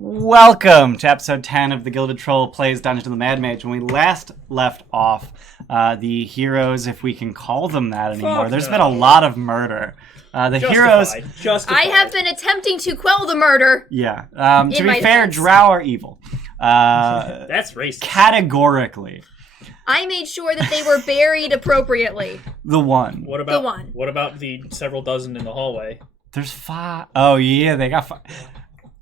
Welcome to episode 10 of the Gilded Troll Plays Dungeons of the Mad Mage. When we last left off, the heroes, if we can call them that anymore, there's been a lot of murder. Justified. I have been attempting to quell the murder. Yeah. To be fair, drow are evil. That's racist. Categorically. I made sure that they were buried appropriately. The one. What about the several dozen in the hallway? There's 5. Oh, yeah, they got 5.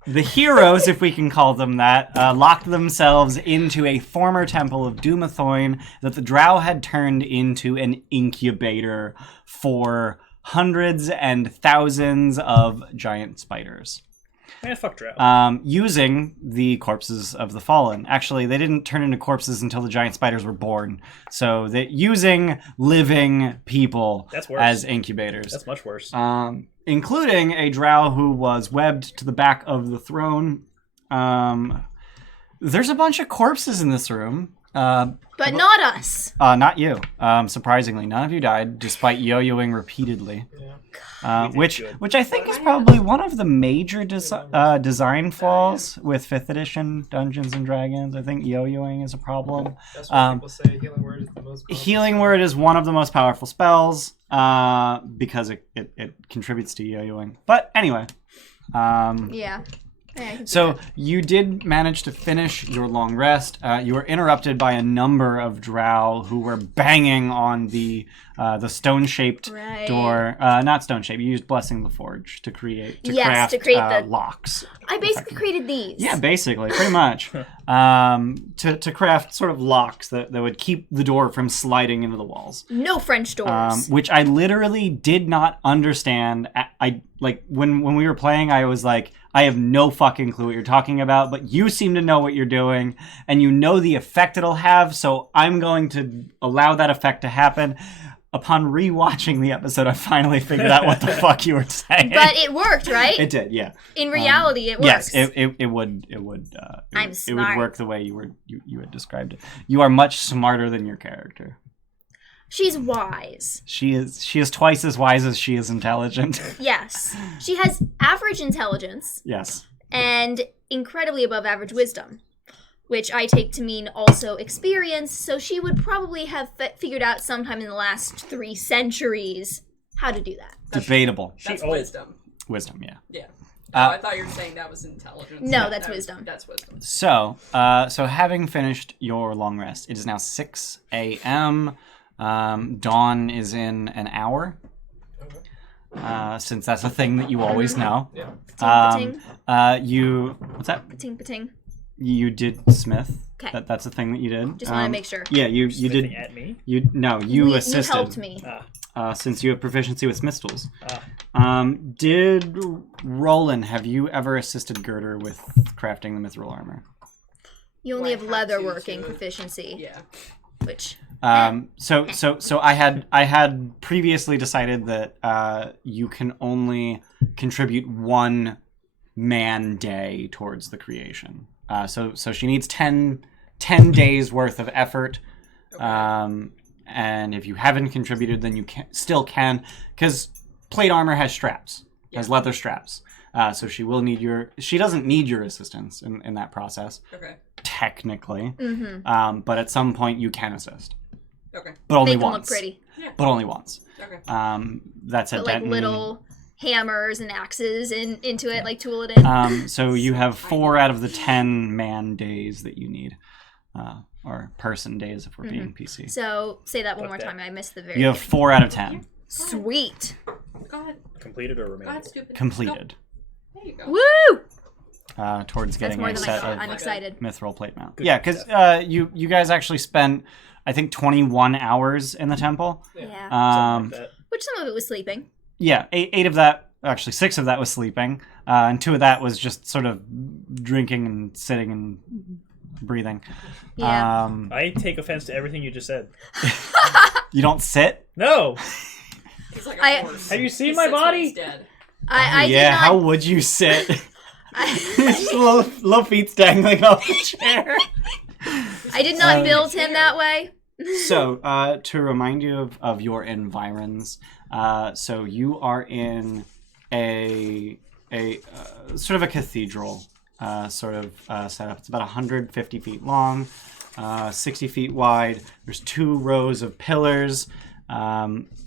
The heroes, if we can call them that, locked themselves into a former temple of Dumathoin that the drow had turned into an incubator for hundreds and thousands of giant spiders. Fuck drow. Using the corpses of the fallen. Actually, they didn't turn into corpses until the giant spiders were born. So using living people as incubators. That's much worse. Including a drow who was webbed to the back of the throne. There's a bunch of corpses in this room. But not us. Not you. Surprisingly, none of you died, despite yo-yoing repeatedly. Yeah. Which I think is probably one of the major design flaws with 5th edition Dungeons and Dragons. I think yo-yoing is a problem. That's what people say. Healing Word is the most powerful. Healing Word is one of the most powerful spells because it contributes to yo-yoing. But anyway. Yeah. So you did manage to finish your long rest. You were interrupted by a number of drow who were banging on the stone-shaped door. Not stone-shaped. You used Blessing the Forge to create the locks. I basically created these. Yeah, basically, pretty much. To craft sort of locks that would keep the door from sliding into the walls. No French doors. Which I literally did not understand. When we were playing, I was like, I have no fucking clue what you're talking about, but you seem to know what you're doing, and you know the effect it'll have, so I'm going to allow that effect to happen. Upon rewatching the episode, I finally figured out what the fuck you were saying. But it worked, right? It did, yeah. In reality, it works. Yes, it would. I'm it smart. would work the way you had described it. You are much smarter than your character. She's wise. She is twice as wise as she is intelligent. Yes. She has average intelligence. Yes. And incredibly above average wisdom, which I take to mean also experience, so she would probably have figured out sometime in the last 3 centuries how to do that. Debatable. That's wisdom. Wisdom, yeah. Yeah. I thought you were saying that was intelligence. No, that's wisdom. That's wisdom. So having finished your long rest, it is now 6 a.m., dawn is in an hour, since that's a thing that you always know. Yeah. What's that? Pating. You did Smith. Okay. That's a thing that you did. Just want to make sure. Yeah, you did. At me? You assisted. You helped me. Since you have proficiency with Smith tools. Did Roland, have you ever assisted Girder with crafting the mithril armor? You only have leatherworking proficiency. Yeah. Which. So I had previously decided that you can only contribute 1 man day towards the creation. So she needs 10 days worth of effort. Okay. And if you haven't contributed, then you still can, because plate armor has straps, has leather straps. So she doesn't need your assistance in that process. Okay. Technically. Mm-hmm. But at some point you can assist. Okay. But only Make them once. look pretty. Yeah. But only once. Okay. That's a like little hammers and axes into it, like tool it in. So you have 4 out of the 10 man days that you need. Or person days if we're being PC. So say that one more time. I missed the very. You have 4 out of 10. Sweet. Go ahead. Completed or remaining? Go ahead, stupid. Completed. There you go. Woo! Towards getting more a than set I of thought. I'm excited. mithril plate mount. Yeah, because you guys actually spent, I think, 21 hours in the temple. Yeah. Like Which some of it was sleeping. Yeah, 8 of that, actually 6 of that was sleeping, and 2 of that was just sort of drinking and sitting and breathing. Yeah. I take offense to everything you just said. You don't sit? No. He's like a horse. Have you seen my body? He's dead. I yeah, did not, how would you sit? Just little feet dangling off the chair. I did not build him that way. So, to remind you of your environs, so you are in a sort of a cathedral sort of set up. It's about 150 feet long, 60 feet wide. There's 2 rows of pillars.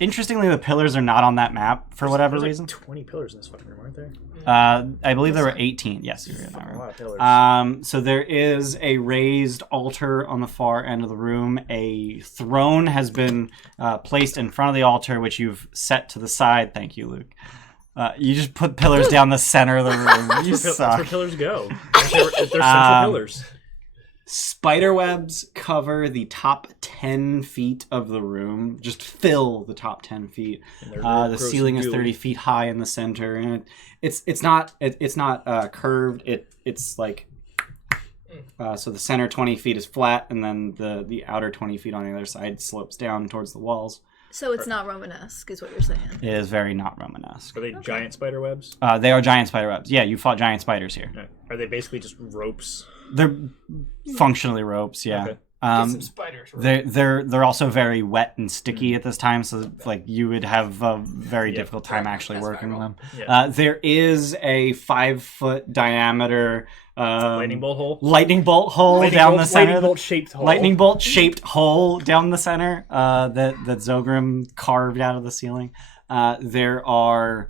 Interestingly, the pillars are not on that map for whatever There's reason. like 20 pillars in this fucking room, aren't there? I believe there were 18. Yes, you're in that A room. lot of pillars. So there is a raised altar on the far end of the room. A throne has been placed in front of the altar, which you've set to the side. Thank you, Luke. You just put pillars down the center of the room. You That's suck. where pillars go. They're central pillars. Spider webs cover the top 10 feet of the room. Just fill the top 10 feet. The ceiling is 30 feet high in the center, and it's not curved. It's like so the center 20 feet is flat, and then the outer 20 feet on the other side slopes down towards the walls. So it's not Romanesque, is what you're saying. It is very not Romanesque. Are they giant spider webs? They are giant spider webs. Yeah, you fought giant spiders here. Are they basically just ropes? They're functionally ropes. Yeah. Okay. Some spiders. Right? They're also very wet and sticky at this time, so like you would have a very difficult time actually working with them. Yeah. There is a 5-foot diameter Lightning bolt hole? Lightning bolt hole down the center. Lightning bolt shaped hole. Lightning bolt shaped hole down the center that Zogrim carved out of the ceiling. There are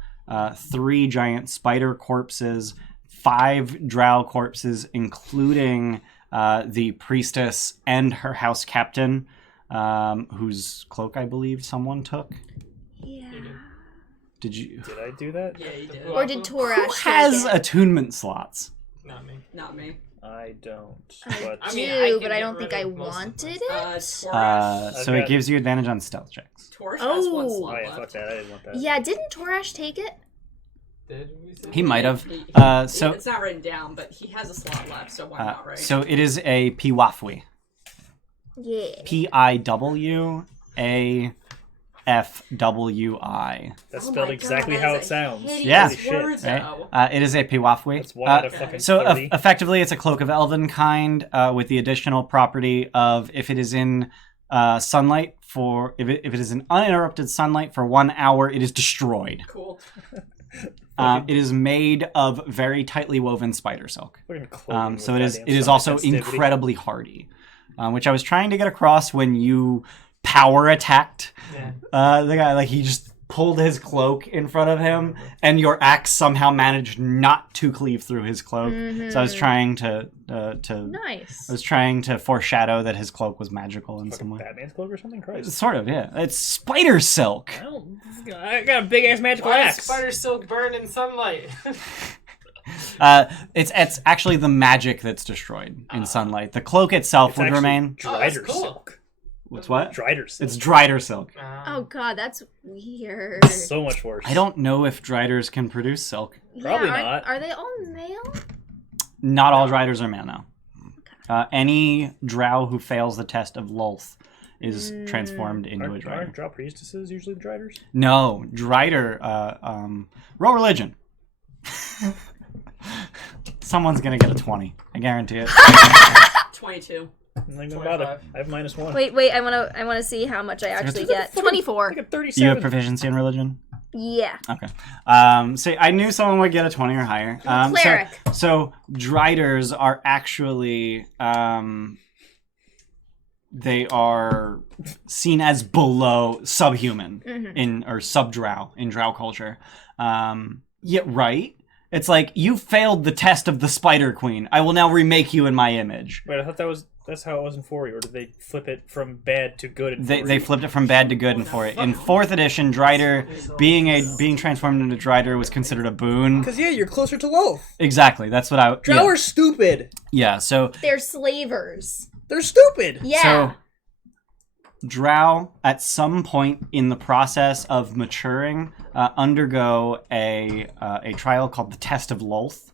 3 giant spider corpses, 5 drow corpses, including the priestess and her house captain, whose cloak I believe someone took. Yeah. Did you? Did I do that? Yeah, you did. Or did Torash Who has take it? attunement slots? Not me. Not me. I don't. I But I do, mean, I can but I get don't think rid I of most of wanted my it. Torash. So Okay. it gives you advantage on stealth checks. Torash has one Oh. slot oh yeah, left. fuck that. I didn't want that. Yeah, didn't Torash take it? Did we say He might have. He- So it's not written down, but he has a slot left, so why not, right? so it is a Piwafwi. Yeah. Piwafwi. That's Oh spelled my exactly God, how that it is a sounds. hideous Yeah. Holy shit. word, Right? though. It is a Piwafwi. That's 1 out of fucking So 30. effectively, it's a cloak of elven kind with the additional property of if it is in sunlight for if it is in uninterrupted sunlight for 1 hour, it is destroyed. Cool. It is made of very tightly woven spider silk. Fucking clothing So with it is goddamn sun also sensitivity. incredibly hardy, which I was trying to get across when you power attacked Yeah. the guy. Like he just pulled his cloak in front of him, and your axe somehow managed not to cleave through his cloak. So I was trying to Nice. I was trying to foreshadow that his cloak was magical in Fucking some way. Batman's cloak or something? Christ. Sort of, yeah. It's spider silk. I got a big ass magical Why does axe. spider silk burn in sunlight? It's actually the magic that's destroyed in sunlight. The cloak itself It's would actually remain. Oh, that's Drider cool. silk. What's what? Drider silk. It's drider silk. Oh god, that's weird. So much worse. I don't know if driders can produce silk. Probably yeah, not. Are they all male? Not all driders are male now. Any drow who fails the test of Lolth is transformed into a Aren't drider. drow priestesses usually the driders? No, drider. Roll religion. Someone's gonna get a 20. I guarantee it. 22. I'm not gonna bother. I have -1. Wait, I wanna see how much I actually get. 24. I got You 37. have proficiency in religion? Yeah. Okay. So I knew someone would get a 20 or higher. Cleric. So driders are actually they are seen as below subhuman in or subdrow in drow culture. Yeah, right. It's like you failed the test of the Spider Queen. I will now remake you in my image. Wait, I thought that's how it was in 4E, or did they flip it from bad to good in 4E? They flipped it from bad to good in 4. In 4th edition, Drider being transformed into Drider was considered a boon. Because yeah, you're closer to Loth. Exactly. That's what I. Drow are stupid. Yeah. So They're slavers. They're stupid. Yeah. So, drow, at some point in the process of maturing, undergo a trial called the Test of Lolth,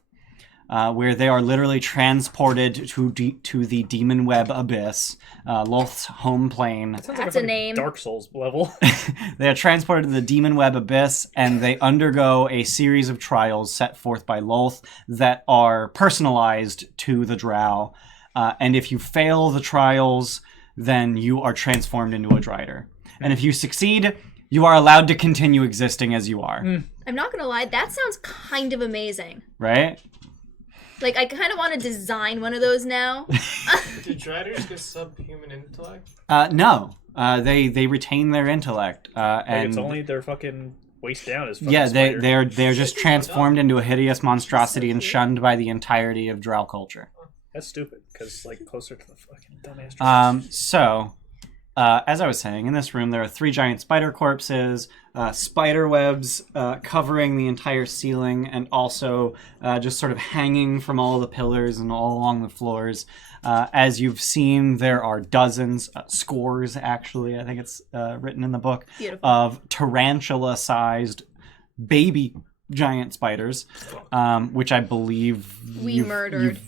where they are literally transported to the Demon Web Abyss, Lolth's home plane. Sounds like That's a fucking name. Dark Souls level. They are transported to the Demon Web Abyss, and they undergo a series of trials set forth by Lolth that are personalized to the drow. And if you fail the trials, then you are transformed into a Drider. And if you succeed, you are allowed to continue existing as you are. I'm not gonna lie, that sounds kind of amazing. Right? Like, I kind of want to design one of those now. Do Driders get subhuman intellect? No. They retain their intellect. Like, And it's only their fucking waist down is fucking yeah, spider. they're just transformed into a hideous monstrosity and shunned by the entirety of drow culture. That's stupid, because, like, closer to the fucking dumbass. So, as I was saying, in this room there are 3 giant spider corpses, spider webs covering the entire ceiling, and also just sort of hanging from all the pillars and all along the floors. As you've seen, there are dozens, scores actually, I think it's written in the book, Beautiful. of tarantula-sized baby giant spiders, which I believe We murdered.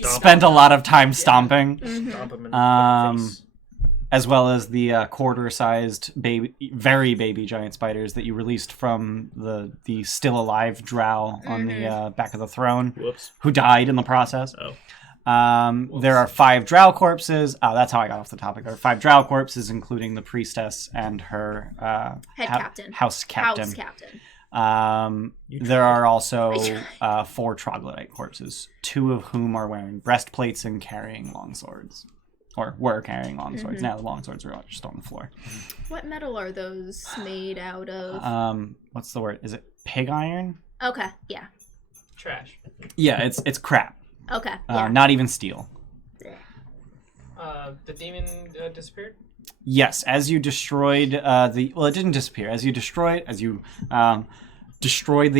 spent a lot of time stomping. Stomp him in the fucking face. As well as the quarter-sized baby, very baby giant spiders that you released from the still alive drow on the back of the throne, Whoops. who died in the process. Oh. There are 5 drow corpses. That's how I got off the topic. There are 5 drow corpses, including the priestess and her Head captain. house captain. House captain. There are also 4 troglodyte corpses, 2 of whom are wearing breastplates and carrying longswords. Or were carrying longswords. Now the longswords are just on the floor. What metal are those made out of? What's the word? Is it pig iron? Okay, yeah. Trash. Yeah, it's crap. Okay, yeah. Not even steel. The demon disappeared? Yes, as you destroyed it didn't disappear. As you destroyed the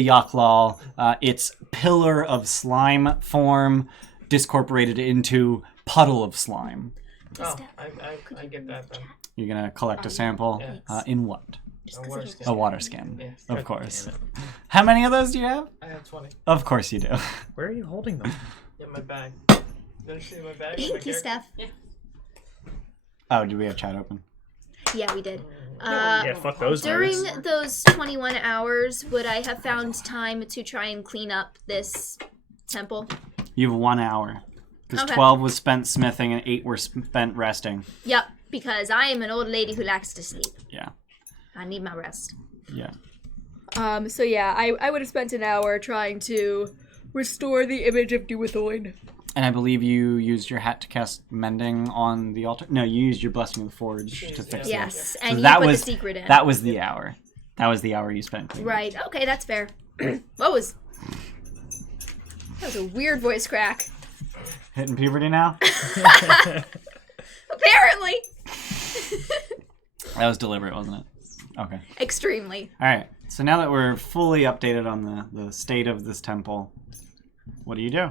Yaklal, its pillar of slime form discorporated into puddle of slime. Oh, I get that then. You're gonna collect a sample. Yeah. In what? A water skin. A water skin. Yeah. Of course. How many of those do you have? I have 20. Of course you do. Where are you holding them? In my bag. Did I see my bag? Thank you, Steph. Oh, do we have chat open? Yeah, we did. Yeah, fuck those During nerds. those 21 hours, would I have found time to try and clean up this temple? You have 1 hour. Because Okay. 12 was spent smithing and 8 were spent resting. Yep, because I am an old lady who likes to sleep. Yeah. I need my rest. Yeah. So yeah, I would have spent an hour trying to restore the image of Duathoin. And I believe you used your hat to cast mending on the altar. No, you used your blessing of the forge to fix it. Yes, So and you that put was the secret in. That was the hour. That was the hour you spent cleaning. Right, okay, that's fair. That was a weird voice crack. Hitting puberty now? Apparently. That was deliberate, wasn't it? Okay. Extremely. All right. So now that we're fully updated on the state of this temple, what do you do?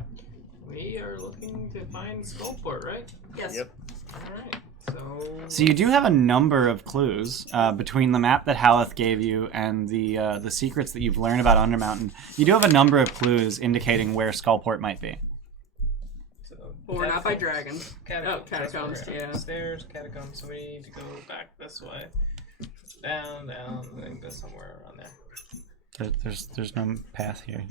We are looking to find Skullport, right? Yes. Yep. Alright. So you do have a number of clues between the map that Haleth gave you and the secrets that you've learned about Undermountain. You do have a number of clues indicating where Skullport might be. But we're not by dragons. Catacombs. Catacombs, yeah. Stairs, catacombs, so we need to go back this way. Down, and then go somewhere around there. There's no path here.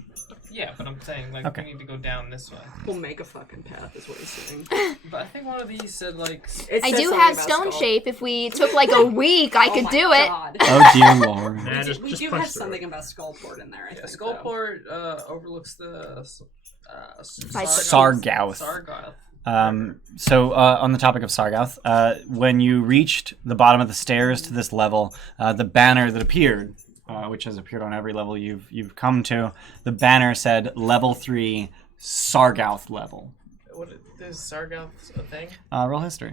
Yeah, but I'm saying, like, Okay. we need to go down this way. We'll make a fucking path, is what he's saying. But I think one of these said, like... It I says do something have about stone skull. shape. If we took like a week, I could my do it. God. Oh dear lord. Nah, We just do punch have through something it. about Skullport in there, I Yeah, think. Skullport overlooks the... Sargauth. Sargauth. So on the topic of Sargauth, when you reached the bottom of the stairs to this level, the banner that appeared, which has appeared on every level you've come to, the banner said Level 3 Sargauth level. What is Sargauth a thing? Roll history.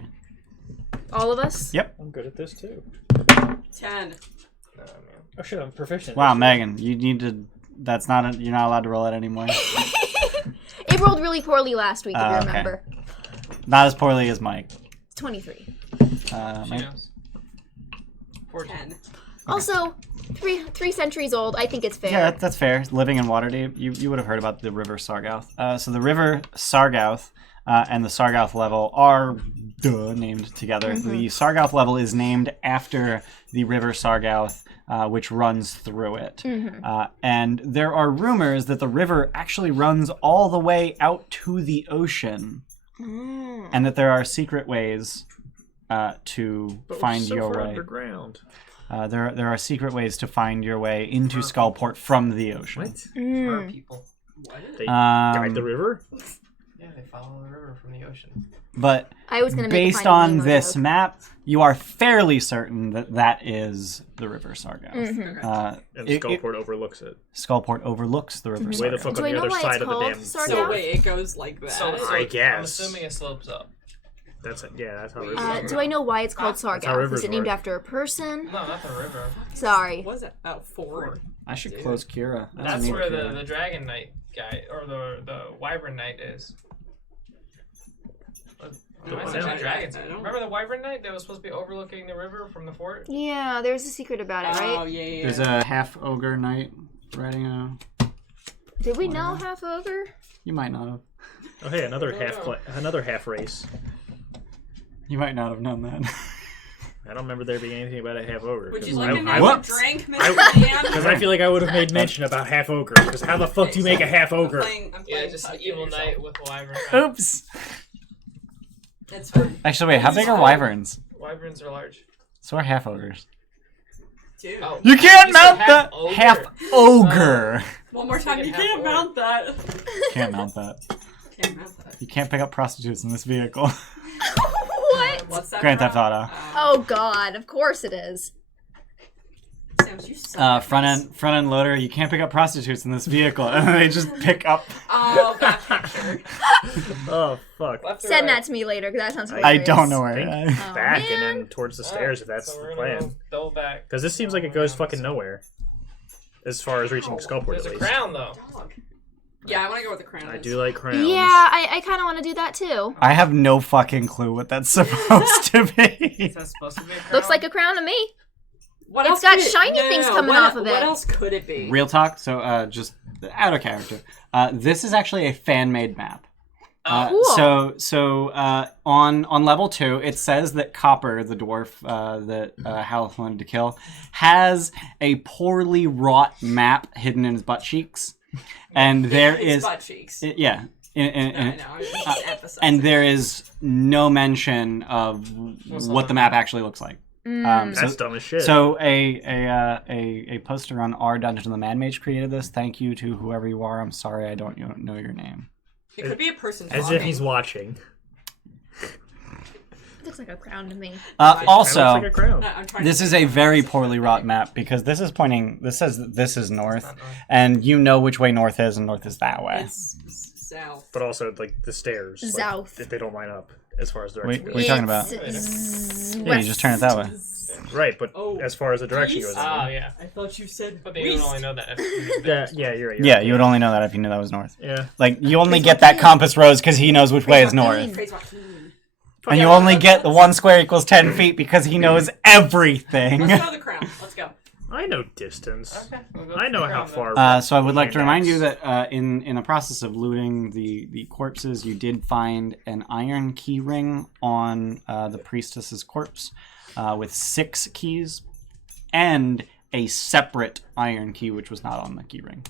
All of us? Yep. I'm good at this too. 10. Oh, man. Oh shit, I'm proficient. Wow, Megan, you need to. That's not. You're not allowed to roll it anymore. It rolled really poorly last week, if you Okay. remember. Not as poorly as Mike. 23. She Mike. knows. 14. 10. Also, three centuries old. I think it's fair. Yeah, that's fair. Living in Waterdeep, you would have heard about the River Sargauth. So the River Sargauth and the Sargauth level are named together. Mm-hmm. The Sargauth level is named after the River Sargauth, which runs through it. Mm-hmm. And there are rumors that the river actually runs all the way out to the ocean, and that there are secret ways to But we're find so your far way. underground. There are secret ways to find your way into Skullport from the ocean. What? For people. What? They guide the river? Yeah, they follow the river from the ocean. But I was gonna make a based Finding on Nemo this joke. map, you are fairly certain that that is the River Sargauth. Mhm. And Skullport overlooks it. Skullport overlooks the River Way the Sargauth. fuck Do on I the know other why side it's of the called damn Sargauth? So fort. wait, it goes like that. So I I'm guess. assuming it slopes up. That's how Wait, rivers Do I know why it's called That's how Sargauth? rivers Is it named work. after a person? No, not the river. Sorry. What was it? Oh, Ford. I should Dude. close Kira. That's need where Kira. the Dragon Knight guy, or the Wyvern Knight is. Am I one saying down? dragons? I don't- Remember the Wyvern Knight that was supposed to be overlooking the river from the fort? Yeah, there's a secret about it, Oh, right? yeah. There's a half ogre knight riding a. Did we know half ogre? You might not have. Oh hey, another Oh, another half race. You might not have known that. I don't remember there being anything about a half ogre. Would 'cause you like I- another Whoops. drink, Mr. Dan? Because I feel like I would have made mention about half ogre. Because how the fuck do you make a half ogre? I'm Yeah, playing just an Tug, evil yourself. knight with a Wyvern Knight. Oops. It's fine. Actually, wait. How big are wyverns? Wyverns are large. So are half ogres. Dude. Oh. You can't You mount said half the ogre. half ogre. One more time. You Half can't orc. mount that. Can't mount that. Can't mount that. You can't pick up prostitutes in this vehicle. What? What's that? Grand from? Theft Auto. Oh god, of course it is. Sam, you suck at this. Front end loader. You can't pick up prostitutes in this vehicle, and then they just pick up. Oh, that picture. Oh fuck. Left or Send right? that to me later, because that sounds I hilarious. I don't know where. Think Oh, back man. and then towards the stairs if that's so the we're gonna plan. go double back. Because this seems like it goes fucking nowhere. As far as reaching Skullport There's at a least. crown though. Dog. Yeah, I want to go with the crown. I do like crowns. Yeah, I kind of want to do that too. I have no fucking clue what that's supposed to be. Is that supposed to be a crown? Looks like a crown to me. What It's else got could shiny things coming what, off of What it. else could it be? Real talk. So, just out of character. This is actually a fan-made map. Cool. So on level 2, it says that Copper, the dwarf that Haleth wanted to kill, has a poorly wrought map hidden in his butt cheeks, and there It's is butt cheeks. yeah, I know. I just emphasize and it. there is no mention of what the map actually looks like. That's dumb as shit. So a poster on our Dungeon the Mad Mage created this. Thank you to whoever you are. I'm sorry I don't know your name. It could be a person As talking. if he's watching. Looks like a crown to me. Kinda looks Also, like a crown. I'm trying this to is think a of very something. poorly wrought map because this is pointing. This says that this is north, Not north. and you know which way north is, and north is that way. It's south. But also, like, the stairs. Like, South. they don't line up as far as Wait, direction what are goes. you talking about? Yeah, you just turn it that way. Right, but Oh, as far as the direction east? goes. Oh yeah. I thought you said But then you would only know that. Yeah, you're right. Yeah, you would only know that if you knew that was north. Yeah. Like you only get that compass rose because he knows which way is north, Praise Joaquin. and you only get the 1 square equals 10 feet because he knows everything. Let's go to the crown. Let's go. I know distance. Okay. We'll go I to know the how crown far. So I would like to remind you Hand that in the process of looting the corpses, you did find an iron key ring on the priestess's corpse with 6 keys, and a separate iron key which was not on the key ring.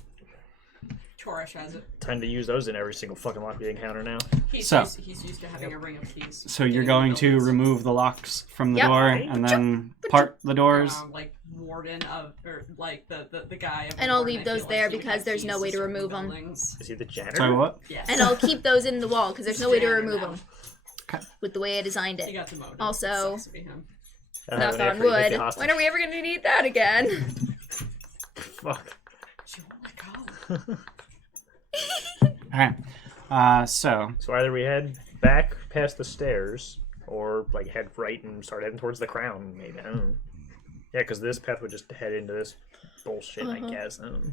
Chorish has it. Time to use those in every single fucking lock we encounter now. He's used to having a ring of keys. So you're Getting going in to buildings. remove the locks from the Yep. door and then part the doors. Like warden of, or like the guy. Of And I'll warden, leave I those feel there like he would because have there's keys no way to certain remove 'em. buildings. Is he the janitor? Sorry, what? Yes. And I'll keep those in the wall because there's no way to Janitor remove now. them Okay. with the way I designed He it. got demoted. Also- Sucks to be him. I don't have Knock any on effort to make wood. you hostage. When are we ever going to need that again? Fuck. Oh my god. Okay. So So either we head back past the stairs, or like head right and start heading towards the crown. Maybe I don't know. Yeah, because this path would just head into this bullshit. I guess. I don't know.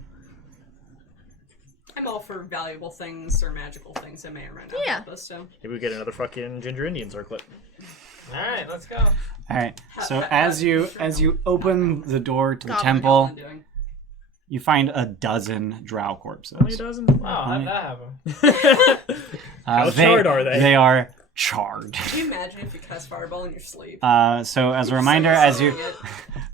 I'm all for valuable things or magical things that may or may not Yeah. help us. So Maybe we get another fucking ginger Indian circlet. All right, let's go. all right. So as you open the door to the temple, Goblin doing. you find a dozen drow corpses. Only a dozen. Wow, how'd that happen? How charred are they? They are charred. Can you imagine if you cast Fireball in your sleep? So as a reminder, as you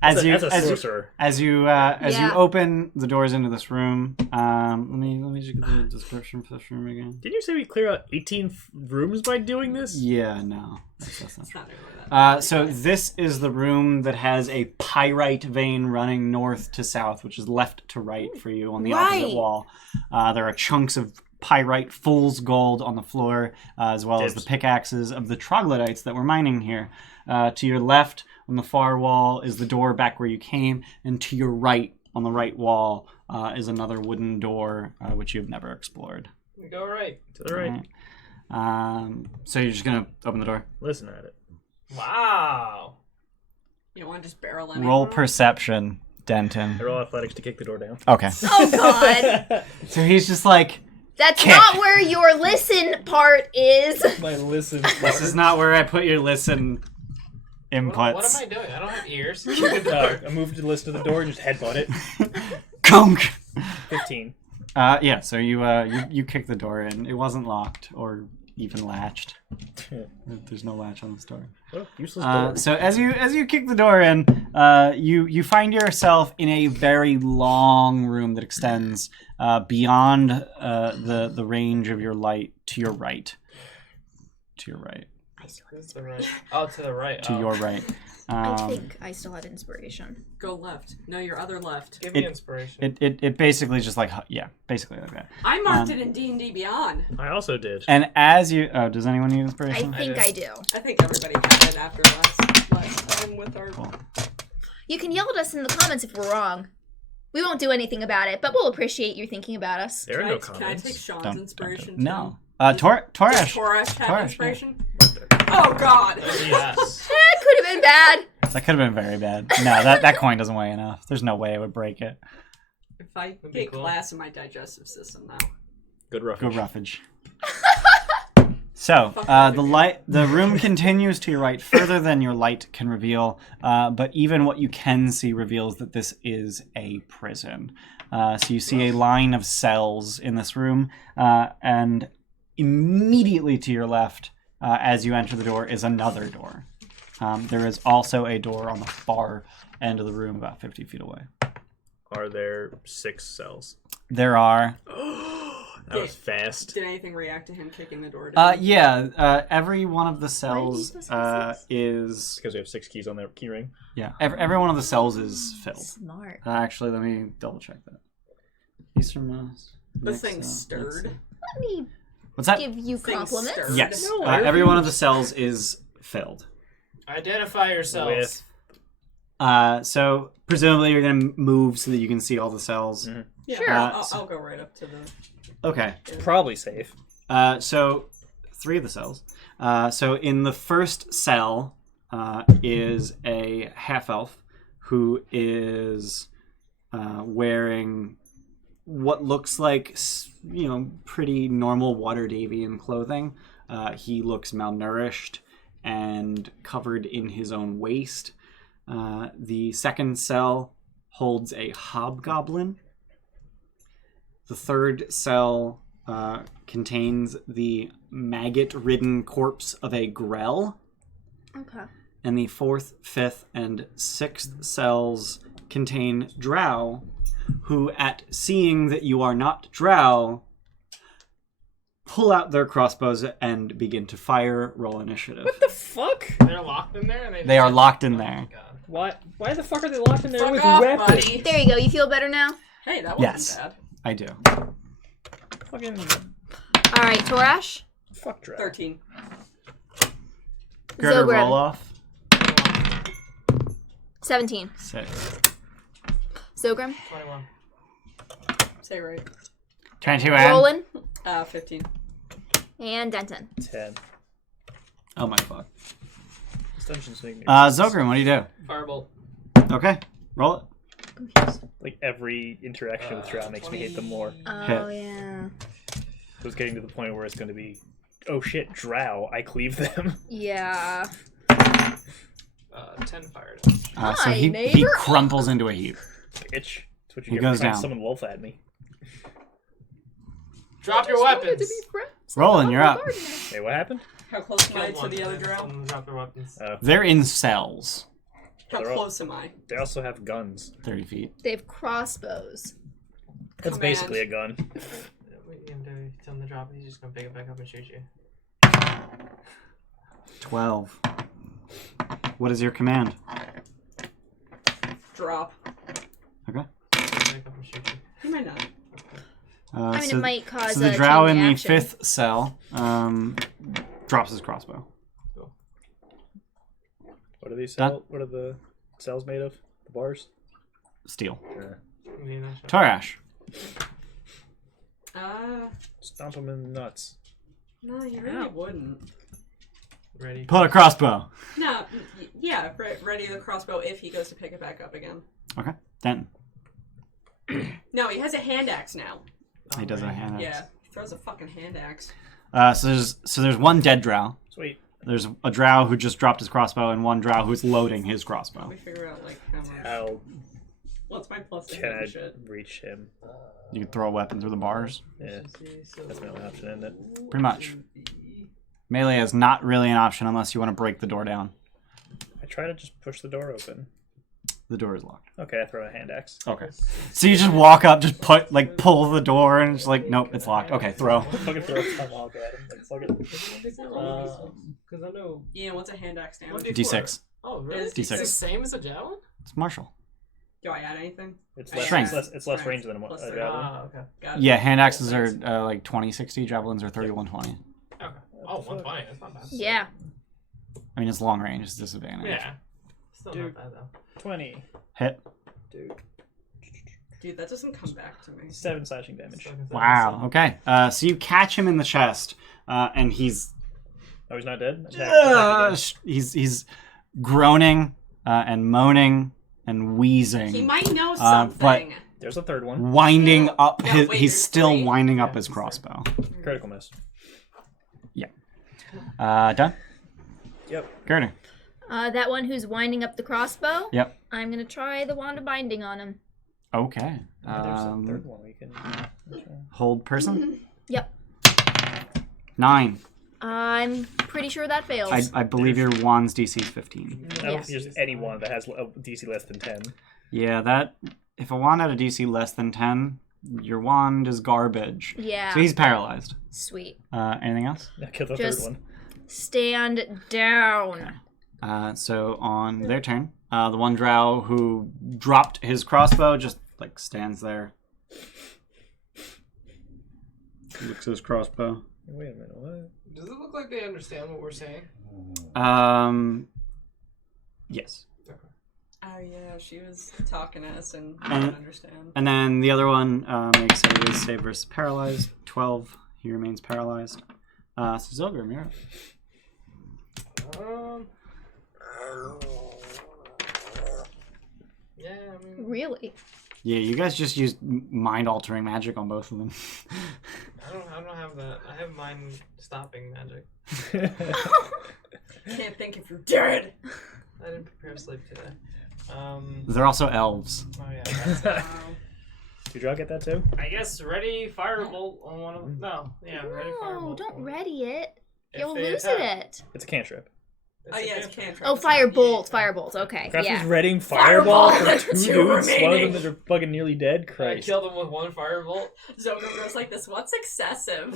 That's a sorcerer. as you open the doors into this room, let me just get the description for this room again. Didn't you say we clear out 18 rooms by doing this? Yeah, no, that's not It's true. not really that. So this is the room that has a pyrite vein running north to south, which is left to right for you on the opposite wall. There are chunks of pyrite, fool's gold on the floor, as well as the pickaxes of the troglodytes that were mining here. To your left, on the far wall, is the door back where you came, and to your right, on the right wall, is another wooden door, which you've never explored. We go right. To the right. So you're just going to open the door? Listen at it. Wow. You don't want to just barrel in. Roll perception, Denton. I roll athletics to kick the door down. Okay. Oh God, So he's just like, that's Kick. not where your listen part is. My listen. this is not where I put your listen inputs. What am I doing? I don't have ears. I moved to the list of the door and just headbutt it. Gunk! 15. Yeah, so you kicked the door in. It wasn't locked or even latched. There's no latch on this door. Oh, useless door. So as you kick the door in, you find yourself in a very long room that extends beyond the range of your light to your right. To your right. Where's the right? Oh, to the right. To your right. I think I still had inspiration. Go left. No, your other left. Give me inspiration. It basically just like basically like that. I marked it in D&D Beyond. I also did. And as you does anyone need I inspiration? think I do. I think everybody had it after last time with our... You can yell at us in the comments if we're wrong. We won't do anything about it, but we'll appreciate your thinking about us. There are no Can I comments. take Sean's Don't inspiration? No. Does Torash. Torash have Torash, inspiration? Oh God! Yes. That could have been bad. That could have been very bad. No, that coin doesn't weigh enough. There's no way it would break it. If I be get cool. glass in my digestive system now. Good rough. Good roughage. So the room continues to your right further than your light can reveal, but even what you can see reveals that this is a prison. So you see a line of cells in this room, and immediately to your left, as you enter the door, is another door. There is also a door on the far end of the room, about 50 feet away. Are there 6 cells? There are. That was fast. Did anything react to him kicking the door down? Yeah. Every one of the Why cells are you supposed to have six? is Because we have 6 keys on their key ring. yeah. Every one of the cells is filled. Smart. Actually, let me double check that. Easternmost. The next thing cell, stirred. next cell. Let me What's that? give you Thing compliments. stirred. Yes. No, Every one of the cells is filled. Identify yourselves. So presumably you're gonna move so that you can see all the cells. Mhm. Yeah, Sure. I'll go right up to the... Okay. Probably safe. So 3 of the cells. So in the first cell is a half elf who is wearing what looks like pretty normal Waterdavian clothing. He looks malnourished and covered in his own waste. The second cell holds a hobgoblin. The third cell contains the maggot-ridden corpse of a grell. Okay. And the fourth, fifth, and sixth cells contain drow, who, at seeing that you are not drow, pull out their crossbows and begin to fire. Roll initiative. What the fuck? They're locked in there? And They are locked in there. Oh my God. Why the fuck are they locked in there Fuck with off, weapons? buddy. There you go. You feel better now? Hey, that wasn't Yes. bad. I do. Fucking All right, Torash. fuck drow. 13. Gerda, Zogran. roll off. 17. 6. Zogrim. 21. Say right. 22. Roland. 15. And Denton. 10. Oh my fuck. This dungeon's making me Zogrim, what do you do? Firebolt. Okay, roll it. like every interaction with drow makes me hate them more. Oh, yeah. So it's getting to the point where it's going to be, oh shit, drow, I cleave them. Yeah. 10 fire damage. So Hi, he neighbor. crumples into a heap. Bitch. That's what you He get for goes trying to down. summon wolf at me. Drop your weapons. Roland, you're up. Hey, what happened? How close am I Killed to one, the other and drow? someone dropped their weapons. They're in cells. How They're all- close am I? They also have guns. 30 feet. They have crossbows. That's Command. basically a gun. What you gonna do? Tell him to drop it. He's just gonna pick it back up and shoot you. 12. What is your command? Drop. Okay. Pick it back up and shoot you. He might not. I mean, it might cause so the a drow chain in the reaction. 5th cell drops his crossbow. What are these Done. cells? What are the cells made of? The bars? Steel. You know, so- Tarash. Stomp them in the nuts. No, you really wouldn't. Ready? Pull a crossbow. No, yeah, ready the crossbow if he goes to pick it back up again. Okay. Then No, he has a hand axe now. he does a hand axe. Yeah, he throws a fucking hand axe. So there's one dead drow. Sweet. There's a drow who just dropped his crossbow, and one drow who's loading his crossbow. We figure out like how much. How What's my plus to can hit I and shit? reach him? You can throw a weapon through the bars. Yeah, that's my only option, isn't it? Pretty much. Melee is not really an option unless you want to break the door down. I try to just push the door open. The door is locked. Okay, I throw a hand axe. Okay. So you just walk up, just pull the door, and it's like, nope, it's locked. Okay, throw. Fucking throw a tomahawk at him. Like, fuck it. Because I know. Ian, what's a hand axe damage? D6. Oh, really? It's It's the D6. same as a javelin? It's martial. Do I add anything? It's Strength. It's less range than a Plus javelin. three. Okay. Got it. Yeah, hand axes are like 20-60, javelins are 30-120. Okay. Oh, 120. That's not bad. Yeah. I mean, it's long range, it's disadvantage. Yeah. Still Dude. not bad though. 20. Hit. Dude, that doesn't come back to me. 7 slashing damage. Still considered Wow. some. Okay. So you catch him in the chest, and he's Oh, he's not dead? Attack again. he's groaning and moaning and wheezing. He might know but- something. There's a third one. Winding No. up No, his. wait, He's there's still three. winding up Yeah, his there's crossbow. Critical miss. Done. Yep. Gertie. That one who's winding up the crossbow. Yep. I'm gonna try the wand of binding on him. Okay. There's a third one we can. Hold person. Yep. 9. I'm pretty sure that fails. I believe your wand's DC is 15. I don't Yeah. think there's anyone that has a DC less than 10. Yeah, that. If a wand had a DC less than 10, your wand is garbage. Yeah. So he's paralyzed. Sweet. Anything else? Now kill the Just- third one. Stand down. So on their turn, the one drow who dropped his crossbow just like stands there. Looks at his crossbow. Wait a minute, what? Does it look like they understand what we're saying? Yes. Oh yeah, she was talking to us and I And- don't understand. And then the other one makes a wisdom save versus paralyzed. 12. He remains paralyzed. So Zilgrim, you're up. Yeah, I mean, Really? Yeah, you guys just used mind-altering magic on both of them. I don't have that. I have mind stopping magic. Can't think if you're dead. I didn't prepare sleep today. They're also elves. Oh yeah. That's, Wow. Did y'all get that too? I guess ready firebolt on one of them. No, yeah, ready No, firebolt. don't ready it. If You'll they lose attack. it. It's a cantrip. Oh yeah, it's cantrip. Oh, firebolt. Firebolt. Okay. Crafty's Yeah. readying fireball Fireball! for 2 Two dudes. One of remaining. them that are fucking nearly dead. I Christ. killed him with one firebolt. Zogrim goes like this. What's excessive?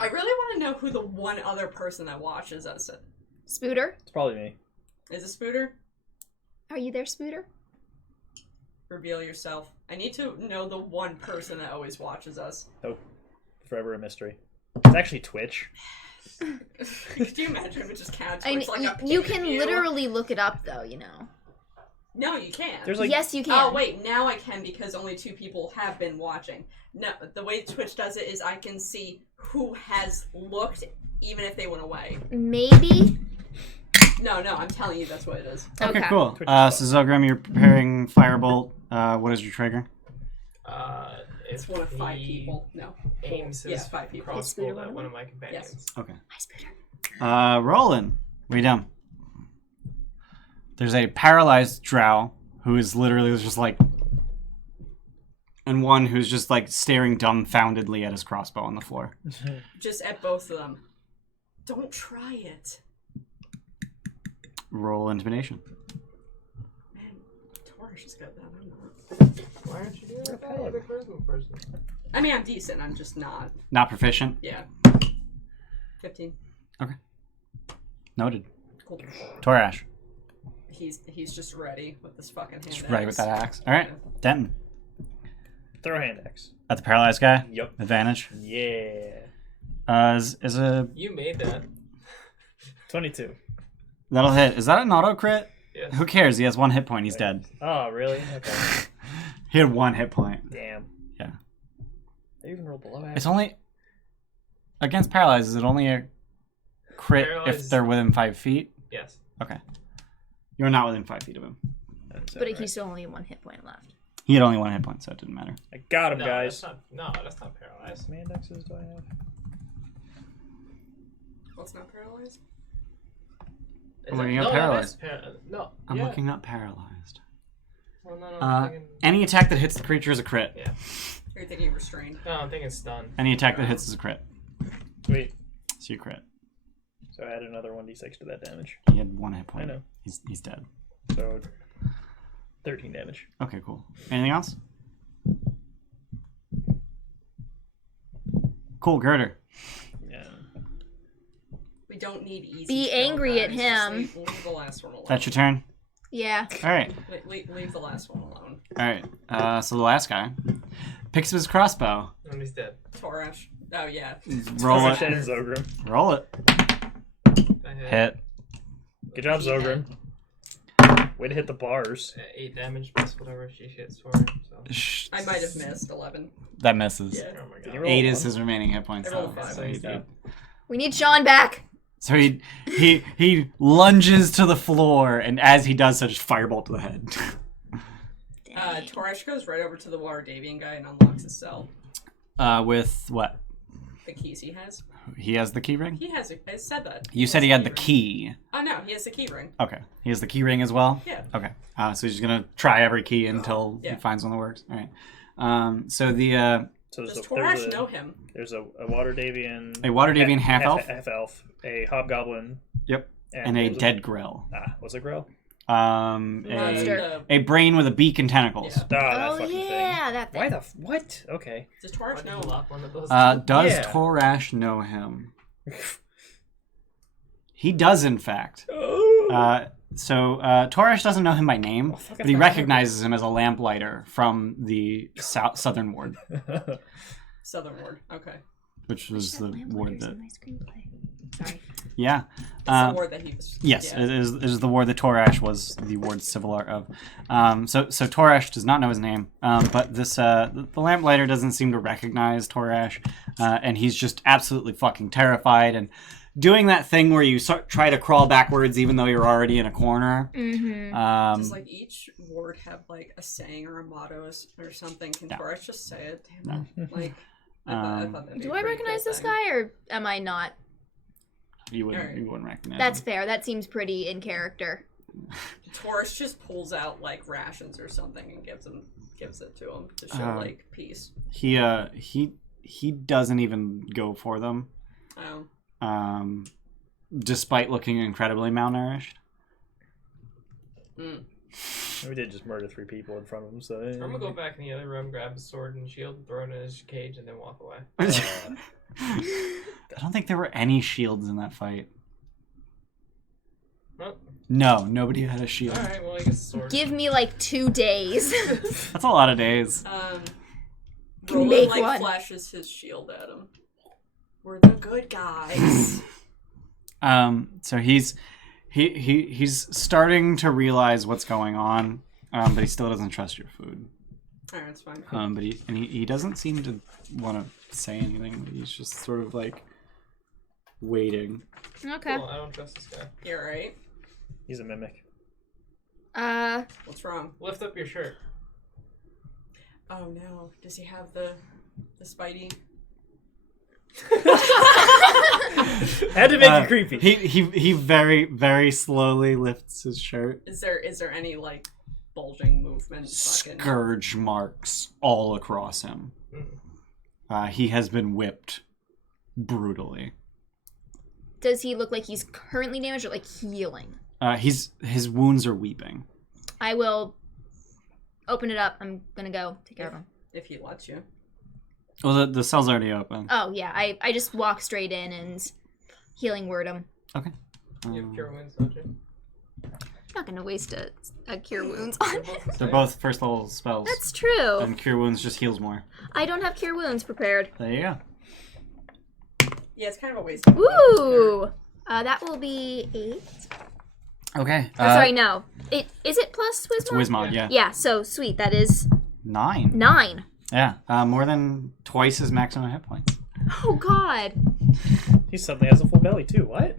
I really want to know who the one other person that watches us Spooter, It's probably me. is. A Spooter? are you there, Spooter? Reveal yourself. I need to know the one person that always watches us. Forever a mystery. It's actually Twitch. Could you imagine if it just counts? I mean, It's like a you pay can view? literally look it up, though. You know. No, you can't. There's like Yes, you can. Oh wait, now I can because only 2 people have been watching. No, the way Twitch does it is I can see who has looked, even if they went away. Maybe. No, I'm telling you, that's what it is. Okay, Okay. cool. Twitch So Zilgrim, you're preparing firebolt. What is your trigger? It's one of 5 people. No, Aims his 5 people. crossbow at one of my companions. Yes. Okay. Hi, Spooter. Roland, what are you doing? There's a paralyzed drow who is literally just like and one who's just like staring dumbfoundedly at his crossbow on the floor. Just at both of them. Don't try it. Roll intimidation. Man, Torish has got that. I'm not. Why aren't you doing that? You're the charisma person. I mean, I'm decent. I'm just not. Not proficient. Yeah. 15. Noted. Cool. Torash. He's just ready with this fucking hand. Just ready with that axe. All right, Denton. Throw a hand axe. At the paralyzed guy. Yep. Advantage. Yeah. Is a You made that. 22. that'll hit. Is that an auto crit? Yes. Who cares? He has 1 hit point. He's dead. Oh, really? Okay. He had 1 hit point. Damn. Yeah. They even rolled below average. It's only against paralyzed. Is it only a crit if Paralyzed- they're within 5 feet? Yes. Okay. You're not within 5 feet of him. That's But alright. he's still only 1 hit point left. He had only 1 hit point, so it didn't matter. I got him, No, guys. that's not paralyzed. How many indexes do I have? What's not paralyzed? Is I'm looking it- up no, paralyzed. No. I'm yeah. looking up paralyzed. Well, no, I'm Uh, thinking... any attack that hits the creature is a crit. Yeah. Are you thinking restrained? No, I'm thinking stun. Any attack that hits is a crit. Sweet. So you crit. So add another 1d6 to that damage. He had 1 hit point. I know. He's dead. So 13 damage. Okay, cool. Anything else? Cool, Girder. Yeah. We don't need easy. Be kill, angry at guys. him. Just leave the last one alone. That's your turn. Yeah. All right. Leave the last one alone. All right. So the last guy picks up his crossbow. And he's dead. Torash. Oh yeah. Roll Torish it. and Zogrim. Roll it. I hit. Hit. Good job, Zogrim. Way to hit the bars. 8 damage plus whatever she hits for. So. I might have missed 11. That misses. Yeah. Oh my Did god. you roll 8 one? is his remaining hit points. I rolled though, a 5. so he did. We need Sean back. So he lunges to the floor, and as he does so, just firebolt to the head. Torash goes right over to the Water Davian guy and unlocks his cell. With what? The keys he has. He has the key ring? He has. I said that. You said he had the key. Oh no, he has the key ring. Okay. He has the key ring as well? Yeah. Okay. So he's just going to try every key until Yeah. he finds one that works. All right. So the So Does Torash know him? There's a Water Davian. a Water Davian half elf. Half elf. A Hobgoblin. Yep. And a what was dead grill. was it Grill? Monster. A brain with a beak and tentacles. Yeah. That Oh fucking thing. yeah, that thing. Why the what? Okay. Does Why Torash did know you him? lock one of those? Does Yeah. Torash know him? He does, in fact. Oh. So Torash doesn't know him by name, fuck but if he I recognizes him as a lamplighter from the southern ward, Southern Ward. Okay. which was the ward that. My screenplay. Sorry. Yeah. It's the ward that he was. Yes, Yeah. it is the ward that Torash was the ward's civil art of. So Torash does not know his name, but this the lamplighter doesn't seem to recognize Torash, and he's just absolutely fucking terrified and doing that thing where you try to crawl backwards even though you're already in a corner. Mm-hmm. Does like each ward have like a saying or a motto or something? Can No. Torash just say it? Damn it. Like, I thought that'd be Do a I pretty recognize cool this thing. guy, or am I not? You wouldn't Alright. you wouldn't recognize That's him. fair. That seems pretty in character. Torash just pulls out like rations or something and gives it to him to show like peace. He doesn't even go for them. Oh. Despite looking incredibly malnourished. Mm. We did just murder 3 people in front of him, so. I'm gonna go back in the other room, grab his sword and shield, throw it in his cage, and then walk away. I don't think there were any shields in that fight. Well, No, nobody had a shield. alright, well, I guess the sword. Give me like 2 days. That's a lot of days. Can Roland make like one. flashes his shield at him. We're the good guys. So he's starting to realize what's going on, but he still doesn't trust your food. Alright, it's fine. But he doesn't seem to want to say anything. He's just sort of like waiting. Okay. Cool, I don't trust this guy. You're right. He's a mimic. What's wrong? Lift up your shirt. Oh no. Does he have the Spidey? Had to make it creepy. He very very slowly lifts his shirt. Is there any like bulging movement. Fucking. Scourge marks all across him. He has been whipped brutally. Does he look like he's currently damaged or like healing? His wounds are weeping. I will open it up. I'm gonna go take care of him. If he lets you. Well, the cell's already open. Oh yeah, I just walk straight in and healing word him. Okay. You have cure wounds, don't you? I'm not gonna waste a cure wounds on it. They're both first level spells. That's true. And cure wounds just heals more. I don't have cure wounds prepared. There you go. Yeah, it's kind of a waste. Ooh, that will be 8. Okay. Sorry, no. Is it plus Wismod? It's Wismod, yeah. Yeah. So sweet. That is 9. 9. Yeah. More than twice his maximum hit points. Oh God. He suddenly has a full belly too. What?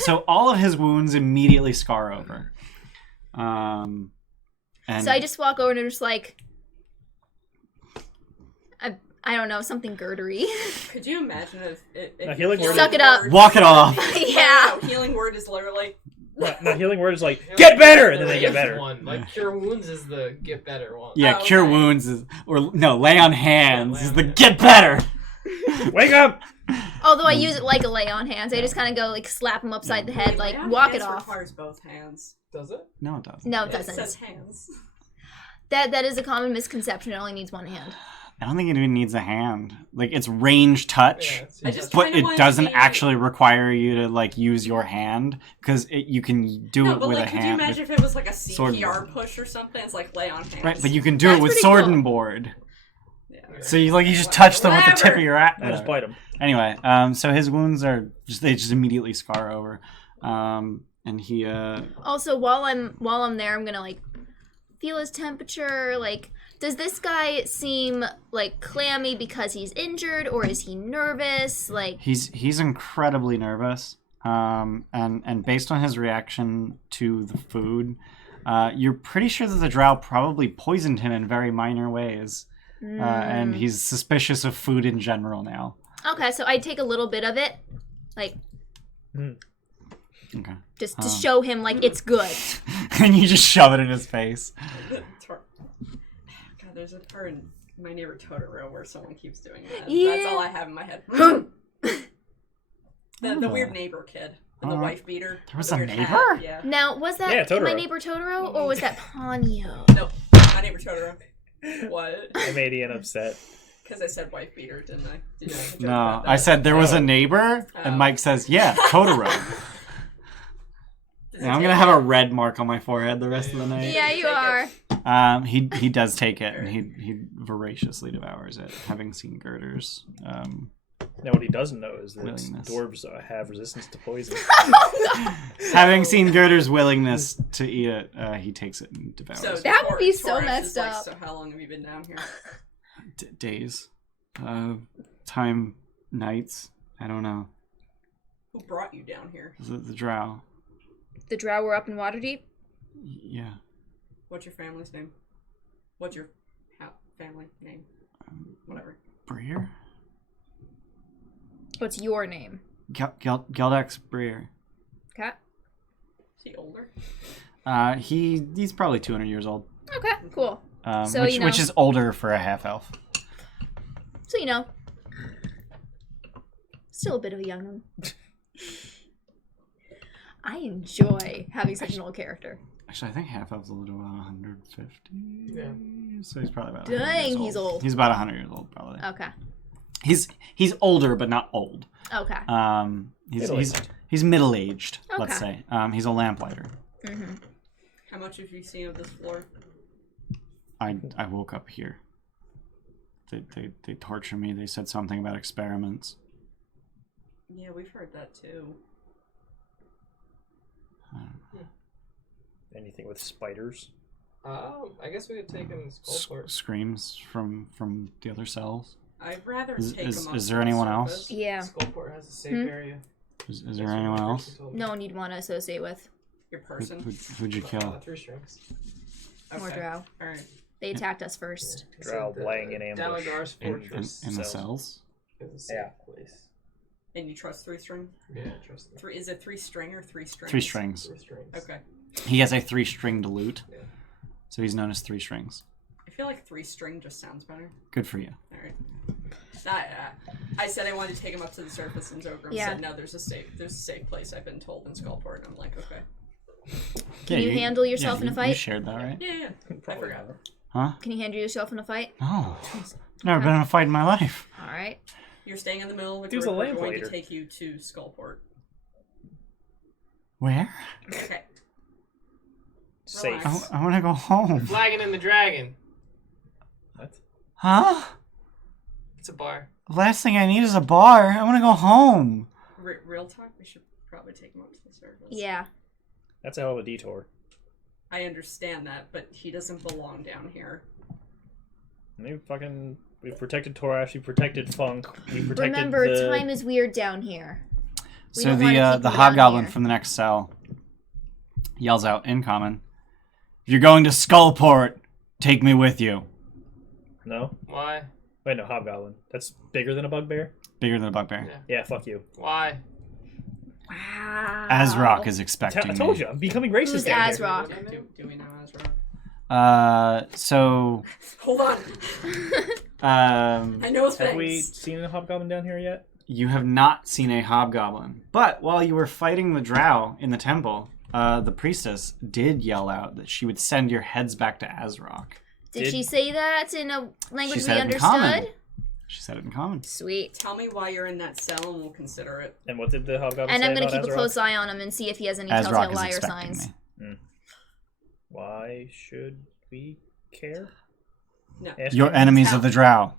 So all of his wounds immediately scar over. And So I just walk over and I'm just like, I don't know, something girdery. Could you imagine if healing word Suck it up. walk it off. Yeah. No, healing word is literally. No, healing word is like, get better! And then they get Is better. One. Like cure wounds is the get better one. Yeah, Oh, cure okay. wounds is, or no, lay on hands lay is on the hands. get better. Wake up! Although I use it like a lay on hands, I just kind of go like slap him upside the head, like Lay-on walk it hands off. requires both hands. Does it? No, it doesn't. No, it It says doesn't. hands. That is a common misconception. It only needs one hand. I don't think it even needs a hand. Like it's range touch. Yeah, it's I just But kinda it wanna doesn't see- actually require you to like use your hand because you can do No, it but with like, a could you hand. imagine if it was like a sword and CPR board. push or something? It's like lay on hands. Right, but you can do That's it with pretty sword cool. and board. Yeah. So you just touch them with the tip of your axe. I just bite him. Anyway, so his wounds are they just immediately scar over, and he Also, while I'm there, I'm gonna like feel his temperature. Like, does this guy seem like clammy because he's injured, or is he nervous? Like, he's incredibly nervous, and based on his reaction to the food, you're pretty sure that the drow probably poisoned him in very minor ways, and he's suspicious of food in general now. okay, so I take a little bit of it, like Okay. just to show him like it's good. And you just shove it in his face. God, there's a part in My Neighbor Totoro where someone keeps doing that. Yeah. That's all I have in my head. the weird neighbor kid. And the wife beater. There was the a weird neighbor? hat, Yeah. Now, was that Yeah, Totoro. My Neighbor Totoro, or was that Ponyo? No, My Neighbor Totoro. What? I made Ian upset. Because I said wife beater, didn't I? Did you make a joke No, about that? I said there was a neighbor, and Mike says, "Yeah, Totoro." Does And it I'm gonna take have a it? red mark on my forehead the rest of the night. Yeah, you Take are. He does take it, and he voraciously devours it, having seen girders. Now, what he doesn't know is that Willingness. dwarves have resistance to poison. Having seen Girder's willingness to eat it, he takes it and devours So it. That would be Taurus so is messed like, up. So how long have you been down here? Days. Time, nights. I don't know. Who brought you down here? The drow. The drow were up in Waterdeep. Yeah. What's your family's name? What's your family name? Whatever. Breer? What's your name? Geldex Breer. Okay. Is he older? He's probably 200 years old. Okay, cool. So, which, you know. which is older for a half elf. So, you know. Still a bit of a young one. I enjoy having such an old character. Actually, I think half elf's a little about 150. Yeah. So he's probably about. Dang, 100 years he's old. He's about 100 years old, probably. Okay. He's older, but not old. Okay. He's middle aged. Let's Okay. say. He's a lamplighter. Mm-hmm. How much have you seen of this floor? I woke up here. They torture me. They said something about experiments. Yeah, we've heard that too. Anything with spiders? I guess we could take him to Skullport. Screams from the other cells. I'd rather Is- take is- him up is to there the anyone surface. else? Yeah. Skullport has a safe Hmm? area. Is That's there what anyone my else? person told me. No one you'd want to associate with. Your person. Who'd you kill? 3 strings. More Okay. drow. Alright. They attacked us first. Drow laying in ambush. Dalagar's In fortress the cells. cells? is a safe Yeah. place. And you trust 3 string? Yeah, trust me. Is it 3 string or 3 strings? 3 strings. 3 strings. Okay. He has a 3-stringed lute. So he's known as Three Strings. I feel like 3 string just sounds better. Good for you. All right. I said I wanted to take him up to the surface, and Zogrim said, "No, there's a safe place. I've been told in Skullport." And I'm like, "Okay." Can you handle yourself in a fight? You shared that, right? Yeah. I forgot. Huh? Can you handle yourself in a fight? No. Never been in a fight in my life. All right. You're staying in the middle of the He was group. a We're going lamplighter. to take you to Skullport. Where? Okay. Safe. Relax. I want to go home. Flagon and the Dragon. What? Huh? It's a bar. The last thing I need is a bar. I want to go home. Real talk. We should probably take him up to the surface. Yeah. That's a hell of a detour. I understand that, but he doesn't belong down here. We protected Torash, we protected Funk, we protected Remember, the... time is weird down here. We So don't wanna keep the him down hobgoblin here. from the next cell yells out in common, "If you're going to Skullport, take me with you." No? Why? Wait, no, Hobgoblin. That's bigger than a bugbear? Bigger than a bugbear. Yeah, fuck you. Why? Wow. Azrock is I expecting told me. you, I'm becoming racist Who's down Azrock? Do we know Azra? So Hold on. I know here. Have we things. seen a Hobgoblin down here yet? you have not seen a hobgoblin, but while you were fighting the drow in the temple, the priestess did yell out that she would send your heads back to Azrock. Did she say that in a language She we said it in common. understood? She said it in common. Sweet. Tell me why you're in that cell, and we'll consider it. And what did the Hobgoblin And say I'm going about to keep a Azeroth? close eye on him and see if he has any Azrock telltale is liar expecting signs. me. Why should we care? No. Ask Your him. enemies of the drow.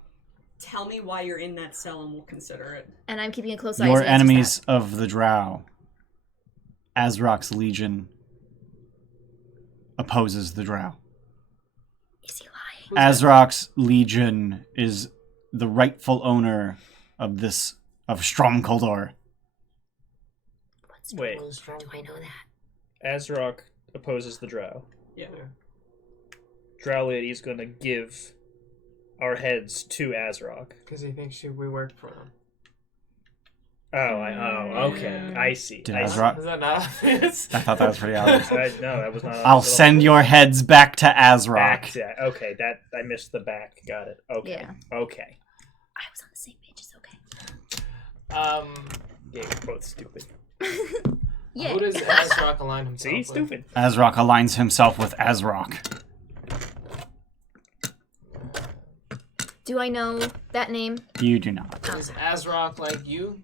Tell me why you're in that cell, and we'll consider it. And I'm keeping a close eye. Your as he answers enemies of the drow. Azrock's legion opposes the drow. that. Is he lying? Azrock's legion is the rightful owner of Stromkoldor. What's Wait, How do I know that? Azrock opposes the Drow. Yeah. Drow Lady's gonna give our heads to Azrock. Because he thinks we work for him. Okay. I see. Did I see. Azrock? Is that not obvious? I thought that was pretty obvious. No, that was not. I'll send your heads back to Azrock. back. Okay, that I missed the back. Got it. Okay. Yeah. Okay. I was on the same page. It's okay. Yeah, you're both stupid. Yeah. Who does Azrock align himself See, with? stupid. Azrock aligns himself with Azrock. Do I know that name? You do not. Is Azrock like you?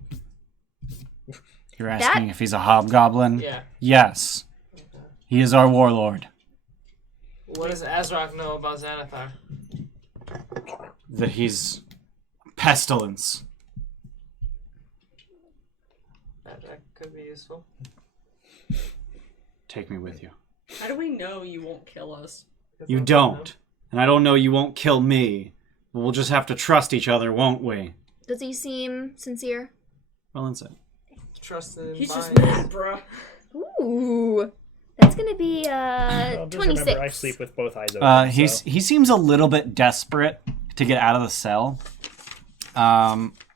You're asking if he's a hobgoblin? Yeah. Yes. He is our warlord. What does Azrock know about Xanathar? That he's pestilence. That could be useful. Take me with you. How do we know you won't kill us? You don't. And I don't know you won't kill me. But we'll just have to trust each other, won't we? Does he seem sincere? Well, insight. Trusted. He's just by- mad, bruh. Ooh. That's going to be Well, just 26. remember, I sleep with both eyes open. He seems a little bit desperate to get out of the cell.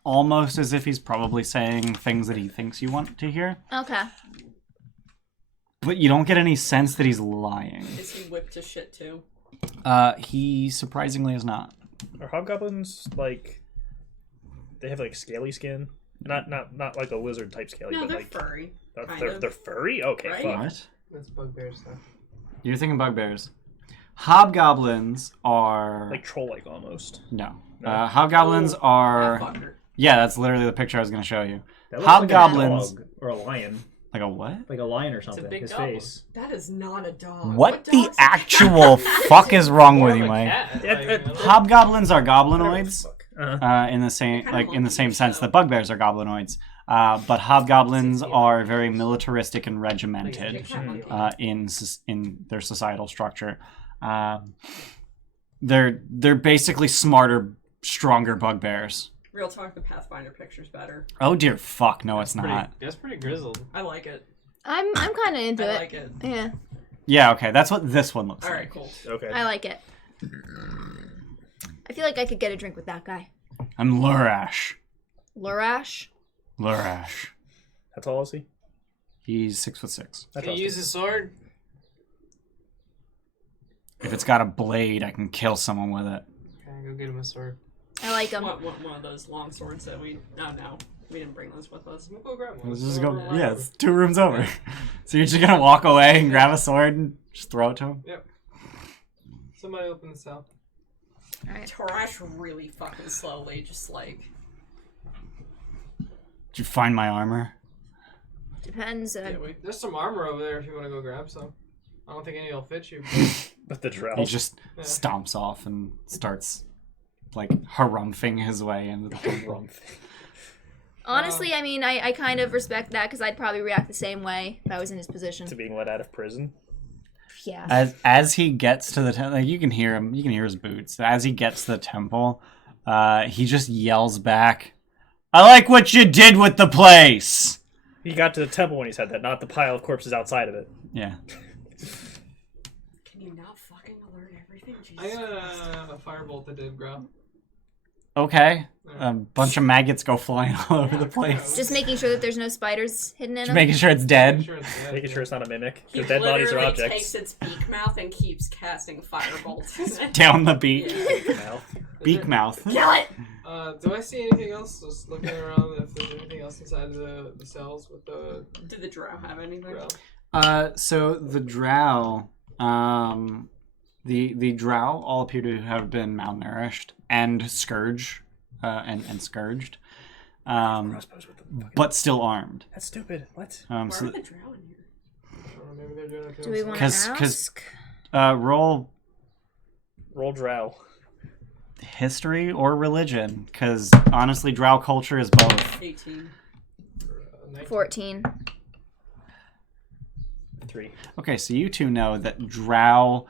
Almost as if he's probably saying things that he thinks you want to hear. Okay. But you don't get any sense that he's lying. Is he whipped to shit too? He surprisingly is not. Are hobgoblins like? They have like scaly skin, not like a lizard type scaly, No, but they're like furry. kind they're, of. they're furry. Okay, Right? fuck. What? That's bugbear stuff. You're thinking bugbears. Hobgoblins are... Like troll-like almost. No. No? Hobgoblins That are... fucker. Yeah, that's literally the picture I was going to show you. That looks Hobgoblins... like a dog or a lion, Like a what? like a lion or a something. big His goblin. face. That is not a dog. What the dog's a actual fuck is wrong More with of you, a Mike? cat, Yeah, like, you know? Hobgoblins are goblinoids. Fuck. In the same Kinda like in the monkey same sense show. that bugbears are goblinoids, but hobgoblins are very militaristic and regimented in their societal structure. They're basically smarter, stronger bugbears. Real talk, the Pathfinder picture's better. Oh dear fuck, no, it's Pretty- not. That's pretty grizzled. I like it. I'm kind of into I it. like it. Yeah, Yeah, okay, that's what this one looks Alright, like. cool. Okay. I like it. I feel like I could get a drink with that guy. I'm Lurash. Lurash? Lurash. How tall is he? He's 6'6". I Can trust you use him. his sword? If it's got a blade, I can kill someone with it. Okay, go get him a sword. I like them. One of those long swords that we... Oh, no. We didn't bring those with us. We'll go grab one. Let's just So, go. Yeah, it's 2 rooms over. So you're just gonna walk away and grab a sword and just throw it to him? Yep. Somebody open the cell. Alright. Torash really fucking slowly, just like... Did you find my armor? Depends. There's some armor over there if you want to go grab some. I don't think any will fit you. But the drow. He just stomps off and starts, like, harumphing his way into the harumph. Honestly, I mean, I kind of respect that because I'd probably react the same way if I was in his position. To being let out of prison. Yeah. As he gets to the temple, like, you can hear him. You can hear his boots. As he gets to the temple, he just yells back, "I like what you did with the place." He got to the temple when he said that, not the pile of corpses outside of it. Yeah. Can you not fucking alert everything? Jesus I got a firebolt that did grow. Okay. A bunch of maggots go flying all over the place. Just making sure that there's no spiders hidden in Just them. making sure it's dead. Making sure it's not a mimic. He Because dead bodies are literally objects. takes its beak mouth and keeps casting firebolts in it. Down the beak. Mouth. Beak mouth. Kill it! Do I see anything else? Just looking around if there's anything else inside the cells with the Do the drow have anything? drow. So the drow, the drow all appear to have been malnourished and scourged, and scourged, but still armed. That's stupid. What? Why So are the drow in here? Maybe they're doing it to Do we want to themselves. ask? roll Roll drow. history or religion, because honestly, drow culture is both. 18. 14. 3. Okay, so you two know that drow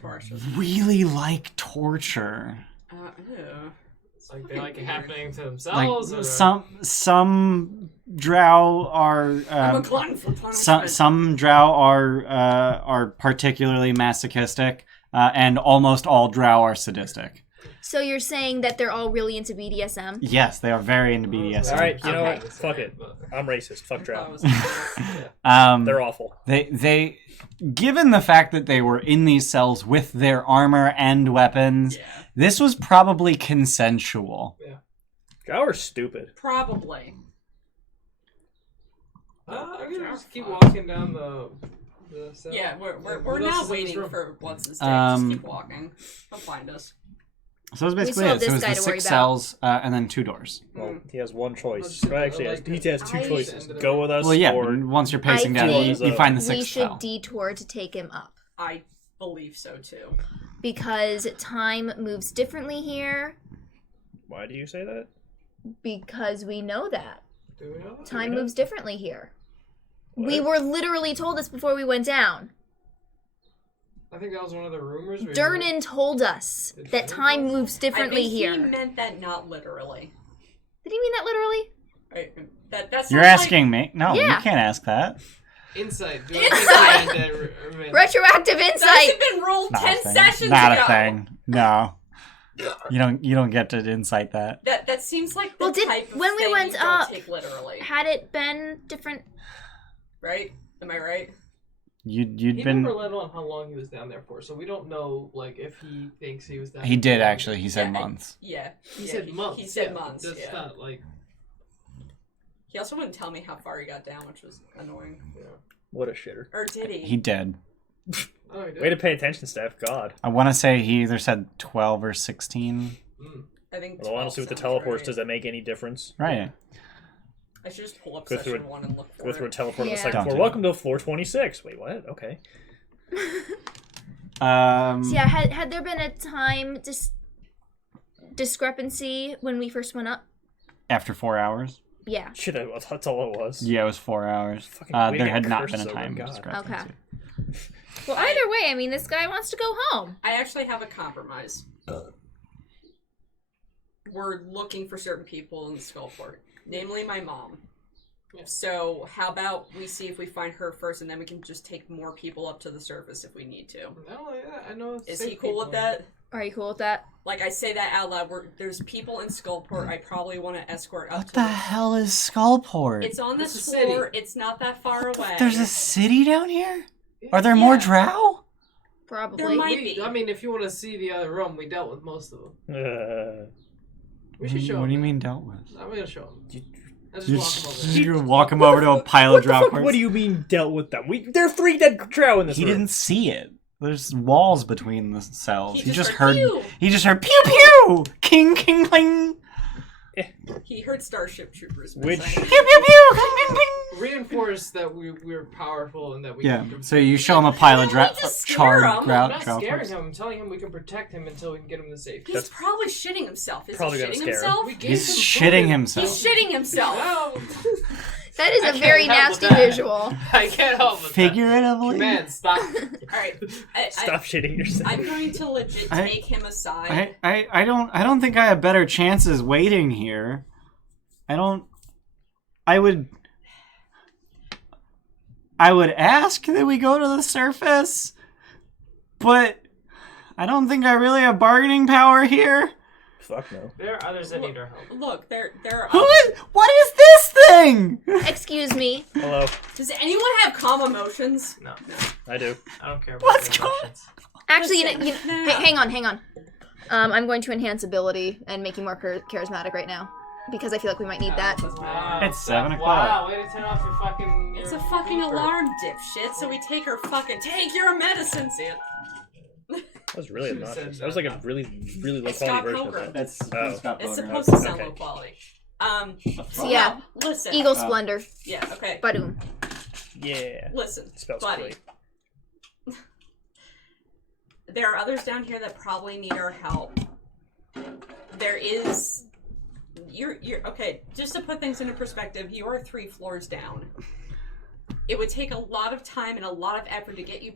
Torash does. really like torture. Ew. It's like they like it happening to Like themselves. or... some drow are I'm a glutton for punishment. some drow are particularly masochistic, and almost all drow are sadistic. So you're saying that they're all really into BDSM? Yes, they are very into BDSM. Alright, you know Okay. what? Fuck it. I'm racist. Fuck drow. They're awful. They given the fact that they were in these cells with their armor and weapons, this was probably consensual. Drow are stupid. Probably. I'm gonna just keep walking down the cell. Yeah, we're What else not is in this waiting room? for what's his name. Just keep walking. He'll find us. So it's basically still have it. So this it was guy the to worry 6 about. cells and then 2 doors. Well, he has one choice. Let's Well, actually, he has 2 I- choices. Go with us Well, yeah. or... Once you're pacing I down, you, think you find the we 6th should cell. detour to take him up. I believe so too. Because time moves differently here. Why do you say that? Because we know that. Do we know that? Time moves differently here. We were literally told this before we went down. I think that was one of the rumors. we Durnan told us that time moves differently I think here. he meant that not literally. Did he mean that literally? Right. That's You're not asking me? No, Yeah. you can't ask that. Insight. Do Insight! Retroactive That insight! should have been rolled Not 10 a thing. sessions Not ago. a thing. No. You don't get to insight that. That seems like the Well, type of when we thing went you don't up- take literally. Had it been different... Right? Am I right? You'd He been. never let on how long he was down there for, so we don't know like if he thinks he was down. He there did for- actually. He said Yeah, months. Yeah. He Yeah, said months. He said yeah, months. That's Yeah. not like. He also wouldn't tell me how far he got down, which was annoying. What a shitter. Or did he? He did. Oh, he did. Way to pay attention, Steph. God. I want to say he either said 12 or 16. I think. Well, honestly, with the 12 sounds teleports, right. does that make any difference? Right. I should just pull up Go session through 1 and look for Go through a it. teleport on the Yeah. second Don't floor. do Welcome to floor 26. Wait, what? Okay. So yeah, had there been a time discrepancy when we first went up? After 4 hours. Yeah. Shit, that's all it was. Yeah, it was 4 hours. Fucking way to There get had not curses been a over, time God. discrepancy. Okay. Well, either way, I mean, this guy wants to go home. I actually have a compromise. We're looking for certain people in the Skullport, namely my mom. Yeah. So how about we see if we find her first, and then we can just take more people up to the surface if we need to. No, yeah, I know. Is safe he cool people. with that? Are you cool with that? Like I say that out loud. There's people in Skullport. I probably want to escort up What to. the hell is Skullport? It's on the It's a city. floor. It's not that far away. There's a city down here? Are there more drow? Probably. There might be. I mean, if you want to see the other room, we dealt with most of them. We should show What him. do you mean dealt with? I'm gonna show him. Let's You're just walk him over just there. gonna walk him over to a pile of What the drow fuck? corpses? What do you mean dealt with them? There are 3 dead drow in this He room. didn't see it. There's walls between the cells. He He just just heard heard. pew. He just heard pew pew, king king cling, He heard Starship Troopers. Which- missing. pew pew pew, cling cling cling. Reinforce that we're powerful and that we Yeah. can... So you show him a pile of Why don't we just scare charred him? I'm drow not scaring corpses. him. I'm telling him we can protect him until we can get him to safety. He's probably shitting himself. Is Probably he gonna shitting scare him. himself? We gave He's him shitting food. himself. He's shitting himself. No. That is I a can't very help with nasty that. visual. I can't help with Figuratively. that. Man, stop. Alright. Stop shitting yourself. I'm going to legit take him aside. I don't think I have better chances waiting here. I would ask that we go to the surface, but I don't think I really have bargaining power here. Fuck no. There are others that need our help. Look, there are. What is this thing? Excuse me. Hello. Does anyone have calm emotions? No, I do. I don't care about What's the going- emotions. Actually, Listen, hang on. I'm going to enhance ability and make you more charismatic right now. Because I feel like we might need that. Wow, It's 7 o'clock. Wow, way to turn off your fucking... It's your a fucking beeper. alarm, dipshit. So we take her fucking. Take your medicine, Sam. That was really Should've obnoxious. said That was like a that. really low It's quality Scott version of Pilgrim. that. That's Oh. It's supposed to sound Okay. low quality. So yeah, well, listen. Eagle Splendor. Yeah. Okay. Badoom. Yeah. Listen, Spells buddy. great. There are others down here that probably need our help. There is. You're okay. Just to put things into perspective, you are 3 floors down. It would take a lot of time and a lot of effort to get you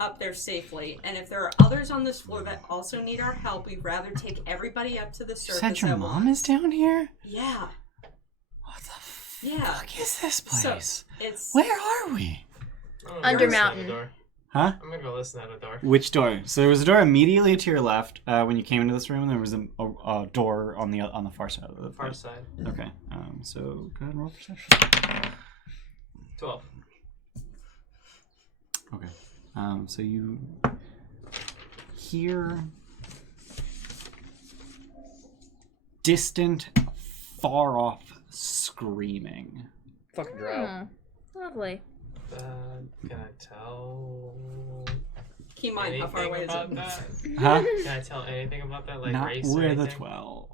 up there safely. And if there are others on this floor that also need our help, we'd rather take everybody up to the You surface. said your at mom once. is down here? Yeah. What the Yeah. fuck is this So place? it's. Where are we? I'm gonna go Under listen at mountain. the door. Huh? I'm gonna go listen at a door. Which door? So there was a door immediately to your left when you came into this room, and there was a door on the far side of the Far side. Okay. So go ahead and roll perception. 12. Okay. So you hear distant, far off screaming. Fucking drow. Lovely. Can I tell Keep in mind how far anything away is about it? that? Huh? Can I tell anything about that, like Not race or with a anything? 12.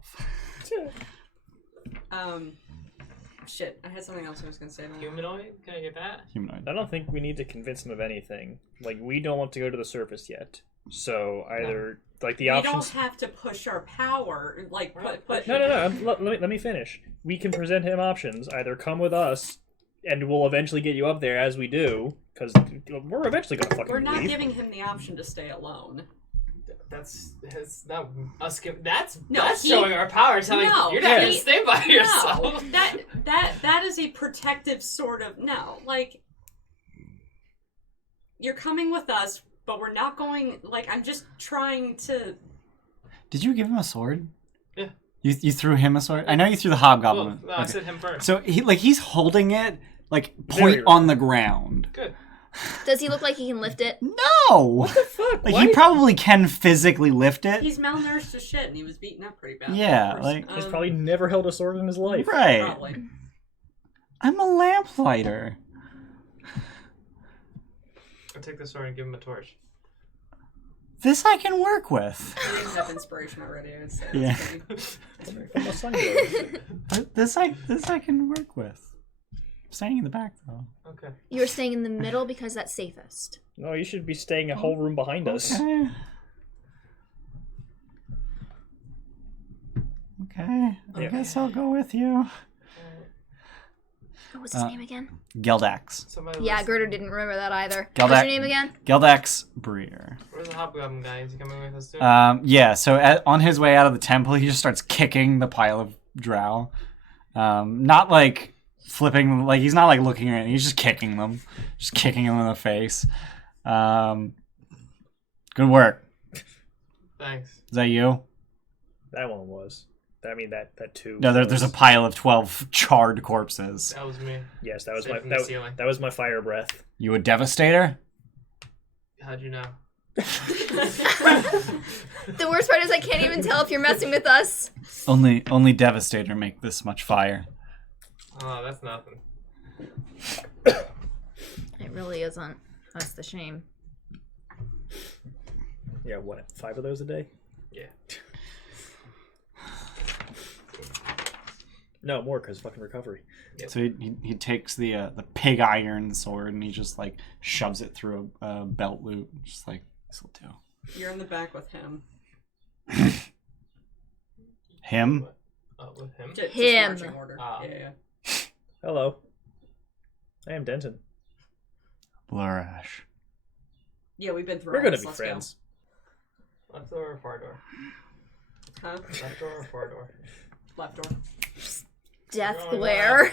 Shit. I had something else I was gonna say. Humanoid? Can I get that? Humanoid. I don't think we need to convince him of anything. Like, we don't want to go to the surface yet. So either like the We options. don't have to push our power. Like put. No. Let me finish. We can present him options. Either come with us, and we'll eventually get you up there as we do, because we're eventually gonna fucking We're not leave. giving him the option to stay alone. That's not us. That's No, that's he- showing our power. Telling No, you're not gonna he- stay by yourself. No, that is a protective sort of no. Like you're coming with us, but we're not going. Like I'm just trying to. Did you give him a sword? Yeah. You threw him a sword? I know you threw the hobgoblin. Well, no, I said him first. So he's holding it like Very point on the ground. Good. Does he look like he can lift it? No. What the fuck? Like Why? he probably can physically lift it. He's malnourished as shit, and he was beaten up pretty bad. Yeah, of course. like- He's probably never held a sword in his life. Right. Probably. I'm a lamplighter. I'll take the sword and give him a torch. This I can work with. He didn't have inspiration already. I would say. Yeah. That's pretty- From a sun glow. This I can work with. Staying in the back though. Okay. You're staying in the middle because that's safest. No, you should be staying a whole room behind us. Okay. Okay. I guess I'll go with you. What was his name again? Geldax. Somebody Yeah, listen. Gerder didn't remember that either. Geldak- What's your name again? Geldax Breer. Where's the hobgoblin guy? Is he coming with us too? Yeah, so on his way out of the temple, he just starts kicking the pile of drow. Not like flipping, like he's not like looking at anything, he's just kicking them. Just kicking them in the face. Good work. Thanks. Is that you? That one was. I mean, that two. No, there's a pile of 12 charred corpses. That was me. Yes, that was Straight my from the ceiling. that was my fire breath. You a devastator? How'd you know? The worst part is I can't even tell if you're messing with us. Only Devastator make this much fire. Oh, that's nothing. It really isn't. That's the shame. Yeah, what? 5 of those a day? Yeah. No, more because fucking recovery. So he takes the pig iron sword and he just like shoves it through a belt loop. Just like, this'll do. You're in the back with him. Him? With him? Just Him. marching order. Yeah. Hello. I am Denton. Blurash. Yeah, we've been through We're all gonna this. be Let's friends. Left door or far door? Go. Huh? Left door or far door? Left door. Death Going glare.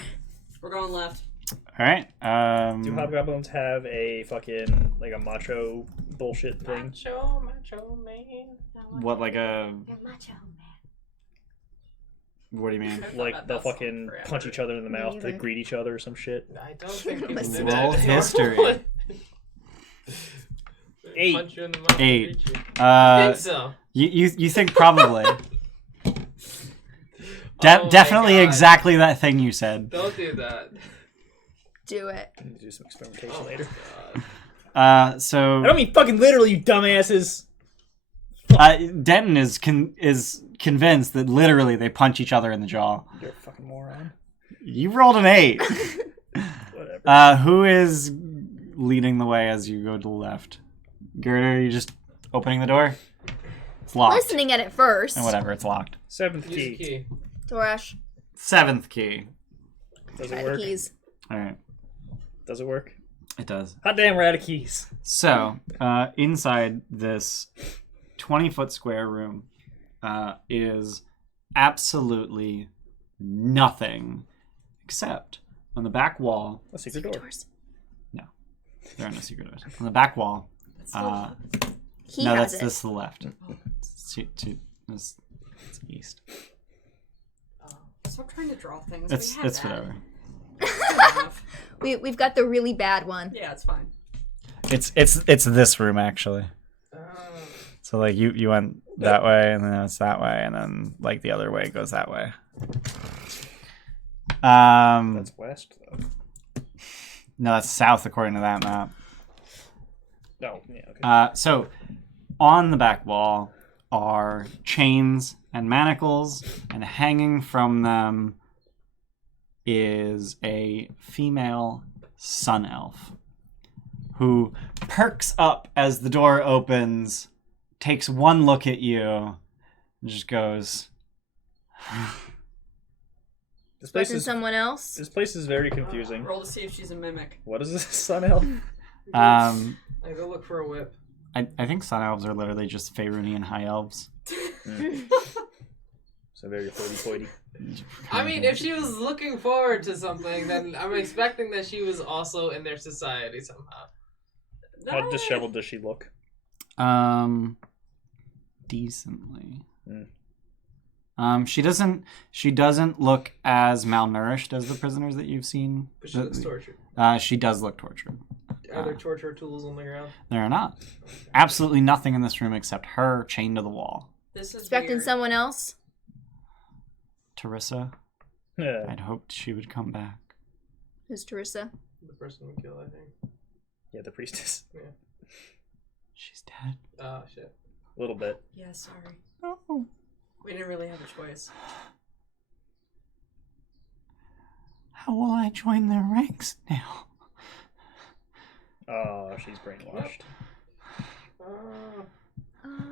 We're going left. All right. Do hobgoblins have a fucking like a macho bullshit thing? Macho man. What, like a? What do you mean? I've thought Like about they'll that song fucking forever. punch each other in the mouth to neither. greet each other or some shit. I don't think people Listen. do that. Roll It's history. normal. 8. Punch you in the mouth. 8. Greet you. I think so. You think probably. Oh my Definitely God. exactly that thing you said. Don't do that. Do it. I need to do some experimentation Oh later. God. So I don't mean fucking literally, you dumbasses. Denton is convinced that literally they punch each other in the jaw. You're a fucking moron. You rolled an 8. Whatever. Who is leading the way as you go to the left? Gerda, are you just opening the door? It's locked. Listening at it first. And whatever, it's locked. 7th Use key. the key. Dorash, 7th key. Does try it the work? keys. All right, Does it work? it does. Hot damn, we're out of keys. So, inside this 20-foot square room is absolutely nothing except on the back wall. A secret door. Doors. There are no secret doors. On the back wall. He No, has that's it. this to the left. It's east. Stop trying to draw things. It's we had that. whatever. Good enough. We've got the really bad one. Yeah, it's fine. It's this room actually. So like you went that way and then it's that way and then like the other way goes that way. That's west, though. No, that's south according to that map. No, yeah, okay. So on the back wall are chains and manacles, and hanging from them is a female sun elf who perks up as the door opens, takes one look at you, and just goes, This place Wasn't is someone else? this place is very confusing. Roll to see if she's a mimic. What is this, sun elf? I I go look for a whip. think sun elves are literally just Faerunian high elves. So very hoity-toity. I mean, if she was looking forward to something, then I'm expecting that she was also in their society somehow. How disheveled does she look? Decently. Mm. She doesn't look as malnourished as the prisoners that you've seen. But she looks tortured. She does look tortured. Are there torture tools on the ground? There are not. Absolutely nothing in this room except her chained to the wall. This is Expecting weird. someone else? Teresa, Yeah. I'd hoped she would come back. Who's Teresa? The person we killed, I think. Yeah, the priestess. She's dead. Oh, shit. A little bit. Yeah, sorry. Oh. We didn't really have a choice. How will I join their ranks now? Oh, she's brainwashed.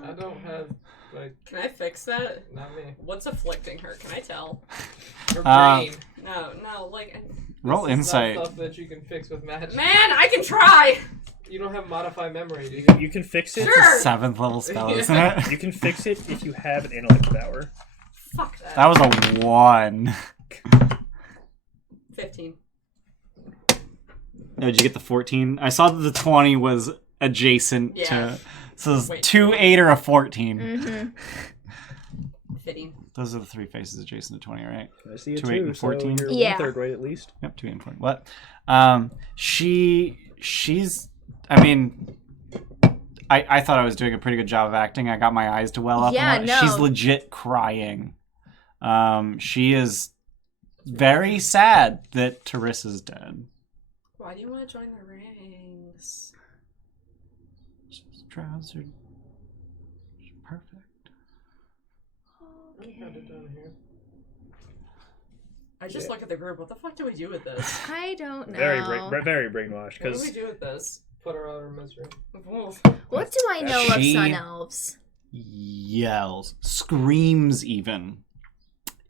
I don't have, like, Can I fix that? not me. What's afflicting her? Can I tell? Her brain. No, like... Roll This is insight. not stuff that you can fix with magic. Man, I can try! You don't have modify memory, do you? You can fix it. Sure. 7th level spell, isn't it? You can fix it if you have an intellect power. Fuck that. That was a 1. 15. Oh, did you get the 14? I saw that the 20 was adjacent Yeah. to... So it's Wait, 2, 8, or a 14. Mm-hmm. 15. Those are the 3 faces adjacent to 20, right? I see it 2, 8, too. and 14. So you're Yeah. 1/3 right at least. Yep, 2, 8, and 14. What? She's... I mean... I thought I was doing a pretty good job of acting. I got my eyes to well up. Yeah, no. She's legit crying. She is very sad that Terissa's dead. Why do you want to join the ranks? Drows are perfect. I just look at the group. What the fuck do we do with this? I don't know. Very brainwashed. What do Because we do with this? Put her out of her misery. What do I know of She- sun elves? Yells, screams even.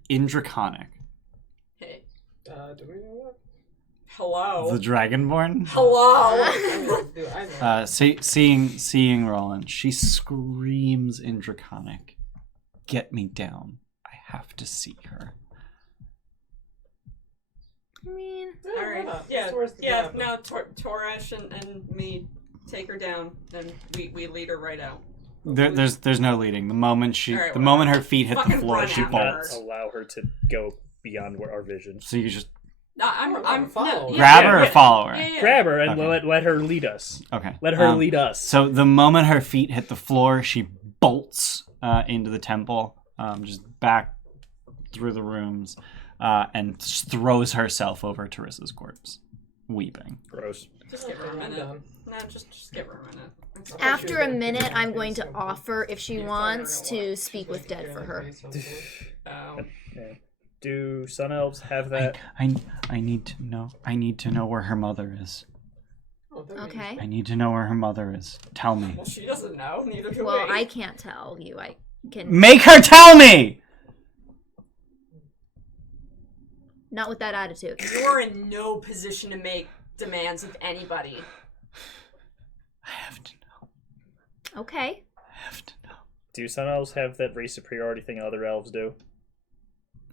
In Draconic. Hey. Do we know what? Hello. The Dragonborn? Hello. I know. Seeing Roland, she screams in Draconic. Get me down. I have to see her. I mean, All right. Yeah. No, Toresh and me take her down, and we lead her right out. There's no leading. The moment Alright, the moment her feet hit the Fucking floor, run she after her. bolts. allow her to go beyond our vision. So you just No, I'm follow her. grab Yeah, her or yeah. follow her. Yeah. Grab her and Okay. let her lead us. Okay. Let her lead us. So the moment her feet hit the floor, she bolts into the temple, just back through the rooms, and throws herself over Terissa's corpse, weeping. Gross. Just give her a I'm minute. done. No, just give her a minute. It's okay. after a minute, I'm going to offer if she wants to speak with dead for her. Oh. Yeah. Do sun elves have that? I need to know. I need to know where her mother is. Okay. I need to know where her mother is. Tell me. Well, she doesn't know. Neither do Well, we. I can't tell you. I can Make her tell me. not with that attitude. You are in no position to make demands of anybody. I have to know. Okay. I have to know. Do sun elves have that race superiority thing other elves do?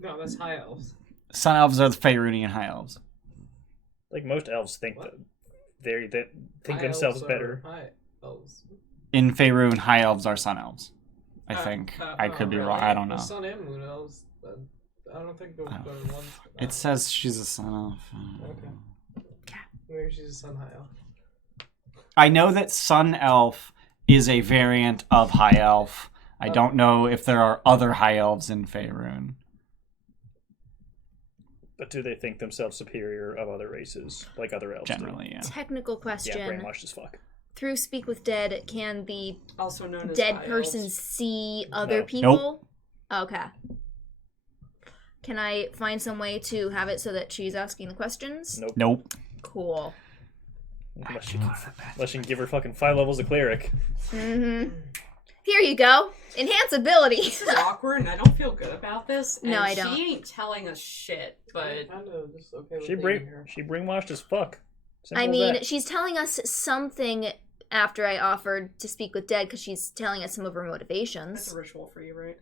No, that's high elves. Sun elves are the Faerunian high elves. Like most elves think What? that they think High themselves elves are better. High elves. In Faerun, high elves are sun elves. I think. I could be really? wrong. I don't know. The sun and moon elves. I don't think those are ones. It says she's a sun elf. Okay. Maybe she's a sun high elf. I know that sun elf is a variant of high elf. I don't know if there are other high elves in Faerun. But do they think themselves superior of other races, like other elves Generally, yeah. Technical do? question. Yeah, brainwashed as fuck. Through Speak with Dead, can the Also known as dead high person elves. see other No. people? Okay. Can I find some way to have it so that she's asking the questions? Nope. Cool. Unless you can give her fucking 5 levels of cleric. Mm-hmm. Here you go. Enhance ability. This is awkward, and I don't feel good about this. No, and I don't. She ain't telling us shit, but I'm kind of just okay with She leaving her. brainwashed as fuck. Simple I as mean, that. she's telling us something after I offered to speak with Dead because she's telling us some of her that's motivations. a ritual for you, right?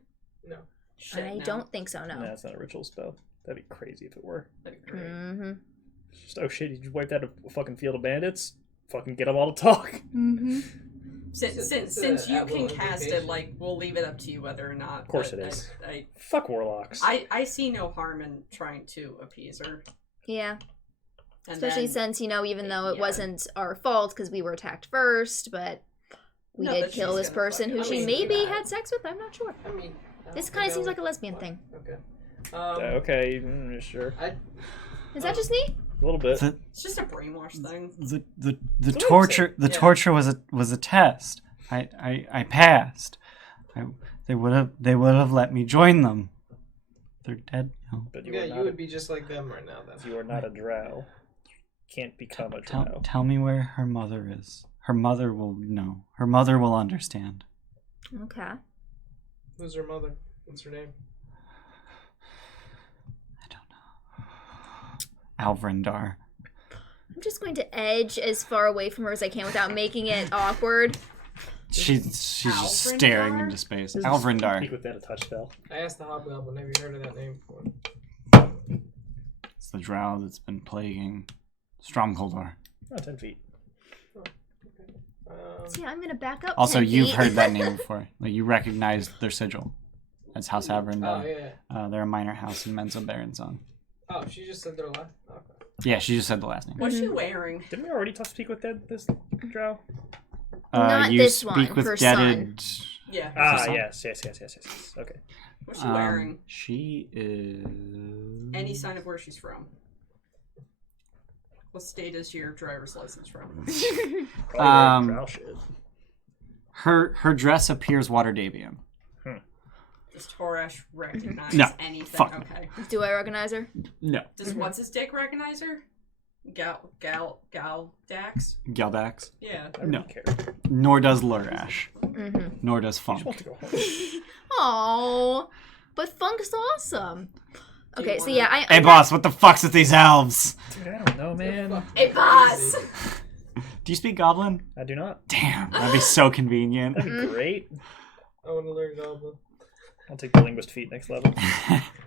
No. Shit, I no. don't think so, no. Nah, it's not a ritual spell. That'd be crazy if it were. That'd be great. Mm-hmm. Just, oh shit, you just wiped out a fucking field of bandits? Fucking get them all to talk. Mm-hmm. Since you can at-will cast it, invocation. like, we'll leave it up to you whether or not. Of course but it is. I, Fuck warlocks. I see no harm in trying to appease her. Yeah. And Especially then, since, even though it yeah. wasn't our fault because we were attacked first, but we No, did but kill she's this gonna person who fucking- she I mean, maybe yeah. had sex with. I'm not sure. I mean, This kind of seems like a lesbian thing. Okay. Okay, sure. Is that just me? A little bit. The It's just a brainwash thing. the what I'm torture saying. Yeah. torture was a test. I passed. They would have let me join them. They're dead now. But Yeah, not you would be just like them right now. Then. You are not a drow. Can't become a Tell, drow. tell me where her mother is. Her mother will know. Her mother will understand. Okay. Who's her mother? What's her name? I don't know. Alvrindar. I'm just going to edge as far away from her as I can without making it awkward. She's just Alvrindar? staring into space. Speak Alvrindar. with that a touch spell. I asked the Hobgoblin. Have you heard of that name before? It's the drow that's been plaguing Stromholdor. Oh, 10 feet. So yeah, I'm going to back up. Also, 10 you've feet. heard that name before. Like you recognize their sigil. That's House Alvrindar. Oh yeah. They're a minor house in Menzo Baronson. Oh, she just said their last. Okay. Yeah, she just said the last name. What's she wearing? Didn't we already speak with this drow? Not you this speak one, with her deaded. Yeah. Ah, son. yes. Okay. What's she wearing? She is. Any sign of where she's from? What state is your driver's license from? Drow shit. Her dress appears Waterdavian. Does Torash recognize No. anything? Fuck. Okay. Do I recognize her? No. Does what's his dick recognize her? Dax? Geldax. Yeah. I don't No. care. Nor does Lurash. Mm-hmm. Nor does I just Funk. want to go home. Oh, but Funk's awesome. Do Okay, you so wanna- yeah, Hey, boss, what the fuck's with these elves? Dude, I don't know, man. Hey, boss! Do you speak Goblin? I do not. Damn, that'd be so convenient. That'd be great. I want to learn Goblin. I'll take the linguist feat next level.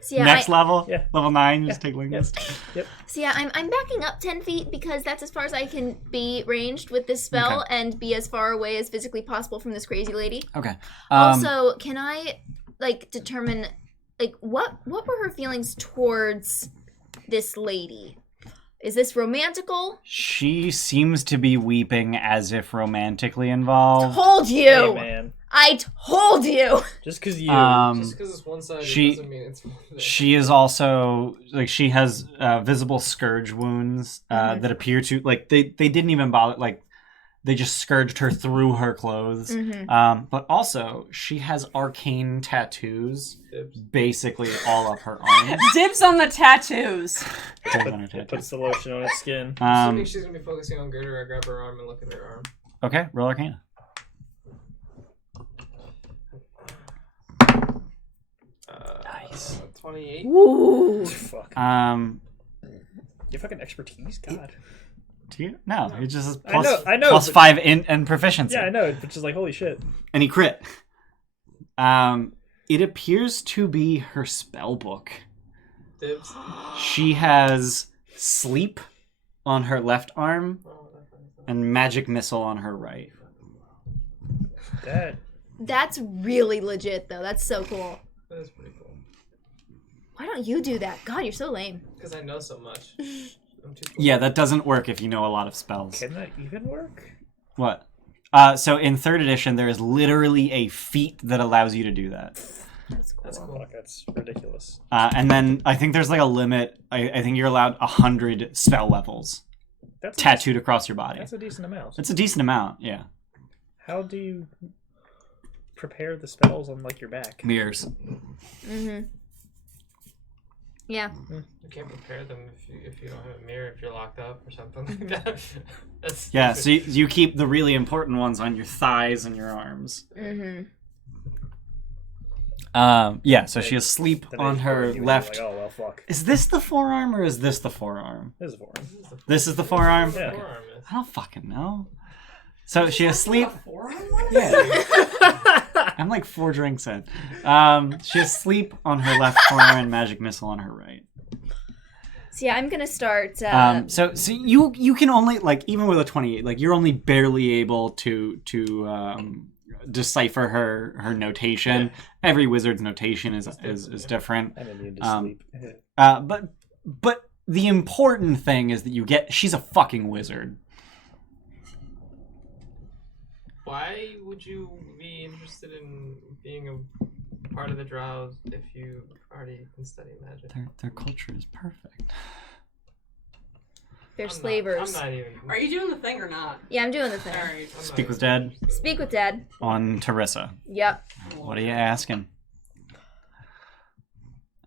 so yeah, Next level? Yeah. Level 9, just take linguist. So yeah, I'm backing up 10 feet because that's as far as I can be ranged with this spell Okay. and be as far away as physically possible from this crazy lady. Okay. Also, can I determine what were her feelings towards this lady? Is this romantical? She seems to be weeping as if romantically involved. Told you. Hey, man. I told you. Just because you. Just because it's one sided she- doesn't mean it's one sided. She is also she has visible scourge wounds that appear to they didn't even bother they just scourged her through her clothes. Mm-hmm. But also she has arcane tattoos Dibs. basically all up her arms. Dibs on the tattoos! Dibs on her tattoos. Puts the lotion on its skin. Assuming she's gonna be focusing on Girder, I grab her arm and look at her arm. Okay, roll arcana. Nice. 28. Ooh. Fuck. You fucking expertise? God. Do you? No, it just is I know, plus but- 5 in proficiency. Yeah, I know. But just like, holy shit. And he crit. It appears to be her spell book. Dibs. She has sleep on her left arm Oh, that's and magic missile on her right. That's really legit though. That's so cool. That is pretty cool. Why don't you do that? God, you're so lame. Because I know so much. I'm too cool. Yeah, that doesn't work if you know a lot of spells. Can that even work? What? So in 3rd edition, there is literally a feat that allows you to do that. That's cool. That's cool. Fuck, that's ridiculous. And then I think there's a limit. I think you're allowed 100 spell levels That's tattooed across your body. That's a decent amount. It's a decent amount, yeah. How do you prepare the spells on your back? Mirrors. Mm-hmm. Yeah. You can't prepare them if you don't have a mirror, if you're locked up or something like that. That's Yeah, so you keep the really important ones on your thighs and your arms. Mm-hmm. Yeah, so she has sleep The on day her before, you were left. Like, oh well, fuck. Is this the forearm or is this the forearm? This is boring. This is the forearm? Yeah. forearm is. I don't fucking know. So she has sleep. Forearm? Yeah. I'm like 4 drinks in. She has sleep on her left forearm and magic missile on her right. So yeah, I'm gonna start. So you can only even with a 28, you're only barely able to decipher her notation. Yeah. Every wizard's notation is different. I'm immune to Um, sleep. But the important thing is that she's a fucking wizard. Why would you be interested in being a part of the drows if you already can study magic? Their culture is perfect. They're I'm slavers. not even. Are you doing the thing or not? Yeah, I'm doing the thing. Alright. I'm not Speak with even Dad. interested. Speak with Dad. On Terissa. Yep. What are you asking?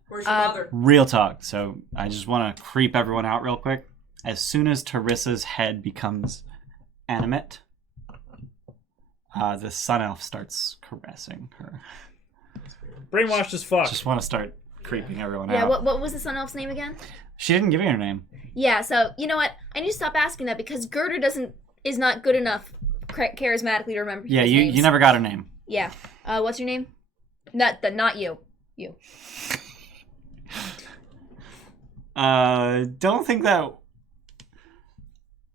Where's your mother? Real talk. So I just want to creep everyone out real quick. As soon as Terissa's head becomes animate, the sun elf starts caressing her. Brainwashed as fuck. Just want to start creeping everyone Yeah. out. What was the sun elf's name again? She didn't give me her name. Yeah. So you know what? I need to stop asking that because Girder is not good enough charismatically to remember. Yeah, people's you names. never got her name. Yeah. What's your name? Not you. You. Don't think that.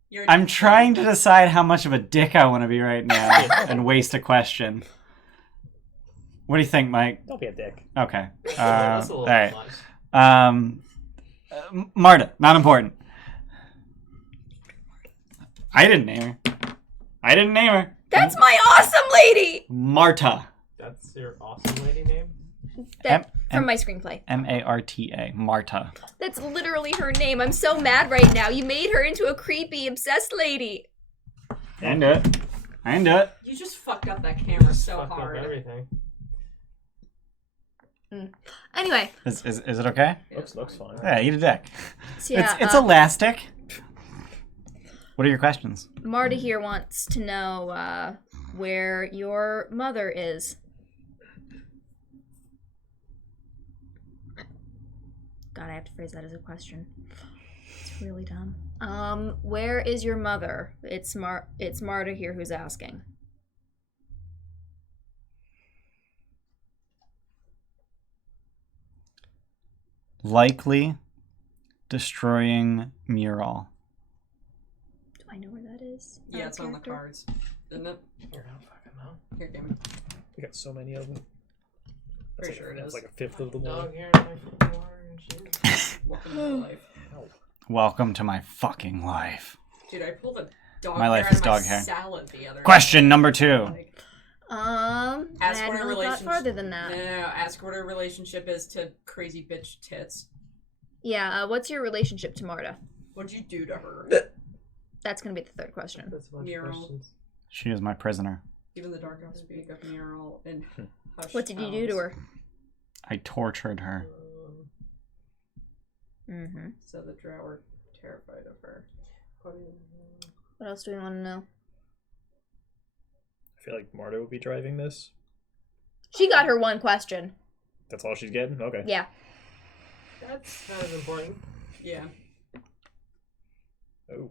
You're I'm trying to decide how much of a dick I want to be right now and waste a question. What do you think, Mike? Don't be a dick. Okay. That's a little all right. much. Marta, not important. I didn't name her. That's my awesome lady! Marta. That's your awesome lady name? From my screenplay. Marta. Marta. That's literally her name. I'm so mad right now. You made her into a creepy, obsessed lady. I can do it. I can do it. You just fucked up that camera so Fucked up hard. everything. Anyway. Is it okay? Looks fine. Yeah, eat a dick. So yeah, It's elastic. What are your questions? Marta here wants to know where your mother is. God, I have to phrase that as a question. It's really dumb. Where is your mother? It's Marta here who's asking. Likely destroying mural. Do I know where that is? Yeah, it's on the cards. Isn't it? Here, I don't fucking know. Here, give me. We got so many of them. Pretty sure it That's is. like a fifth of the one. Dog here in my floor and shit. Welcome to my life. Welcome to my fucking life. Dude, I pulled a dog My hair life out is of my dog hair. salad the other Question number 2. Like, I Ask hadn't what her really thought relationship- farther than that. no, ask what her relationship is to crazy bitch tits. Yeah, what's your relationship to Marta? What'd you do to her? That's gonna be the third question. That's a bunch of Mural. questions. She is my prisoner. Even the dark elves speak of mural and hush. What did you do to her? I tortured her. Mm-hmm. So the drow were terrified of her. What else do we want to know? I feel like Marta would be driving this. She got her one question. That's all she's getting? Okay. Yeah. That's not as important. Yeah. Oh.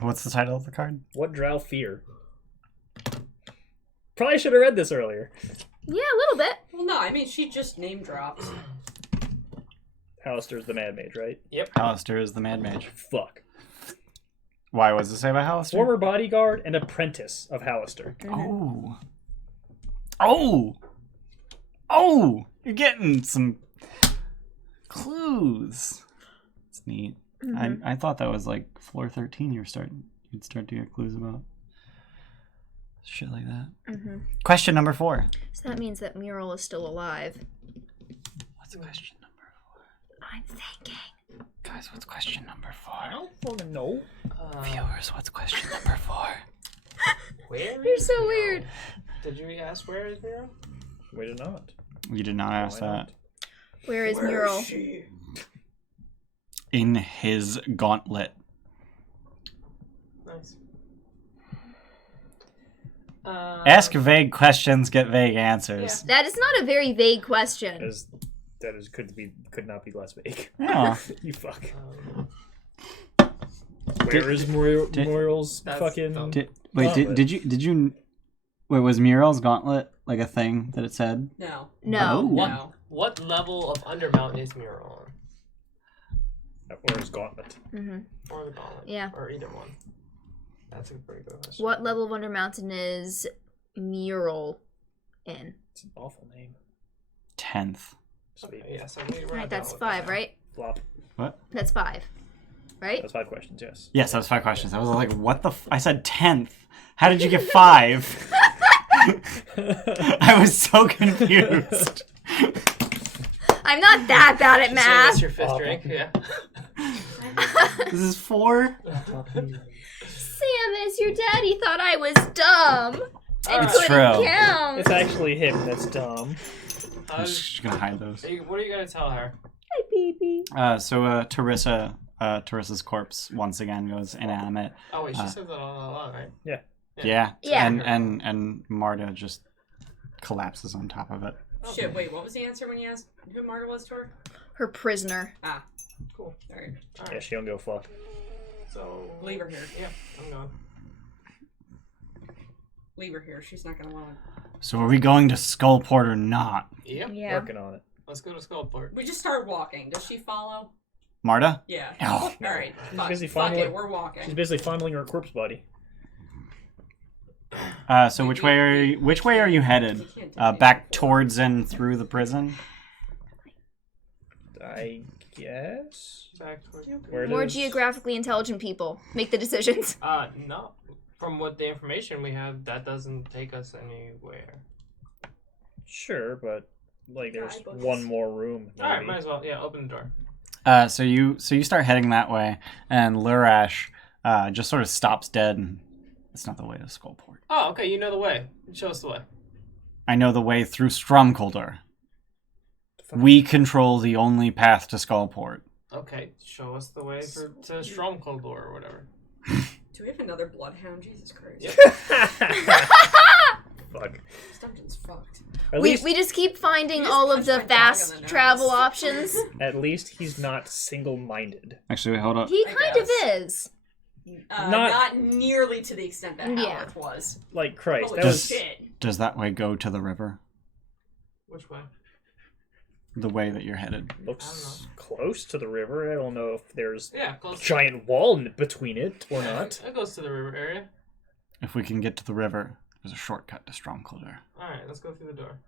What's the title of the card? What drow fear? Probably should have read this earlier. Yeah, a little bit. Well, no, I mean, she just name dropped. Alistair's the Mad Mage, right? Alistair is the Mad Mage. Fuck. Why was it say about Alistair? Former bodyguard and apprentice of Alistair. Oh. Oh! Oh! You're getting some clues. It's neat. I thought that was like floor 13 you'd start to get clues about. Shit like that. Question number 4. So that means that Mural is still alive. What's question number 4? I'm thinking. Guys, what's question number 4? I don't fucking know. Viewers, what's question number 4? Where You're is so Miro? weird. Did you ask where is Miro? We did not. You did not ask Why that. not? Where is Mural? she? In his gauntlet. Nice. Ask vague questions, get vague answers. That is not a very vague question. Could not be less vague. Oh. You fuck. Um, Where is Muriel's That's fucking? dumb. Did Gauntlet. you wait, was Muriel's gauntlet like a thing that it said? No. No. Oh. No. What level of Undermount is Miro on? Or his gauntlet? Or the Gauntlet? Yeah. Or either one. That's a pretty good question. What level of Wonder Mountain is Mural in? It's an awful name. 10th. Sweet. Okay, yeah, so we're Right, not that's done with 5, that. right? Flop. What? That's 5. Right? That's 5 questions. Yes. Yes, that was 5 questions. I was like, what the I said 10th. How did you get 5? I was so confused. I'm not that bad at So math. that's your 5th drink, yeah. This is 4? Samus, your daddy thought I was dumb and It's couldn't true. count. It's actually him that's dumb. I'm just gonna hide those. What are you gonna tell her? Hi, baby. So Terissa's corpse once again goes inanimate. Oh wait, she said that all along, right? Yeah. Yeah. Yeah. And Marta just collapses on top of it. Shit, wait, what was the answer when you asked who Marta was to her? Her prisoner. Ah, Cool. alright. Yeah, she don't give a fuck. So Leave her here. Yeah, I'm going. Leave her here. She's not gonna want to. So are we going to Skullport or not? Yep. Yeah. Working on it. Let's go to Skullport. We just start walking. Does she follow? Marta? Yeah. No. Alright. She's Fuck, busy fuck fondling- it. We're walking. She's basically fondling her corpse body. So which way are you headed? Back towards and through the prison? I guess. Back towards Where it More is. geographically intelligent people make the decisions. no. from what the information we have, that doesn't take us anywhere. Sure, but like there's Guidebooks. one more room. All right, maybe. might as well. Yeah, open the door. So you start heading that way, and Lurash just sort of stops dead. And it's not the way to Skullport. Oh, okay. You know the way. Show us the way. I know the way through Stromkoldur. We control the only path to Skullport. Okay, show us the way to Stromkoldur or whatever. Do we have another bloodhound? Jesus Christ. Yep. Fuck. This dungeon's fucked. At We least, just keep finding You just all of punched the my dog fast in the nose. travel options. at least he's not single-minded. Actually, wait, hold up. He I kind of guess. is. Not nearly to the extent that Yeah. Howard was. Like Christ, Holy that was shit. Does that way go to the river? Which way? The way that you're headed. I don't looks close to the river. I don't know if there's Yeah, close. a giant wall between it or Yeah, not. That goes to the river area. If we can get to the river, there's a shortcut to Stromkoldur. All right, let's go through the door.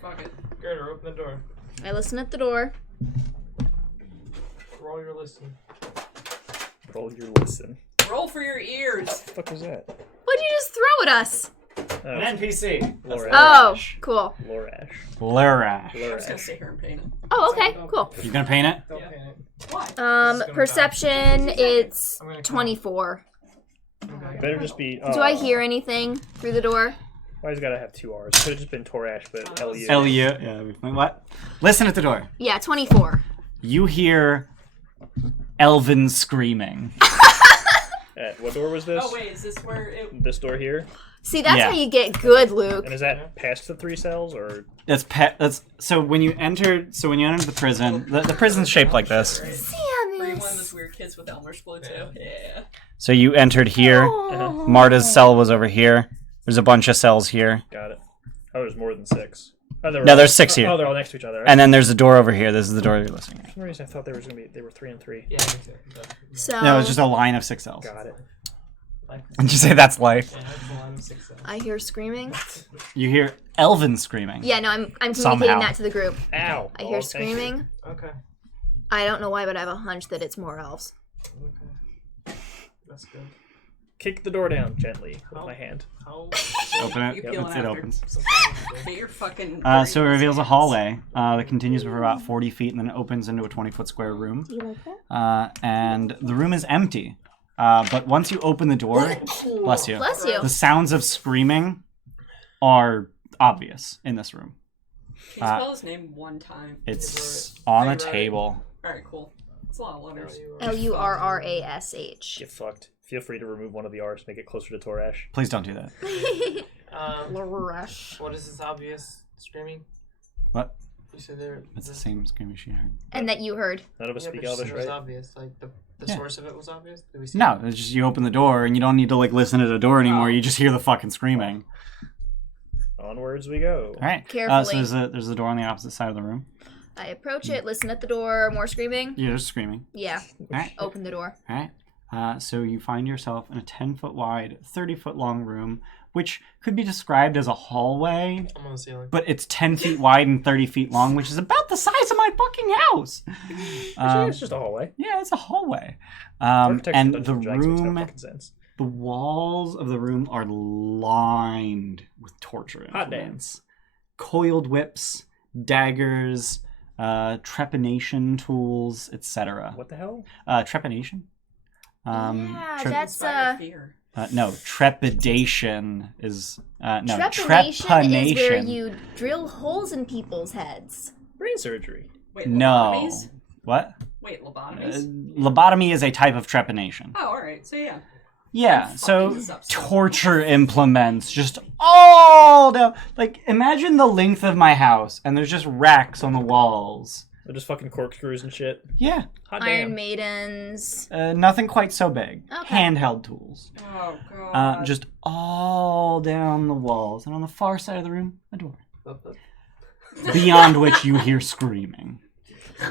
Fuck it. Gerder, open the door. I listen at the door. Roll your listen. Roll your listen. Roll for your ears. What the fuck was that? What'd you just throw at us? Oh, An NPC. Lorash. Oh, cool. Lorash. Lurash. I'm just gonna Lorash. sit here and paint it. Oh, okay, cool. You gonna paint it? Don't Yeah. paint it. Why? This is gonna Perception, it's I'm gonna count. 24. Okay. Better just be. Do I hear anything through the door? Why has it gotta have two R's? Could have just been Torash, but L-U. Elliot. Yeah. What? Listen at the door. Yeah, 24. You hear Elvin screaming. What door was this? Oh wait, is this where it? This door here? See, that's Yeah. how you get good, Luke. And is that past the 3 cells or? That's so when you enter the prison, the prison's shaped like this. Were you one of those weird kids with Elmer's glue too? Yeah. So you entered here. Oh. Marta's cell was over here. There's a bunch of cells here. Got it. Oh, there's more than 6. Oh, No, there's 6 here. Oh, they're all next to each other. And then there's a door over here. This is the door you're listening For some reason, I thought they were 3 and 3. Yeah, me too. So, No, it's just a line of 6 cells. Got it. Did you say that's life? Yeah, that's the line of 6 cells. I hear screaming. You hear Elvin screaming. Yeah, no, I'm communicating Somehow. that to the group. Ow! I hear Oh, thank you. screaming. Okay. I don't know why, but I have a hunch that it's more elves. Okay. That's good. Kick the door down gently with How- my hand. How? Open it. You Yep, peeling it after. opens. Get your fucking. So it reveals a hallway that continues for about 40 feet and then opens into a 20-foot square room. Do you like that? And the room is empty. But once you open the door, bless you, Bless you. the sounds of screaming are obvious in this room. Can you spell his name one time? It's on Oh, a you wrote it. table. Alright, cool. It's a lot of letters. Lurrash. Get fucked. Feel free to remove one of the R's, make it closer to Torash. Please don't do that. Lurrash. What is this obvious screaming? What? You said there. It's the same screaming she heard. And that you heard. None of us Yeah, speak but Elvish, it was right? obvious. Like the Yeah. source of it was obvious. Did we see? No, it's just you open the door and you don't need to like listen to the door anymore. Oh. You just hear the fucking screaming. Onwards we go. All right. Carefully. So there's a door on the opposite side of the room. I approach it, listen at the door, more screaming. You're just screaming. Yeah, All right. open the door. All right. So you find yourself in a 10-foot wide, 30-foot long room, which could be described as a hallway, I'm on the ceiling. but it's 10 feet wide and 30 feet long, which is about the size of my fucking house. Actually, it's just a hallway. Yeah, it's a hallway. Architecture And Dungeons the and Dragons makes no room, fucking sense. the walls of the room are lined with torture Hot implements. Coiled whips, daggers, trepanation tools, etc. What the hell? Trepanation? Yeah, trep- that's Inspired fear. no, trepidation is no trepanation is where you drill holes in people's heads. Brain surgery. Wait, No. lobotomies? What? Wait, lobotomies? Lobotomy is a type of trepanation. Oh, alright, so yeah. Yeah, I'm so fucking this up so torture implements just all down. Like, imagine the length of my house, and there's just racks on the walls. They're just fucking corkscrews and shit. Yeah, Hot Iron damn. Maidens. nothing quite so big. Okay. Handheld tools. Oh, God. Just all down the walls. And on the far side of the room, a door. Beyond which you hear screaming.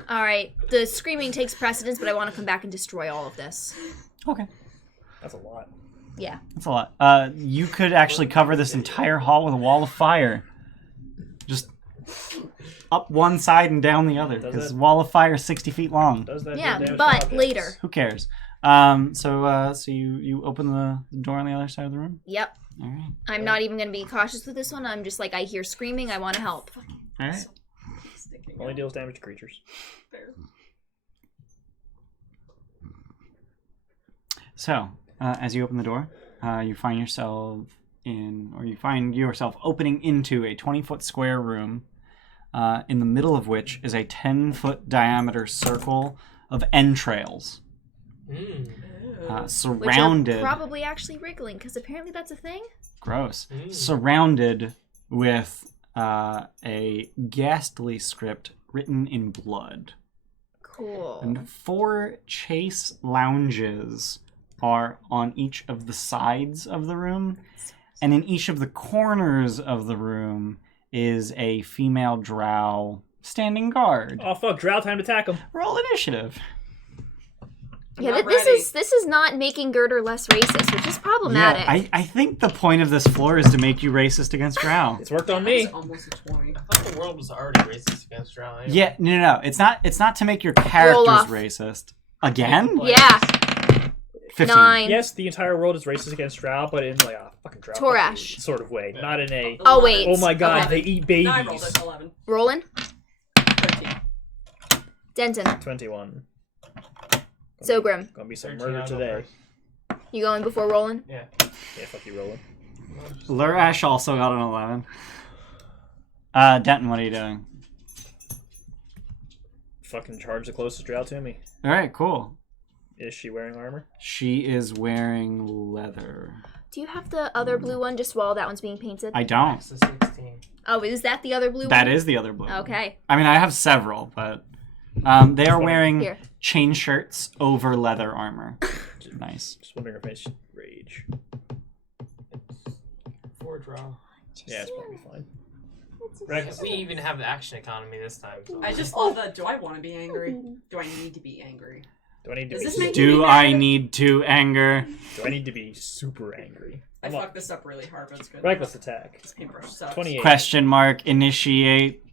All right, the screaming takes precedence, but I want to come back and destroy all of this. Okay. That's a lot. Yeah. That's a lot. You could actually cover this entire hall with a wall of fire. Just up one side and down the other, because wall of fire is 60 feet long. Does that do Yeah, damage to but objects? later. Who cares? So you open the door on the other side of the room? Yep. All right. I'm not even going to be cautious with this one. I'm just like, I hear screaming. I want to help. All right. Only deals damage to creatures. Fair. So, as you open the door, you find yourself opening into a 20-foot square room, in the middle of which is a 10-foot diameter circle of entrails, surrounded. Which are probably actually wriggling, because apparently that's a thing. Gross. Surrounded with a ghastly script written in blood. Cool. And 4 chase lounges are on each of the sides of the room, and in each of the corners of the room is a female drow standing guard. Oh fuck! Drow time to attack him. Roll initiative. Yeah, Not this ready. is not making Girder less racist, which is problematic. Yeah, I think the point of this floor is to make you racist against drow. It's worked on me. It's almost a 20. I thought the world was already racist against drow. Anyway. Yeah, no. It's not to make your characters off. racist. Again? Yeah. 15. 9. Yes, the entire world is racist against drow, but in like a fucking drow Torash. sort of way, not in a. Oh, wait. Oh my god, 11. they eat No, I rolled babies. it. 11. Rolling. 13. Denton. 21. So grim. Gonna be some 13 murder I'll go today. first. You going before rolling? Yeah. Yeah, fuck you, rolling. Lurash also got an 11. Denton, what are you doing? Fucking charge the closest drow to me. All right, cool. Is she wearing armor? She is wearing leather. Do you have the other blue one just while that one's being painted? I don't. It's a 16. Oh, is that the other blue That one? is the other blue. one. Okay. I mean, I have several, but they are wearing Here. chain shirts over leather armor. Nice. Just wondering if it's rage. 4 drow. Yeah, it's probably fine. We even have the action economy this time. So. I just love that. Do I want to be angry? Do I need to be angry? Do I need to Does be? this make Do I need to anger? Do I need to be super angry? I I'm up. fucked this up really hard, but it's good. Reckless attack. This paintbrush sucks. 28. Question mark. Initiate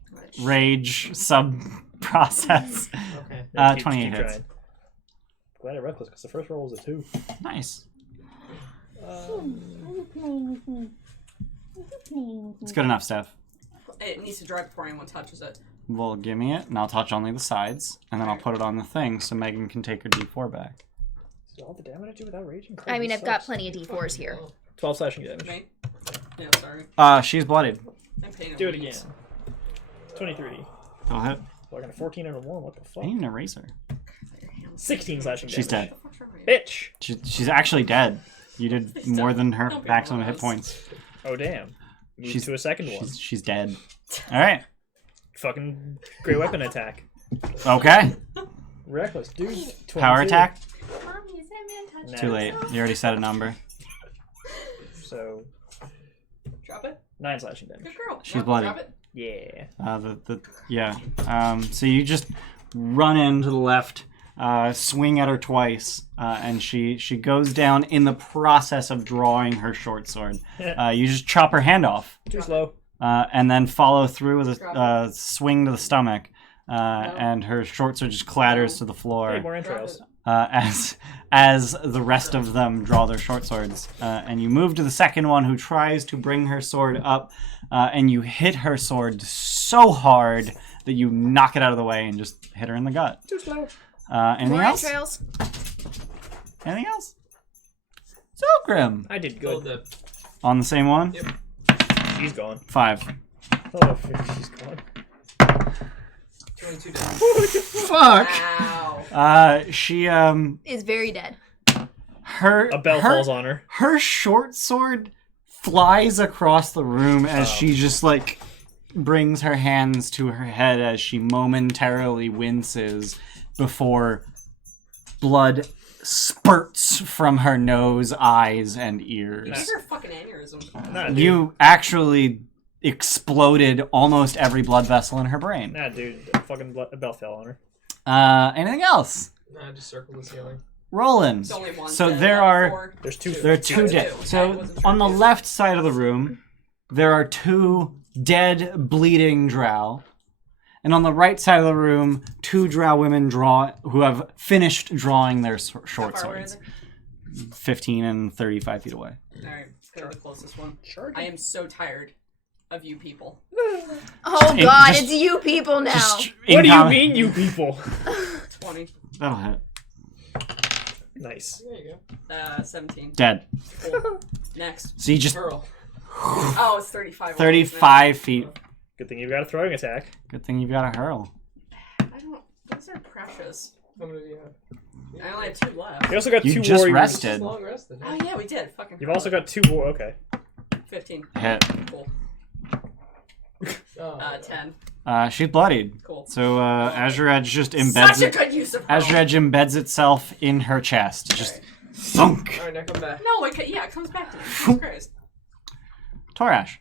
rage sub process. Okay. 28 hits. trying. Glad I reckless because the first roll was a 2. Nice. It's good enough, Steph. It needs to dry before anyone touches it. Well, give me it, and I'll touch only the sides, and then I'll put it on the thing so Megan can take her D4 back. Is all the damage I do without raging? I mean, I've got plenty of D4s here. 12 slashing damage. Me? Yeah, sorry. She's bloodied. I'm painted. Do it again. 23. Go ahead. Well, I got a 14 and a 1. What the I fuck? need an eraser. 16 slashing damage. She's dead. Bitch! She's actually dead. You did more than her Don't be maximum hit gross. points. Oh, damn. Move She's- to a second one. She's dead. All right. Fucking great weapon attack. Okay. Reckless, dude. 22. Power attack. Nah. Too late. You already said a number. So, Drop it. 9 slashing damage. Good girl. She's bloody. Drop it. Yeah. Yeah. So you just run in to the left, swing at her twice, and she goes down in the process of drawing her short sword. You just chop her hand off, Too slow. and then follow through with a swing to the stomach, and her short sword just clatters to the floor. Hey, more entrails. As the rest of them draw their short swords, and you move to the second one who tries to bring her sword up, and you hit her sword so hard that you knock it out of the way and just hit her in the gut. Too slow. Anything More else? entrails. Anything else? So grim. I did Go good. On the same one? Yep. She's gone. 5. Oh, she's gone. 22 damage. Fuck. Ow. She Is very dead. her A bell falls on her. her short sword flies across the room as she just like brings her hands to her head as she momentarily winces before blood spurts from her nose, eyes, and ears. You gave her a fucking aneurysm. Nah, dude. You actually exploded almost every blood vessel in her brain. Nah, dude. Fucking a bell fell on her. Anything else? Nah, just circle the ceiling. Roland. It's only one. So dead there out of are 4. There's 2. there are two Two. dead. I So wasn't sure on the if you- left side of the room, there are 2 dead, bleeding drow, And on the right side of the room, 2 drow women who have finished drawing their short How far away swords. is it? 15 and 35 feet away. Alright, go to the closest one. Sure. I am so tired of you people. Oh in- god, just- it's you people now. Just What do you incom- mean, you people? 20. That'll hit. Nice. There you go. 17. Dead. Cool. Next. So you just Pearl. Oh, it's 35. away, isn't it? 35 feet. Good thing you've got a throwing attack. Good thing you've got a hurl. I don't. Those are precious. How many do you have? I only have 2 left. You also got You 2 just warriors. rested. Just long rested. Oh yeah, we did. Fucking. You've also got 2 Okay. 15. Hit. Cool. Oh, 10. She's bloodied. Cool. So Azure Edge just embeds Such a it. good use of Azure pearl. Edge embeds itself in her chest. Just thunk. Alright, now come back. No, it comes back to me. Jesus Christ. Torash.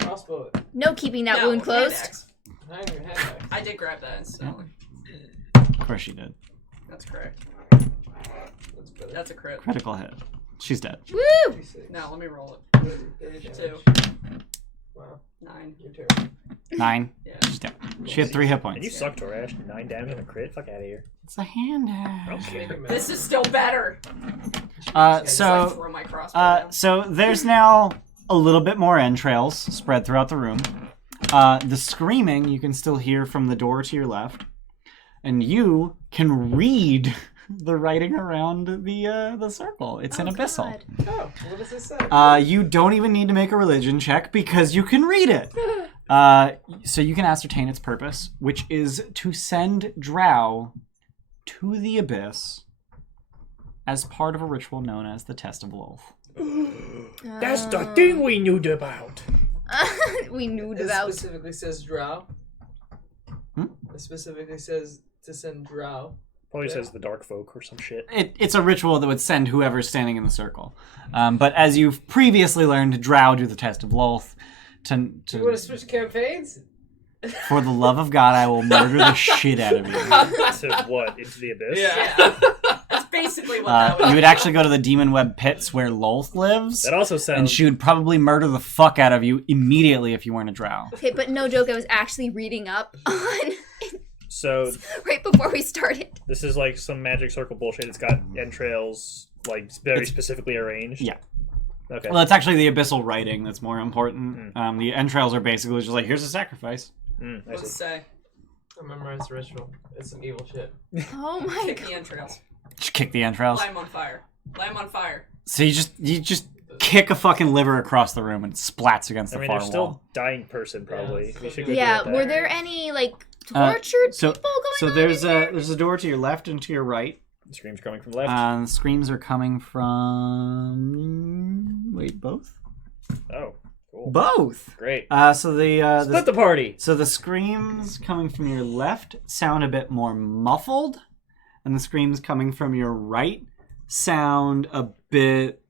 Crossbow. No keeping that No, wound closed. hand axe. Hang your hand back. I did grab that instantly. Of course she did. That's correct. That's better. That's a crit. Critical hit. She's dead. Woo! 36. Now let me roll it. 30 damage. 2. Wow. 9. Your turn. 9. Yeah. She's dead. She had 3 hit And you points. suck, Torash. 9 damage and a crit? Fuck out of here. It's a hand axe. Make him This is still better. Just, like, So throw my crossbow down. so there's now a little bit more entrails spread throughout the room. The screaming you can still hear from the door to your left, and you can read the writing around the circle. It's an abyssal. God. Oh, what does it say? You don't even need to make a religion check because you can read it. So you can ascertain its purpose, which is to send drow to the abyss as part of a ritual known as the Test of Lolth. That's the thing we knew about. We knew It about. specifically says drow. Hmm? It specifically says to send drow. Probably says the dark folk or some shit. It's a ritual that would send whoever's standing in the circle. But as you've previously learned, drow do the Test of Lolth. You want to switch campaigns? For the love of God, I will murder the shit out of you. To what? Into the abyss? Yeah. That's basically what that was. You would actually go to the demon web pits where Lolth lives, That also sounds... and she would probably murder the fuck out of you immediately if you weren't a drow. Okay, but no joke, I was actually reading up on So right before we started. this is like some magic circle bullshit. It's got entrails, like, very specifically arranged? Yeah. Okay. Well, it's actually the abyssal writing that's more important. The entrails are basically just like, here's a sacrifice. I Let's see. say. I memorize the ritual. It's some evil shit. Oh my Kick god. the entrails. Just kick the entrails. Light 'em on fire. Light 'em on fire. So you just kick a fucking liver across the room and it splats against I the mean, far there's still wall. dying person, probably. Yeah, We should go Yeah, do that. were there any like tortured so people going so on there's in there? there's a door to your left and to your right. The screams coming from left. The screams are coming from both. Oh, cool. Both. Great. So the Split the party! So the screams coming from your left sound a bit more muffled, and the screams coming from your right sound a bit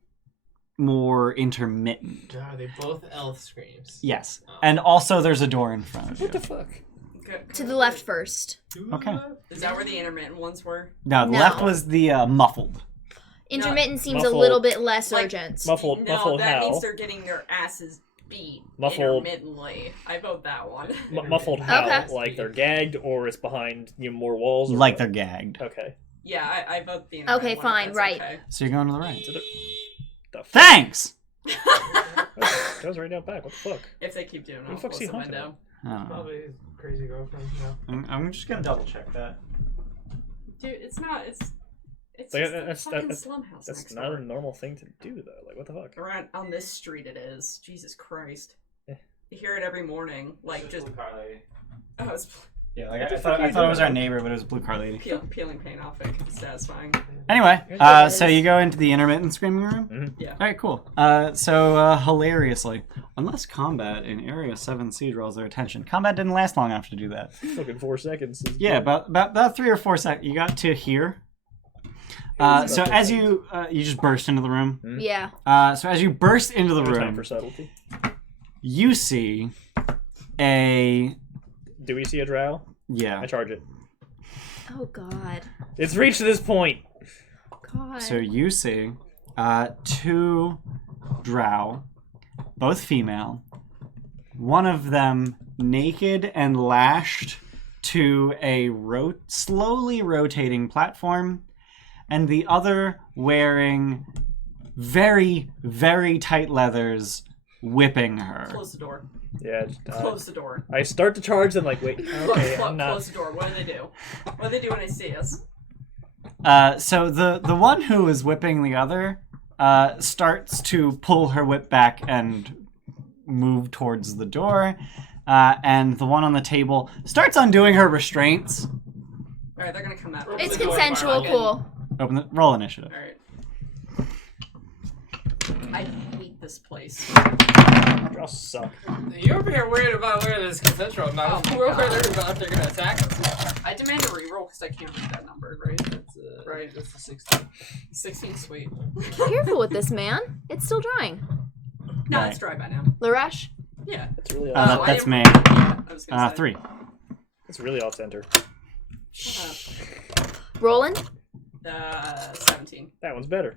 more intermittent. Are they both elf screams? Yes. And also there's a door in front of you. What the fuck? Good. To the left first. Okay. Is that where the intermittent ones were? No, the No. left was the muffled. Intermittent seems muffled- a little bit less like- urgent. Muffled, No, muffled that how? means they're getting their asses beat Muffled- intermittently. I vote that one. Muffled how? Okay. Like they're gagged, or it's behind more walls? Or Like what? they're gagged. Okay. Yeah, I vote the intermittent Okay, one, if fine, that's right. okay. So you're going to the right. The fuck? Thanks! That goes right out back. What the fuck? If they keep doing it, Who the I'll fuck's close he the hunting window. I don't know. Probably his crazy girlfriend. No. I'm just going to double check that. Dude, it's not. It's Like, just that's- a fucking that's- slum house That's next not door. a normal thing to do, though. Like, what the fuck? Around on this street, it is. Jesus Christ. Eh. You hear it every morning, like just. Oh, it's Yeah, like What the I fuck thought are you it doing? was our neighbor, but it was a blue car lady. peeling paint off it. It's satisfying. Anyway, Yeah. so you go into the intermittent screaming room? Yeah. All right, cool. So hilariously, unless combat in Area 7C draws their attention, combat didn't last long enough to do that. Fucking 4 seconds. Yeah, about 3 or 4 seconds. You got to here. So as you just burst into the room. Yeah. So as you burst into the No time room, for subtlety. you see a Do we see a drow? yeah. I charge it. Oh god. It's reached this point. God. So you see 2 drow, both female. One of them naked and lashed to a slowly rotating platform, and the other wearing very, very tight leathers, whipping her. Close the door. Yeah. Close the door. I start to charge them like, wait, okay, I'm not. Close the door. What do they do? What do they do when they see us? So the one who is whipping the other starts to pull her whip back and move towards the door, and the one on the table starts undoing her restraints. All right, they're gonna come out. It's consensual, cool. Roll initiative. All right. I hate this place. Y'all suck. You're over here worried about where this consensual. Now Oh my we're worried God. about if they're gonna attack us. I demand a reroll because I can't read that number, right? Right, that's a 16. 16, sweet. Careful with this, man. It's still drying. No, Right. it's dry by now. Larash? Yeah. It's really That's off. me. Yeah, I was gonna say. 3. It's really off center. Roland? 17. That one's better.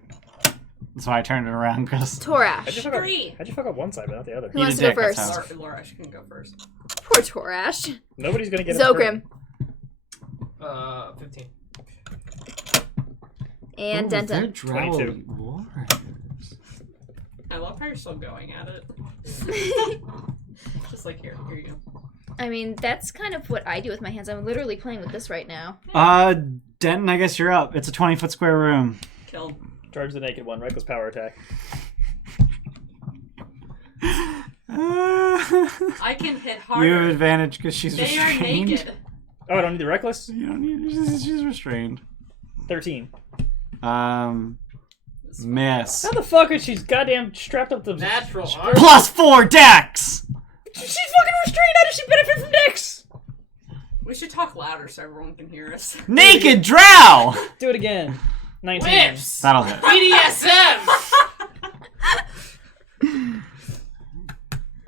So I turned it around because How'd Torash. you fuck up? 3. How'd you fuck up one side but not the other? Who wants Eat to a go dick, that's first? how- Laura, you can go first. Poor Torash. Nobody's gonna get a Zogrim. 15. And they're Denta. 22. warriors. I love how you're still going at it. Just like here you go. I mean, that's kind of what I do with my hands. I'm literally playing with this right now. Denton, I guess you're up. It's a 20-foot square room. Kill. Charge the naked one. Reckless power attack. I can hit harder. You have advantage because she's They are restrained. naked. Oh, I don't need the reckless? You don't need. She's restrained. 13. Miss. How the fuck is she goddamn strapped up to the... Natural armor. +4 dex. She's fucking restrained! How does she benefit from Dex? We should talk louder so everyone can hear us. Naked drow. Do it again. 19. Whips! That'll hit. BDSM!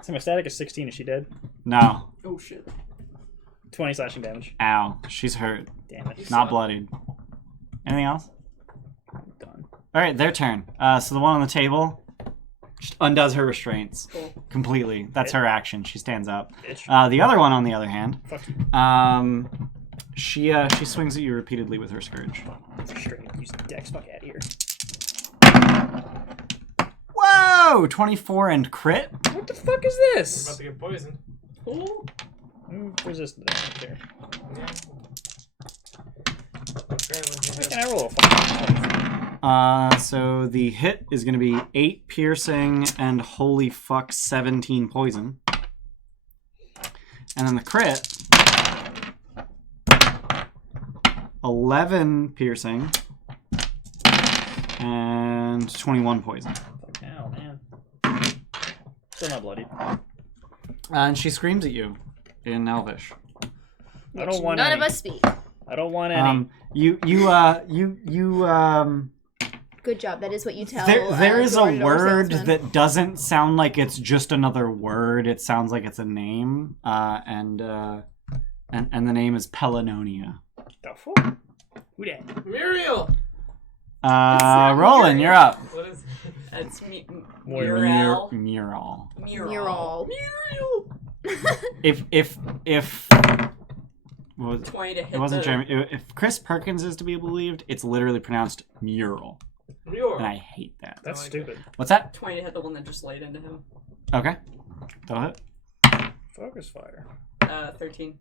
So my static is 16. Is she dead? No. Oh shit. 20 slashing damage. Ow. She's hurt. Damn it. Not bloodied. Anything else? I'm done. All right, their turn. So the one on the table just undoes her restraints Cool. completely. That's her action. She stands up. Bitch. The other one, on the other hand, Fuck you. she swings at you repeatedly with her scourge. Restrained. Use Dex. Fuck out of here. Whoa! 24 and crit. What the fuck is About this? to get poisoned. Cool. Resist the damage there. Yeah. Apparently, Can I roll a fucking So the hit is going to be 8 piercing and holy fuck 17 poison. And then the crit, 11 piercing and 21 poison. Fuck now, man. Still not bloodied. And she screams at you in Elvish. I don't want None any. of us speak. I don't want any. You Good job. That is what you tell. there is a door-to-door word salesmen. that doesn't sound like it's just another word. It sounds like it's a name. And the name is Pelanonia. The fuck? Who that? Muriel! Roland, you're up. What is It's Mural. Mural. Mural. Mural. If what was it? 20 to hit It wasn't the... Jeremy. If Chris Perkins is to be believed, it's literally pronounced mural, Muriel? and I hate that. That's I like stupid. What's that? 20 to hit the one that just laid into him. Okay, that'll hit. Focus fire. 13.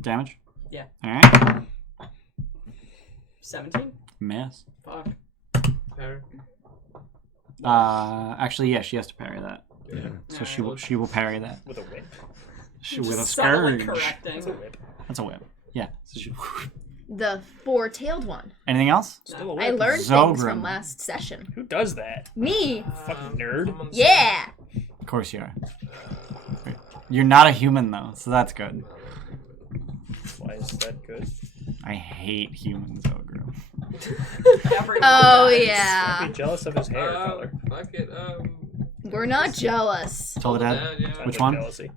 Damage. Yeah. All right. 17? Miss. Fuck. Better. Actually, yeah, she has to parry that. Yeah. So she will parry that. With a whip. With a Just subtly scourge. correcting. That's a whip. That's a whip. Yeah. So she- The four-tailed one. Anything else? Still a I whip. learned things Zogrim. from last session. Who does that? Me. Fucking nerd. someone's- Yeah. Of course you are. You're not a human though, so that's good. Why is that good? I hate humans, Ogre. Everyone Oh dies. yeah. Don't be jealous of his hair color. Fuck it. We're not jealous. Told it Dad, yeah. Sounds Which like one? Jealousy.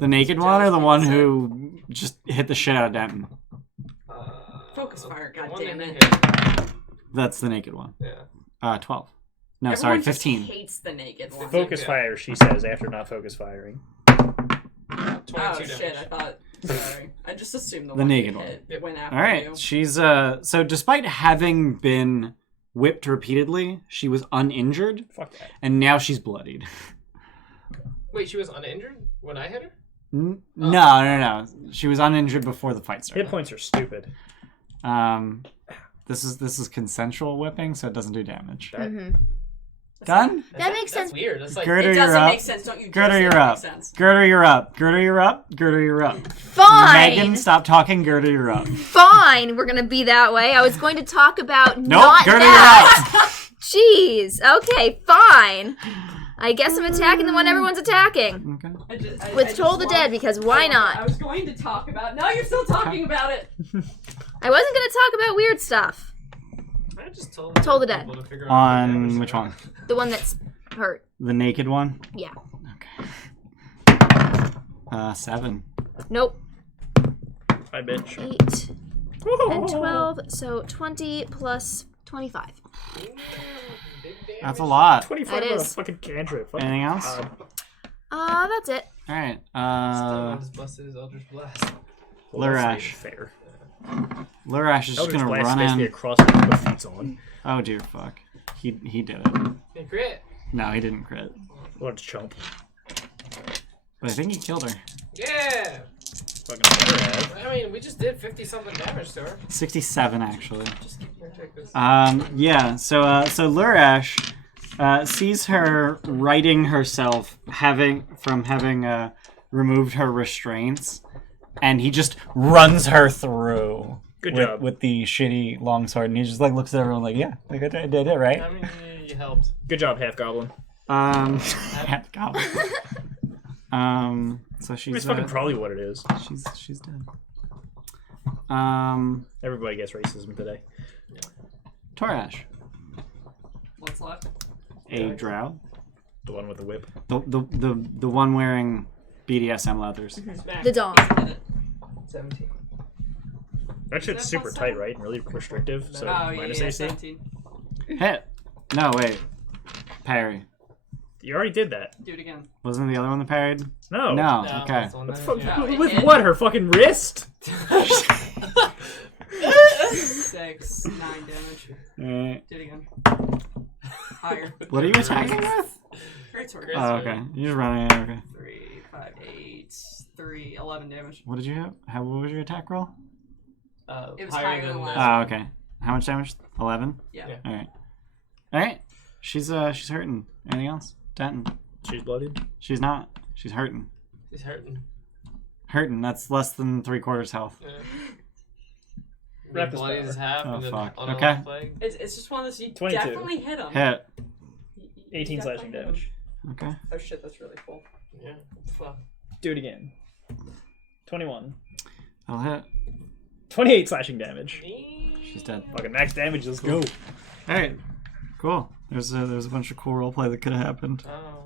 The naked one or the one who just hit the shit out of Denton? Focus fire, the one goddammit. that hit. That's the naked one. Yeah. 12. No, Everyone sorry, just 15. hates the naked one. Focus Yeah. fire, she says, after not focus firing. Oh 22 shit! damage. I thought. Sorry, I just assumed the The one naked you one. hit went after All right, you. she's so despite having been whipped repeatedly, she was uninjured, Fuck that. and now she's bloodied. Wait, she was uninjured when I hit her? No. She was uninjured before the fight started. Hit points are stupid. This is consensual whipping, so it doesn't do damage. Mhm. Done? That makes That's sense. weird. That's like Girder, It you're doesn't up. make sense. Don't you? just Girder, say you're it up. makes sense. Girder, you're up. Girder, you're up. Girder, you're up. Fine. Megan, stop talking. Girder, you're up. Fine. We're gonna be that way. I was going to talk about Nope, not Girder, that. you're up. Jeez. Okay. Fine. I guess I'm attacking the one everyone's attacking. Okay. With Troll the Dead, because why I not? was going to talk about. No, you're still talking about it. I wasn't gonna talk about weird stuff. I just told Toll the Dead. people to figure out the damage On which they're one? The one that's hurt. The naked one? Yeah. Okay. 7. Nope. Hi, bitch. 8 and 12. So 20 plus 25. at. Big damage. That's a lot. 25 That on a is. fucking cantrip. Fuck. Anything else? That's it. All right. Still just busted his Eldritch Blast. Well, that's not Lurash. even fair. Lurash is just Eldritch gonna Blast run basically in. across the put feet on. Oh dear fuck. He did it. Hey, crit. No, he didn't crit. Let's chump. But I think he killed her. Yeah. Fucking better have. I mean, we just did 50 something damage to her. 67 actually. Just keep her take this. Yeah. So Lurash sees her righting herself, having removed her restraints, and he just runs her through. Good job. With the shitty longsword, and he just like looks at everyone like, yeah, like I did it right. I mean, you helped. Good job, half goblin. Yeah, goblin. So she's It's fucking probably what it is. she's dead. Everybody gets racism today. Torash, What's left? a drow, The one with the whip. the one wearing BDSM leathers. Smack. The Dawn. 17. That shit's that super plus tight, seven? right? And really restrictive. So Oh yeah, minus yeah, AC. 17. Hit. No, wait. Parry. You already did that. Do it again. Wasn't the other one that parried? No. No. No, Okay. that's the one that- Fuck, yeah. it with hit. what? Her fucking wrist? 6, 9 damage. Alright. Do it again. Higher. What are you attacking with? Great sword. Great. Oh, okay. You're just running it. Okay. 3, 5, 8, 3, 11 damage. What did you have? What was your attack roll? It was higher than last. Oh, okay. How much damage? 11. Yeah. Yeah. All right. All right. She's hurting. Anything else? Denton. She's bloodied. She's not. She's hurting. He's hurting. Hurting. That's less than 3/4 health. Yeah. Wrap this Bloody back. as half Oh, and then fuck. on a Okay. left leg. It's just one of those, you 22. definitely hit him. Hit. 18 You slashing definitely hit him. damage. Okay. Oh shit, that's really cool. Yeah. Fuck. Do it again. 21. I'll hit. 28 slashing damage. She's dead. Fucking max damage. Let's go. All right. Cool. There's a bunch of cool roleplay that could have happened. Oh.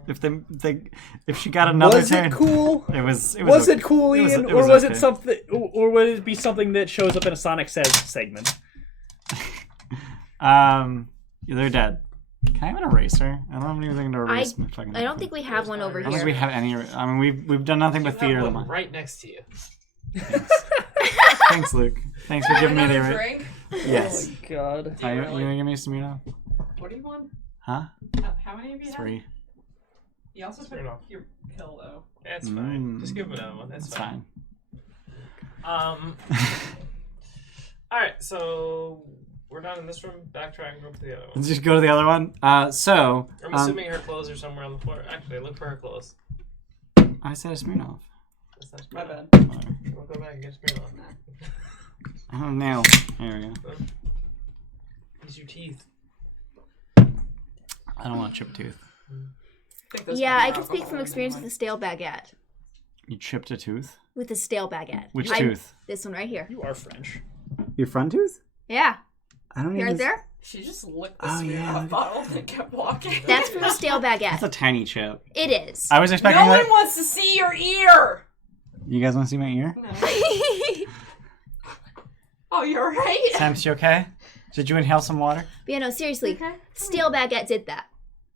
If she got another Was turn. it cool? It was. Was okay. it cool, It was- Ian, it or was was okay. it something, or would it be something that shows up in a Sonic Says segment? They're dead. Can I have an eraser? I don't have anything to erase. my fucking I don't think we have one over I don't think we here. have any. I mean, we've done nothing You but have theater. one The month. right next to you. Thanks, Luke. Thanks for giving me the Another eraser. drink? Yes. Oh my god. Are you gonna give me some Smirnoff? What do you want? Huh? How many of you have? 3. You also took Smirnoff. your pill though. That's fine. Just give him another one. That's It's fine. fine. Alright, so we're done in this room. Backtrack and go to the other one. Let's just go to the other one. So I'm assuming her clothes are somewhere on the floor. Actually, look for her clothes. I said a Smirnoff. That's not My Smirnoff. bad. We'll go back and get Smirnoff. Oh no. There we go. Use your teeth. I don't want to chip a tooth. Think there's Yeah, more I can speak alcohol from in experience mine. with a stale baguette. You chipped a tooth? With a stale baguette. Which I- tooth? This one right here. You are French. Your front tooth? Yeah. I don't Right even. there? She just licked the Oh, Smirnoff yeah. bottle and kept walking. That's from a stale That's baguette. a tiny chip. It is. I was expecting No one that. wants to see your ear. You guys want to see my ear? No. Oh, you're right. Sam's, you okay? Did you inhale some water? But yeah, no, seriously. Okay. Stale baguette did that.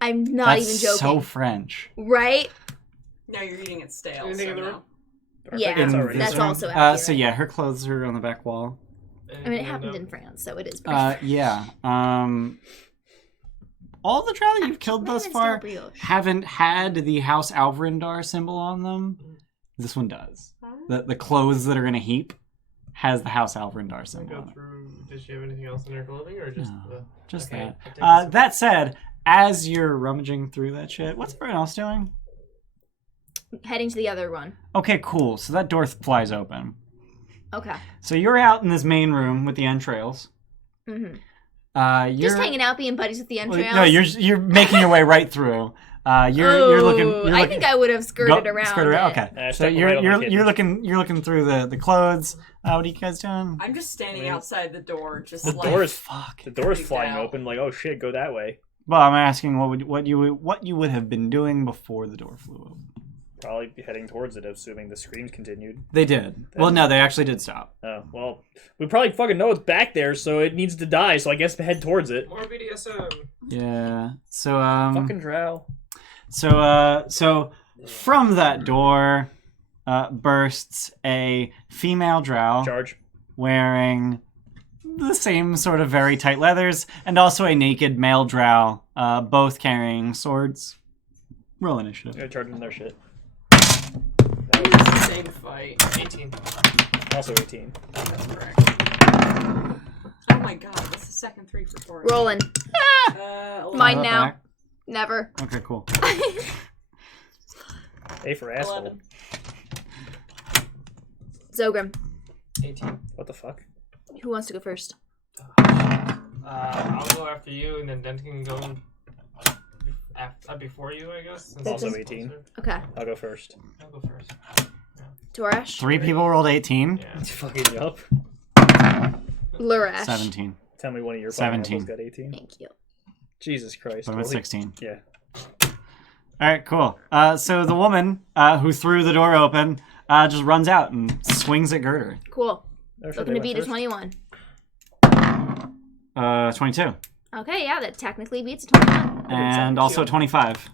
I'm not That's even joking. so French. Right? Now you're eating it stale. Anything So in the no. room? Yeah, That's in already that's this done. room. also accurate. So yeah, her clothes are on the back wall. I mean, it happened in France, so it is pretty Yeah. All the drow that you've killed thus far haven't had the House Alvrindar symbol on them. This one does. The clothes that are in a heap has the House Alvrindar symbol on it. Did she have anything else in her clothing, or just No, just okay, that. That said, as you're rummaging through that shit, what's everyone else doing? Heading to the other one. Okay, cool. So that door flies open. Okay. So you're out in this main room with the entrails. Mm-hmm. You're Just hanging out, being buddies with the entrails. No, you're making your way right through. You're looking. I think I would have skirted around. Skirted around. it. Okay. So you're looking through the clothes. What are you guys doing? I'm just standing outside the door, just The like door is Fuck. the door is freaked flying out. open. Like, oh shit, go that way. Well, I'm asking what you would have been doing before the door flew open. Probably be heading towards it, assuming the screams continued. They did. Well, no, they actually did stop. Oh, well, we probably fucking know it's back there, so it needs to die. So I guess head towards it. more BDSM? Yeah. So Fucking drow. So from that door bursts a female drow Charge. wearing the same sort of very tight leathers, and also a naked male drow, both carrying swords. Roll initiative. They're charging their shit. Same fight. 18. Also 18. That's correct. Oh my god, that's the second 3 for Tori. Rolling. 11. Mine now. Back. Never. Okay, cool. A for asshole. 11. Zogrim. 18. What the fuck? Who wants to go first? I'll go after you, and then Denton can go before you, I guess. since Also he's 18. closer. Okay. I'll go first. I'll go first. Torash. 3 people rolled 18. Yeah. Fucking up. Lurash. 17. Tell me one of your 17. got 18. Thank you. Jesus Christ. But I'm at Holy- 16. Yeah. All right, cool. So the woman who threw the door open just runs out and swings at Girder. Cool. Oh, shit, Looking they to beat went a first? 21. 22. Okay, yeah, that technically beats a 21. And also 25.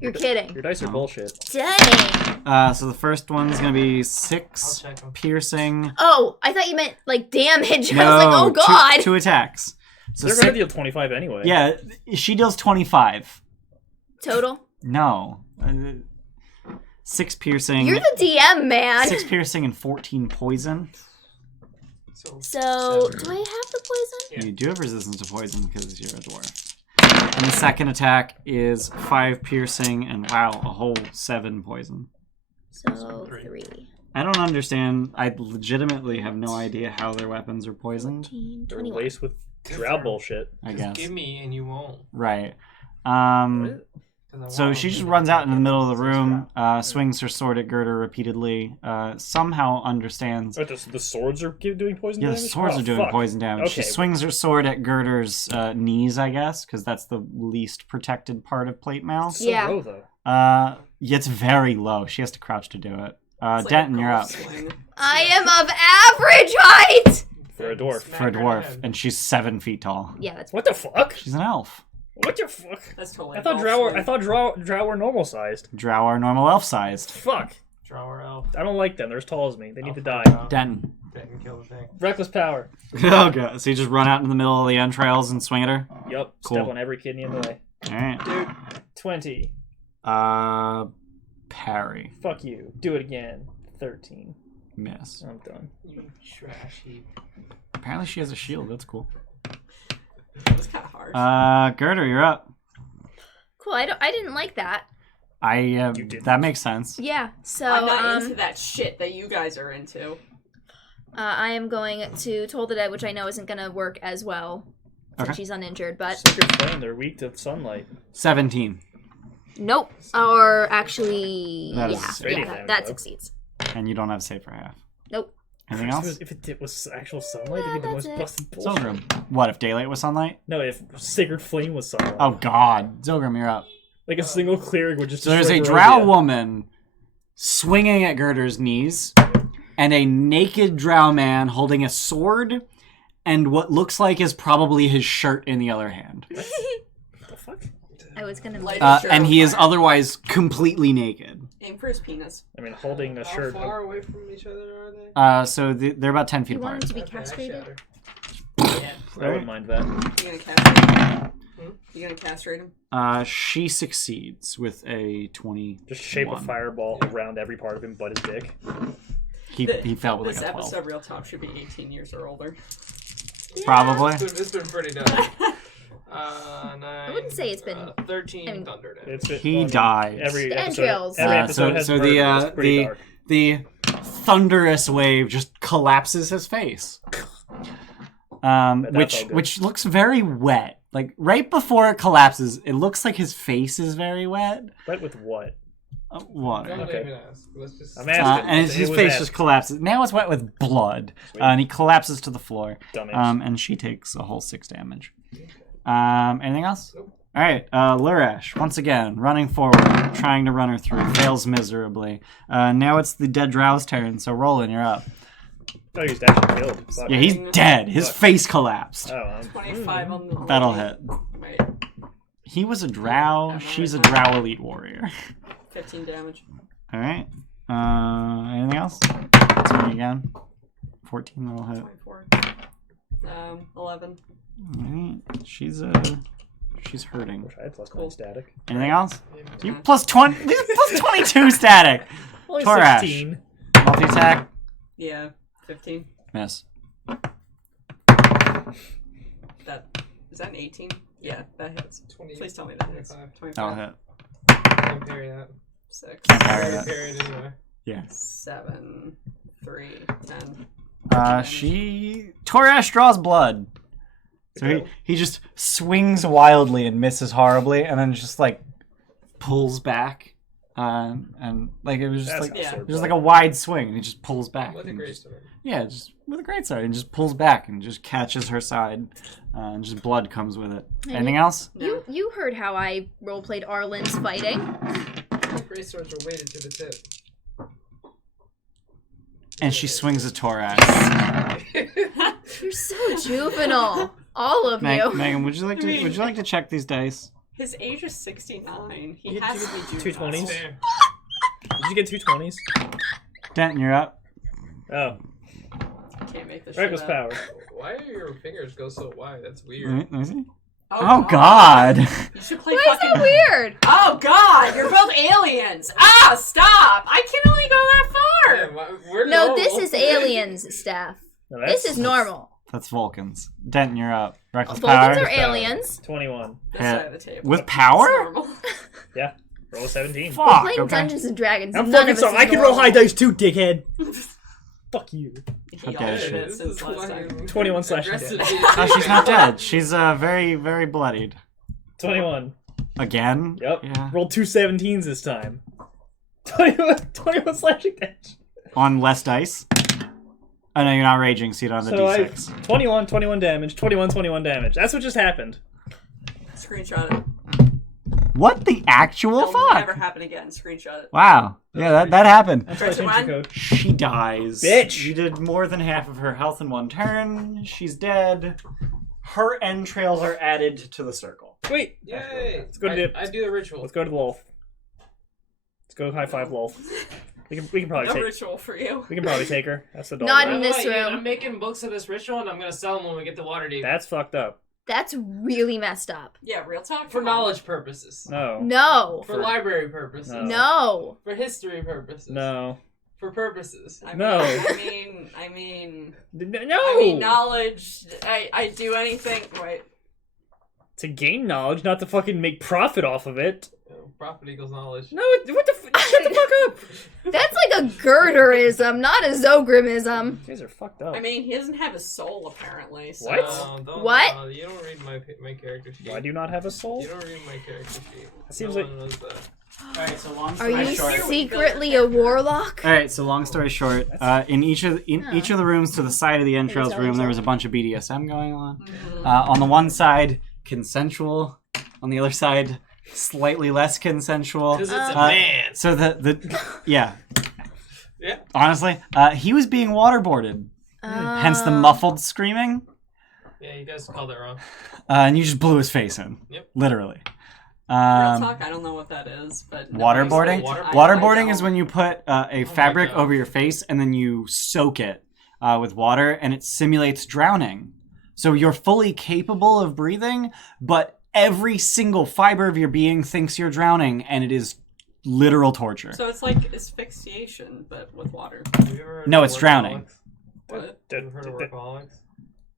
You're kidding. Your dice are bullshit. Dang. So the first one's going to be I'll 6 check him. piercing. Oh, I thought you meant like damage. No, I was like, oh god. Two attacks. So They're six, gonna deal 25 anyway. yeah, she deals 25. Total. No. 6 piercing. You're the DM, man. 6 piercing and 14 poison. So, seven. do I have the poison? Yeah. You do have resistance to poison because you're a dwarf. And the second attack is 5 piercing and wow, a whole 7 poison. So, Three. 3. I don't understand. I legitimately have no idea how their weapons are poisoned. 14, They're 21. laced with drow bullshit. I Just guess. give me, and you won't. Right. 'Cause I So want she them just to runs out in the get middle of the six room, rounds. swings her sword at Girder repeatedly, somehow understands. Oh, the swords are doing poison Yeah, the damage? swords Oh, are doing fuck. poison damage. She Okay. swings her sword at Girder's knees, I guess, because that's the least protected part of plate mail. So Yeah. low, though. Yeah, it's very low. She has to crouch to do it. It's like Denton, a you're golf up swing. I am of average height. For a dwarf. Smack for a her in the dwarf, head. and she's 7 feet tall. Yeah, that's What the fuck? She's an elf. What the fuck? That's totally. I a thought golf drow. swing. I thought drow were normal sized. Drow are normal elf sized. Fuck. Drawer elf. I don't like them. They're as tall as me. They need to die. Denton. Denton kill the thing. Reckless power. Oh god. So you just run out into the middle of the entrails and swing at her? Yup. Cool. Step on every kidney in the way. Alright. Dude. 20. Parry. Fuck you. Do it again. 13. Miss. I'm done. You trash heap. Apparently she has a shield. That's cool. That was kind of harsh. Girder, you're up. cool. I didn't like that. You didn't. that makes sense. Yeah. So I'm not into that shit that you guys are into. I am going to Toll the Dead, which I know isn't going to work as well since Okay. she's uninjured, but Sacred flame. They're weak to sunlight. 17. nope. Or actually, That is yeah, radiant that damage, though. succeeds. And you don't have save for half. Nope. Anything If it else? was- If it was actual sunlight, it'd be the Yeah, most that's busted bullshit. Zogrim. What, if daylight was sunlight? No, if sacred flame was sunlight. Oh god. Zogrim, you're up. Like a single cleric would just So there's a destroy drow Barovia. woman swinging at Girder's knees, and a naked drow man holding a sword, and what looks like is probably his shirt in the other hand. What the fuck? I was gonna. Light Make Sure. And he is otherwise completely naked. Aim for his penis. I mean, holding a How shirt. far away from each other are they? So they're about 10 feet You want apart. him to be Okay, I castrated? shatter. I wouldn't mind that. You gonna castrate him? You gonna castrate him? She succeeds with a 20. Just shape a fireball around every part of him but his dick. He fell with This like a 12. episode, Real Talk, should be 18 years or older. Probably. It's been pretty done. 9, I wouldn't say it's been. 13 I mean- thunder damage. It's He dies. Every The episode, entrails. every episode has so murder. It's the pretty dark. the thunderous wave just collapses his face, That which felt good. which looks very wet. Like right before it collapses, it looks like his face is very wet. Wet with what? Water. Don't Okay. even ask. Let's just. I'm asking. And It his was face asked. just collapses. Now it's wet with blood, Sweet. and he collapses to the floor. Dumbass. And she takes a whole 6 damage. Anything else? Nope. All right, Luresh, once again, running forward, trying to run her through, fails miserably. Now it's the dead drow's turn, so Roland, you're up. Oh, he's actually killed. Fuck. Yeah, he's dead. His Fuck. face collapsed. Oh, 25 on the. That'll hit. Wait, He was a drow. She's a drow elite warrior. 15 damage. All right. Anything else? It's me again. 14, that'll hit. 24. 11. All right. She's hurting. I had +9 static. Anything else? You Yeah. plus 20, plus 22 static. Only Torash. 16. Multi attack. Yeah, 15. Miss. That is that an 18? Yeah, that hits. 20, Please tell me that hits. 25. 25. That'll hit. Can't parry that. 6. Parry that. Parry it anyway. Yeah. 7. 3. 10. Torash draws blood. So he just swings wildly and misses horribly, and then just like pulls back, and like it was just That's like not yeah. sword it was blood. like a wide swing, and he just pulls back. With a and great just- sword. yeah, just with a great sword, and just pulls back and just catches her side, and just blood comes with it. Anything else? No. You heard how I roleplayed Arlen's fighting. Great swords are weighted to the tip. And she swings a Torash. You're so juvenile, all of you. Megan, would you like to I mean- would you like to check these dice? His age is 69. He You has get to be two juvenile. 20s? Fair. Did you get 2 20s? Denton, you're up. Oh, Can't make this shit reckless up. power. Why do your fingers go so wide? That's Let weird. me- let me see. Oh God! You should play Why is fucking. that weird? Oh God! You're both aliens. Ah! Stop! I can only go that far. Yeah, we're No, normal. this is aliens, Steph. No, This is normal. That's Vulcans. Denton, you're up. Reckless Vulcans power. are aliens. 21. This side of the table. With It's power? normal. Yeah. Roll a 17. Fuck. Playing Okay. Dungeons and Dragons. I'm none fucking of us sorry. is I can roll normal. high dice too, dickhead. Fuck you. He Okay, always shit. did This since is last fucking time. 21 slash aggressive. Oh, she's not dead. She's very, very bloodied. 21. Again? Yep. Yeah. Rolled 2 17s this time. 21 slashing damage. On less dice? Oh no, you're not raging, so you don't have the So I D6. 21 damage, 21 damage. That's what just happened. Screenshot it. What the actual It'll fuck? never happen again. Screenshot it. Wow. Yeah, that happened. That's why I changed the code. She dies. Bitch. You did more than half of her health in one turn. She's dead. Her entrails are added to the circle. Wait. Yay! Let's go to I do the ritual. Let's go to the Lolth. Let's go high five Lolth. We can probably No take. ritual for you. We can probably take her. That's the dog. Not right? in this room. I'm making books of this ritual, and I'm gonna sell them when we get to Waterdeep That's fucked up. That's really messed up. Yeah, real talk. for come on. knowledge purposes, No. No. for library purposes, No. No. for history purposes, No. for purposes. I mean, No. I mean, No. knowledge. I do anything. Wait. To gain knowledge, not to fucking make profit off of it. Profit equals knowledge. No, what the shut the fuck up. That's like a girderism, not a Zogrimism. You guys are fucked up. I mean, he doesn't have a soul apparently. So. What? What? You don't read my character sheet. Why do you not have a soul? You don't read my character sheet. It seems no like- one knows that. Alright, so long Are story you short. secretly a warlock? Alright, so long story short, in each of the rooms to the side of the entrails tell room, you there was a bunch of BDSM going on. Mhm. On the one side, consensual. On the other side, slightly less consensual. Because it's a Uh, man. So the yeah. Yeah. Honestly, he was being waterboarded, hence the muffled screaming, Yeah, you guys called it wrong. and you just blew his face in. Yep. Literally. talk, I don't know what that is, but Waterboarding? Waterboarding? Waterboarding is when you put a fabric God. over your face and then you soak it with water, and it simulates drowning. So you're fully capable of breathing, but every single fiber of your being thinks you're drowning, and it is literal torture. So it's like asphyxiation, but with water. Have you ever heard No, of it's drowning. Workaholics? What? Have you heard of Workaholics?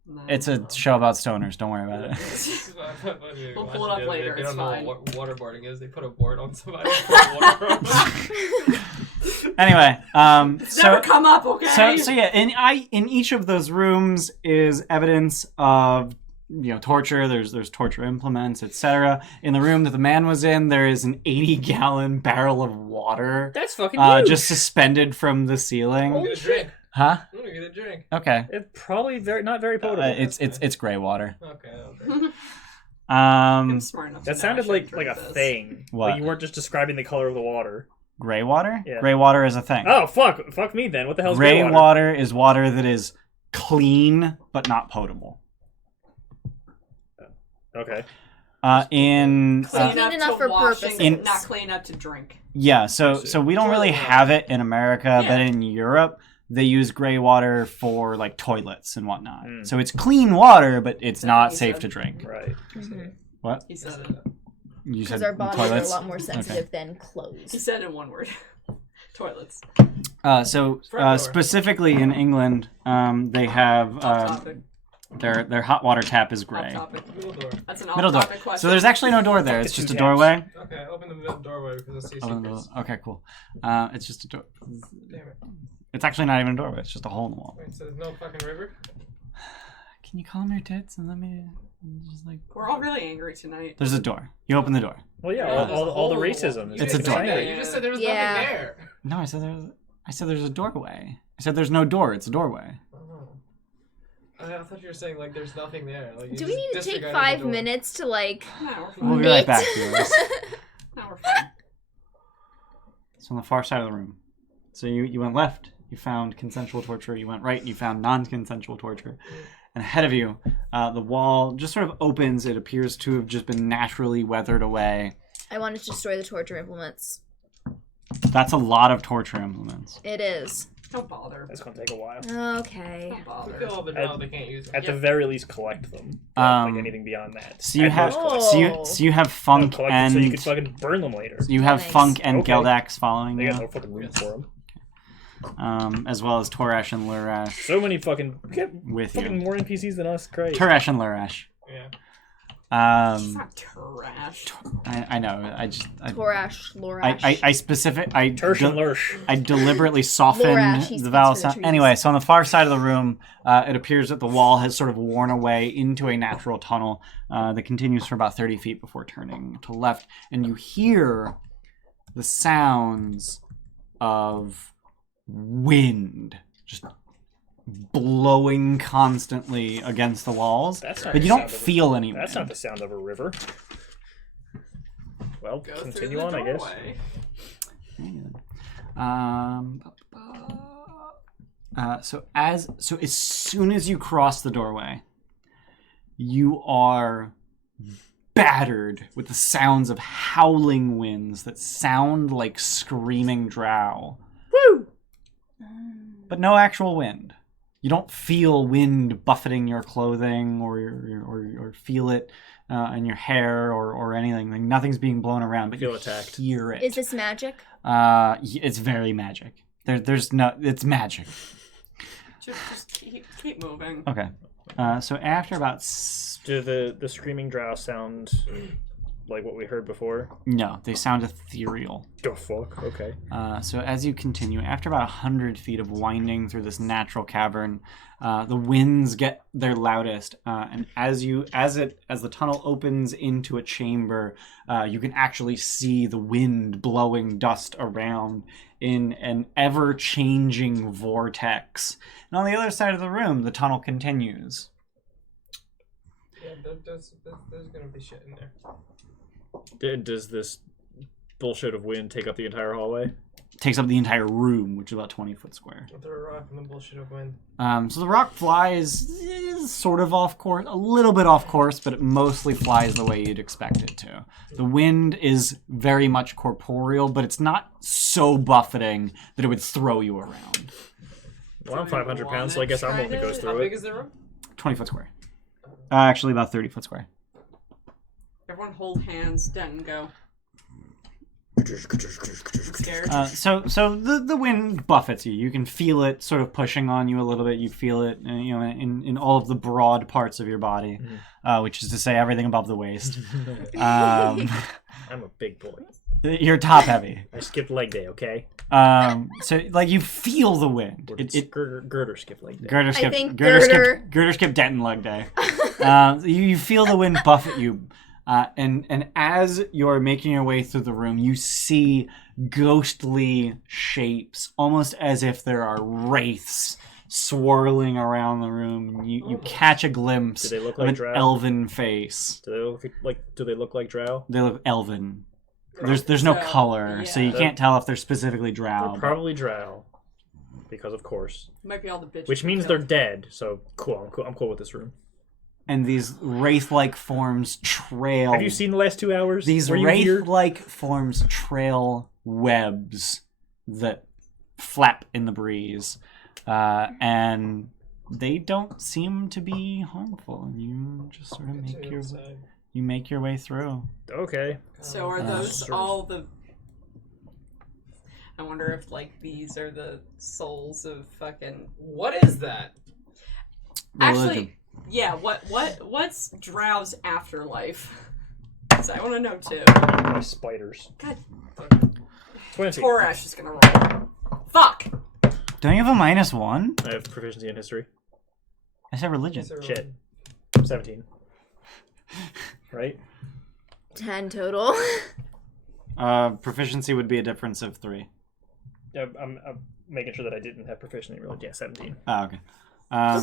No. It's a show about stoners. Don't worry about it. We'll pull it up later, They it's don't know fine. what waterboarding is. They put a board on somebody and put water on them. Anyway, It's never come up, okay? So yeah, in each of those rooms is evidence of torture. There's torture implements, etc. In the room that the man was in, there is an 80-gallon barrel of water That's fucking huge. just suspended from the ceiling. I'm gonna drink. Huh? I'm gonna get a drink. Okay. It's probably not very potable. It's gray water. Okay. I'm smart enough to That know sounded I like shouldn't a drink this. thing. What? Like you weren't just describing the color of the water. Gray water? Yeah. Gray water is a thing. Oh fuck me then. What the hell's Gray gray water? water is water that is clean but not potable. Okay. In Clean Clean up enough to for washing, purposes. not clean enough to drink. yeah, so we don't really have it in America, but Yeah. in Europe they use gray water for like toilets and whatnot. Mm. So it's clean water, but it's That not he safe said. to drink. Right. What? He said it. You Because said our bodies toilets? are a lot more sensitive than clothes. He said it in one word. Toilets. So Front door. specifically in England, they have Off topic. their hot water tap is Off gray. topic. Middle door. That's an Middle door. off-topic question. So there's actually no door there. It's just a doorway. Okay, open the middle doorway because I see Open the secrets. door. Okay, cool. It's just a door. Damn it. It's actually not even a doorway. It's just a hole in the wall. Wait, so there's no fucking river? Can you calm your tits and let me just like? We're all really angry tonight. There's a door. You open the door. Well, yeah, Yeah, all the there's racism. You is It's a didn't door. say that. society. You just said there was Yeah. nothing there. No, I said there's a doorway. I said there's no door. It's a doorway. Oh. I thought you were saying like there's nothing there. Like, you Do we just need to take disregarded the 5 door. minutes to like No, we're fine. We'll be right knit? back, viewers. No, we're fine. It's on the far side of the room. So you went left. You found consensual torture. You went right. And you found non-consensual torture. And ahead of you, the wall just sort of opens. It appears to have just been naturally weathered away. I wanted to destroy the torture implements. That's a lot of torture implements. It is. Don't bother. It's gonna take a while. Okay. Don't We bother. kill all the drow, they can't use them. At the very least, collect them. Um, Like anything beyond that. So you At have most, collect so you have Funk collect them and so you can fucking burn them later. you have Nice. Funk and Okay. Geldax following They got you, no fucking room for them. as well as Toresh and Lurash So many fucking with fucking you. more NPCs than us. Great. Toresh and Lurash. Yeah. It's not trash. I know. Torash, Lorash. Tersh and Lursh. I deliberately softened Lorash, he the speaks vowel for the sound. trees. Anyway, so on the far side of the room, it appears that the wall has sort of worn away into a natural tunnel that continues for about 30 feet before turning to left. And you hear the sounds of wind just blowing constantly against the walls. That's not But the you don't sound of a- feel any That's wind. not the sound of a river. Well, Go continue through on, the I guess. doorway. So as soon as you cross the doorway, you are battered with the sounds of howling winds that sound like screaming drow. Woo! But no actual wind. You don't feel wind buffeting your clothing or feel it in your hair or anything. Like nothing's being blown around, but Feel you attacked. hear it. Is this magic? It's very magic. There's no. It's magic. Just keep moving. Okay. So after about Do the screaming drow sound like what we heard before? no, they sound ethereal. Go fuck. Okay. So as you continue, after about 100 feet of winding through this natural cavern, the winds get their loudest, and as the tunnel opens into a chamber, you can actually see the wind blowing dust around in an ever-changing vortex. And on the other side of the room, the tunnel continues. Yeah, there's gonna be shit in there. Does this bullshit of wind take up the entire hallway? Takes up the entire room, which is about 20 foot square. Throw a rock in the bullshit of wind. So the rock flies sort of off course, a little bit off course, but it mostly flies the way you'd expect it to. The wind is very much corporeal, but it's not so buffeting that it would throw you around. Well, I'm 500 pounds, so I guess I'm the one that goes through How big it. is the room? 20 foot square. Actually, about 30 foot square. Everyone hold hands. Denton, go. I'm scared. So the wind buffets you. You can feel it sort of pushing on you a little bit. You feel it, in all of the broad parts of your body, which is to say everything above the waist. I'm a big boy. You're top heavy. I skipped leg day, okay? So like you feel the wind. Girder skipped leg day. Girder skip. I think Girder skip Denton leg day. You feel the wind buffet you. And as you're making your way through the room, you see ghostly shapes, almost as if there are wraiths swirling around the room. You catch a glimpse Do they look of like an drow? elven face. Do they look like drow? They look elven. There's no So, color, so you yeah. can't tell if they're specifically drow. They're probably drow. Because of course. Might be all the bitches. Which we means they're killed. dead, so cool. I'm cool with this room. And these wraith-like forms trail. Have you seen the last 2 hours? These Were you here? wraith-like forms trail webs that flap in the breeze, and they don't seem to be harmful. And you just sort of make your way through. Okay. So are those Sure. all the? I wonder if these are the souls of fucking. What is that? Religion. Actually, yeah. What's Drow's afterlife? So I want to know too. My spiders. God, 20. Torash is gonna roll. Fuck. Don't you have a -1? I have proficiency in history. I said religion. Shit. 17. Right? 10 total. Proficiency would be a difference of 3. I'm making sure that I didn't have proficiency in religion. Yeah, 17. Oh, okay.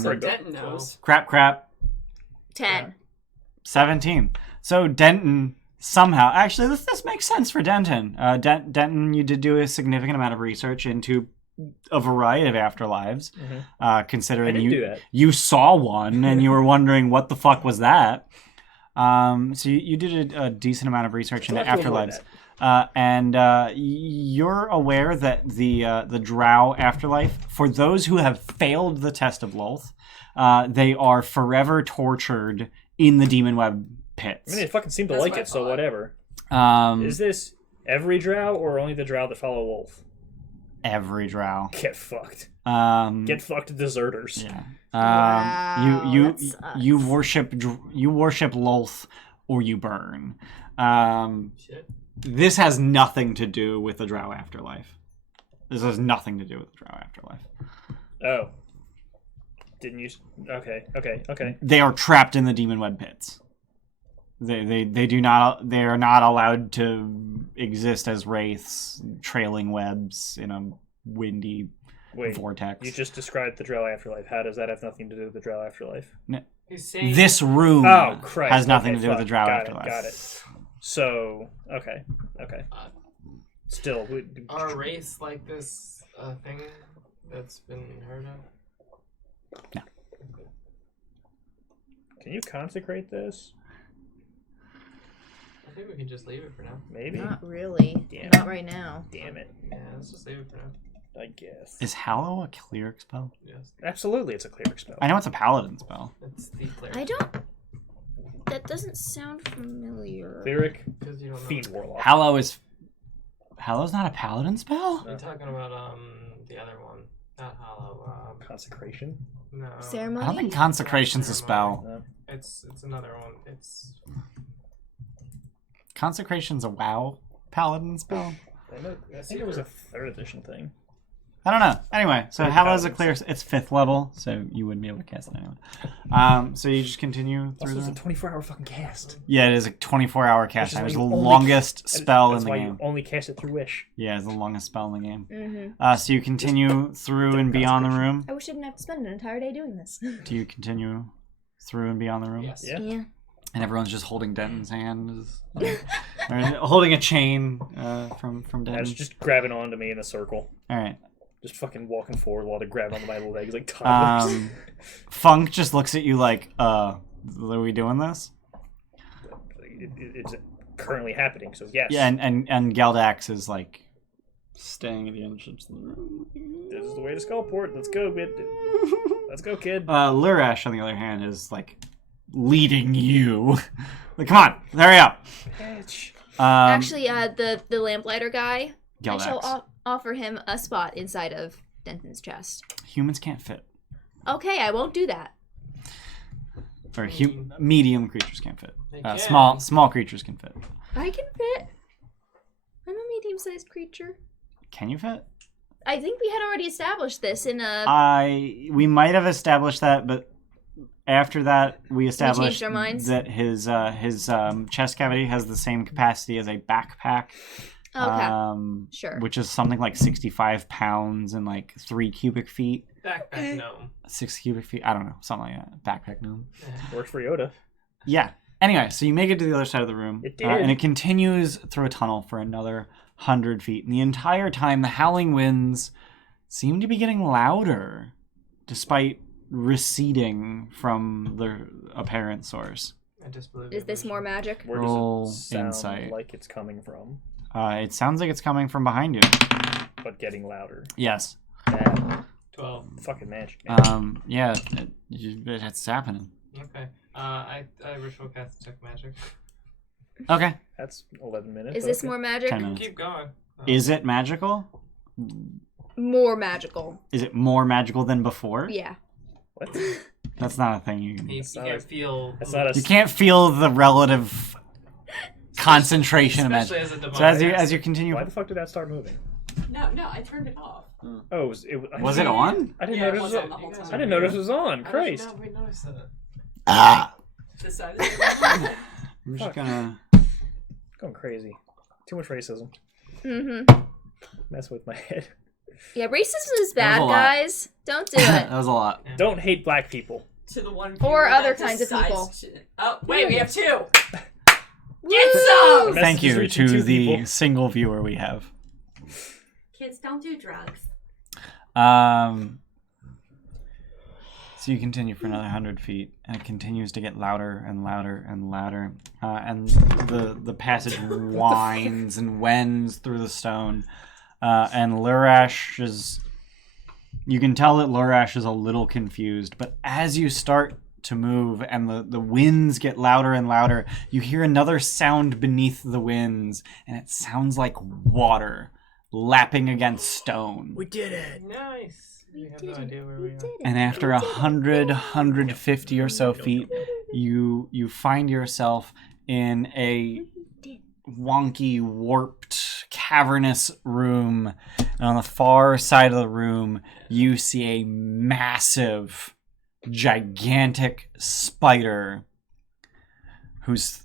So Denton knows. Crap. 10. 17. So Denton somehow, actually, this makes sense for Denton. Denton, you did do a significant amount of research into a variety of afterlives, considering I did do that. you saw one and you were wondering what the fuck was that. So you did a decent amount of research into I'll have to avoid afterlives. And you're aware that the drow afterlife, for those who have failed the test of Lolth, they are forever tortured in the demon web pits. I mean, they fucking seem to That's like what I it, so thought. whatever. Is this every drow or only the drow that follow Wolf? Every drow. Get fucked. Get fucked, deserters. Yeah. Wow, You that sucks. you worship Lolth or you burn. Shit. This has nothing to do with the drow afterlife. This has nothing to do with the drow afterlife. Oh. Didn't you... Okay. They are trapped in the demon web pits. They do not. They are not allowed to exist as wraiths trailing webs in a windy Wait, vortex. you just described the drow afterlife. How does that have nothing to do with the drow afterlife? He's saying This room Oh, Christ. has nothing Okay, to do with the drow got afterlife. Got it. So, okay. Still, are race like this a thing that's been heard of? No. Can you consecrate this? I think we can just leave it for now. Maybe. Not really. Damn. Not right now. Damn it. Yeah, let's just leave it for now. I guess. Is Hallow a cleric spell? Yes. Absolutely, it's a cleric spell. I know it's a paladin spell. It's the cleric. I don't. That doesn't sound familiar. Cleric, Because you don't know. fiend, warlock. Hallow's not a paladin spell? You're talking about the other one, not Hollow. Consecration. No. Ceremony? I don't think consecration's a spell. No. It's another one. It's Consecration's a WoW paladin spell. I think it was a 3rd edition thing. I don't know. Anyway, so They're Hallow's a paladins. clear. It's 5th level, so you wouldn't be able to cast it anyway. So you just continue through Also, it's the. a 24-hour fucking cast. Yeah, it is a 24-hour cast Which is time. why It's you the only- longest spell in That's the why game. you only cast it through Wish. Yeah, it's the longest spell in the game. Mm-hmm. So you continue through and beyond the room. I wish I didn't have to spend an entire day doing this. Do you continue through and beyond the room? yes. Yeah. Yeah. And everyone's just holding Denton's hand. Holding a chain from And Denton. it's just grabbing onto me in a circle. All right. Just fucking walking forward while they're grabbing onto my legs like toddlers. Funk just looks at you like, are we doing this? It's currently happening, so yes. Yeah, and Galdax is like staying at the entrance of the room. This is the way to Skullport. Let's go, kid. Let's go, kid. Lurash, on the other hand, is like leading you. Like, come on, hurry up. Bitch. Actually, the lamplighter guy, I shall Galdax. offer him a spot inside of Denton's chest. Humans can't fit. Okay, I won't do that. Or medium creatures can't fit. They can. Small creatures can fit. I can fit. I'm a medium-sized creature. Can you fit? I think we had already established this in a... We might have established that, but after that, we established changed our minds? that his chest cavity has the same capacity as a backpack. Okay, sure. Which is something like 65 pounds and like 3 cubic feet. Backpack gnome. 6 cubic feet. I don't know, something like that. Backpack gnome. Works for Yoda. Yeah. Anyway, so you make it to the other side of the room. It did. And it continues through a tunnel for another 100 feet. And the entire time, the howling winds seem to be getting louder, despite receding from the apparent source. I disbelieve Is this more magic? Where Roll does it sound insight. like it's coming from? It sounds like it's coming from behind you. But getting louder. Yes. That 12. fucking magic. Yeah, it's happening. Okay. I ritual cast detect magic. Okay. That's 11 minutes. Is this okay. more magic? 10 minutes. Keep going. Is it magical? More magical. Is it more magical than before? Yeah. What? That's not a thing you can do. You not can't a- feel. That's not a. You can't feel the relative concentration of Especially magic. as a demonic. So as you continue, Why the fuck did that start moving? No, I turned it off. Oh, was it on? I didn't Yeah, it notice. was on the whole time. I didn't notice it was on. How Christ. did you not notice that? Ah. Decided. I'm just gonna. Going crazy. Too much racism. Mm-hmm. Mess with my head. Yeah, racism is That was bad, a lot. guys. Don't do that it. was a lot. Don't hate black people. To the one Or viewer other that kinds of decides people. Oh, wait, we have 2. Woo! Get some! Thank you reaching to 2 the people. single viewer we have. Kids don't do drugs. So you continue for another 100 feet, and it continues to get louder and louder and louder, and the passage winds and wends through the stone, and Lurash is. You can tell that Lurash is a little confused, but as you start to move and the winds get louder and louder, you hear another sound beneath the winds, and it sounds like water lapping against stone. We did it. Nice. We have no idea where we are. And after 150 or so feet, you find yourself in a wonky, warped, cavernous room. And on the far side of the room, you see a massive, gigantic spider whose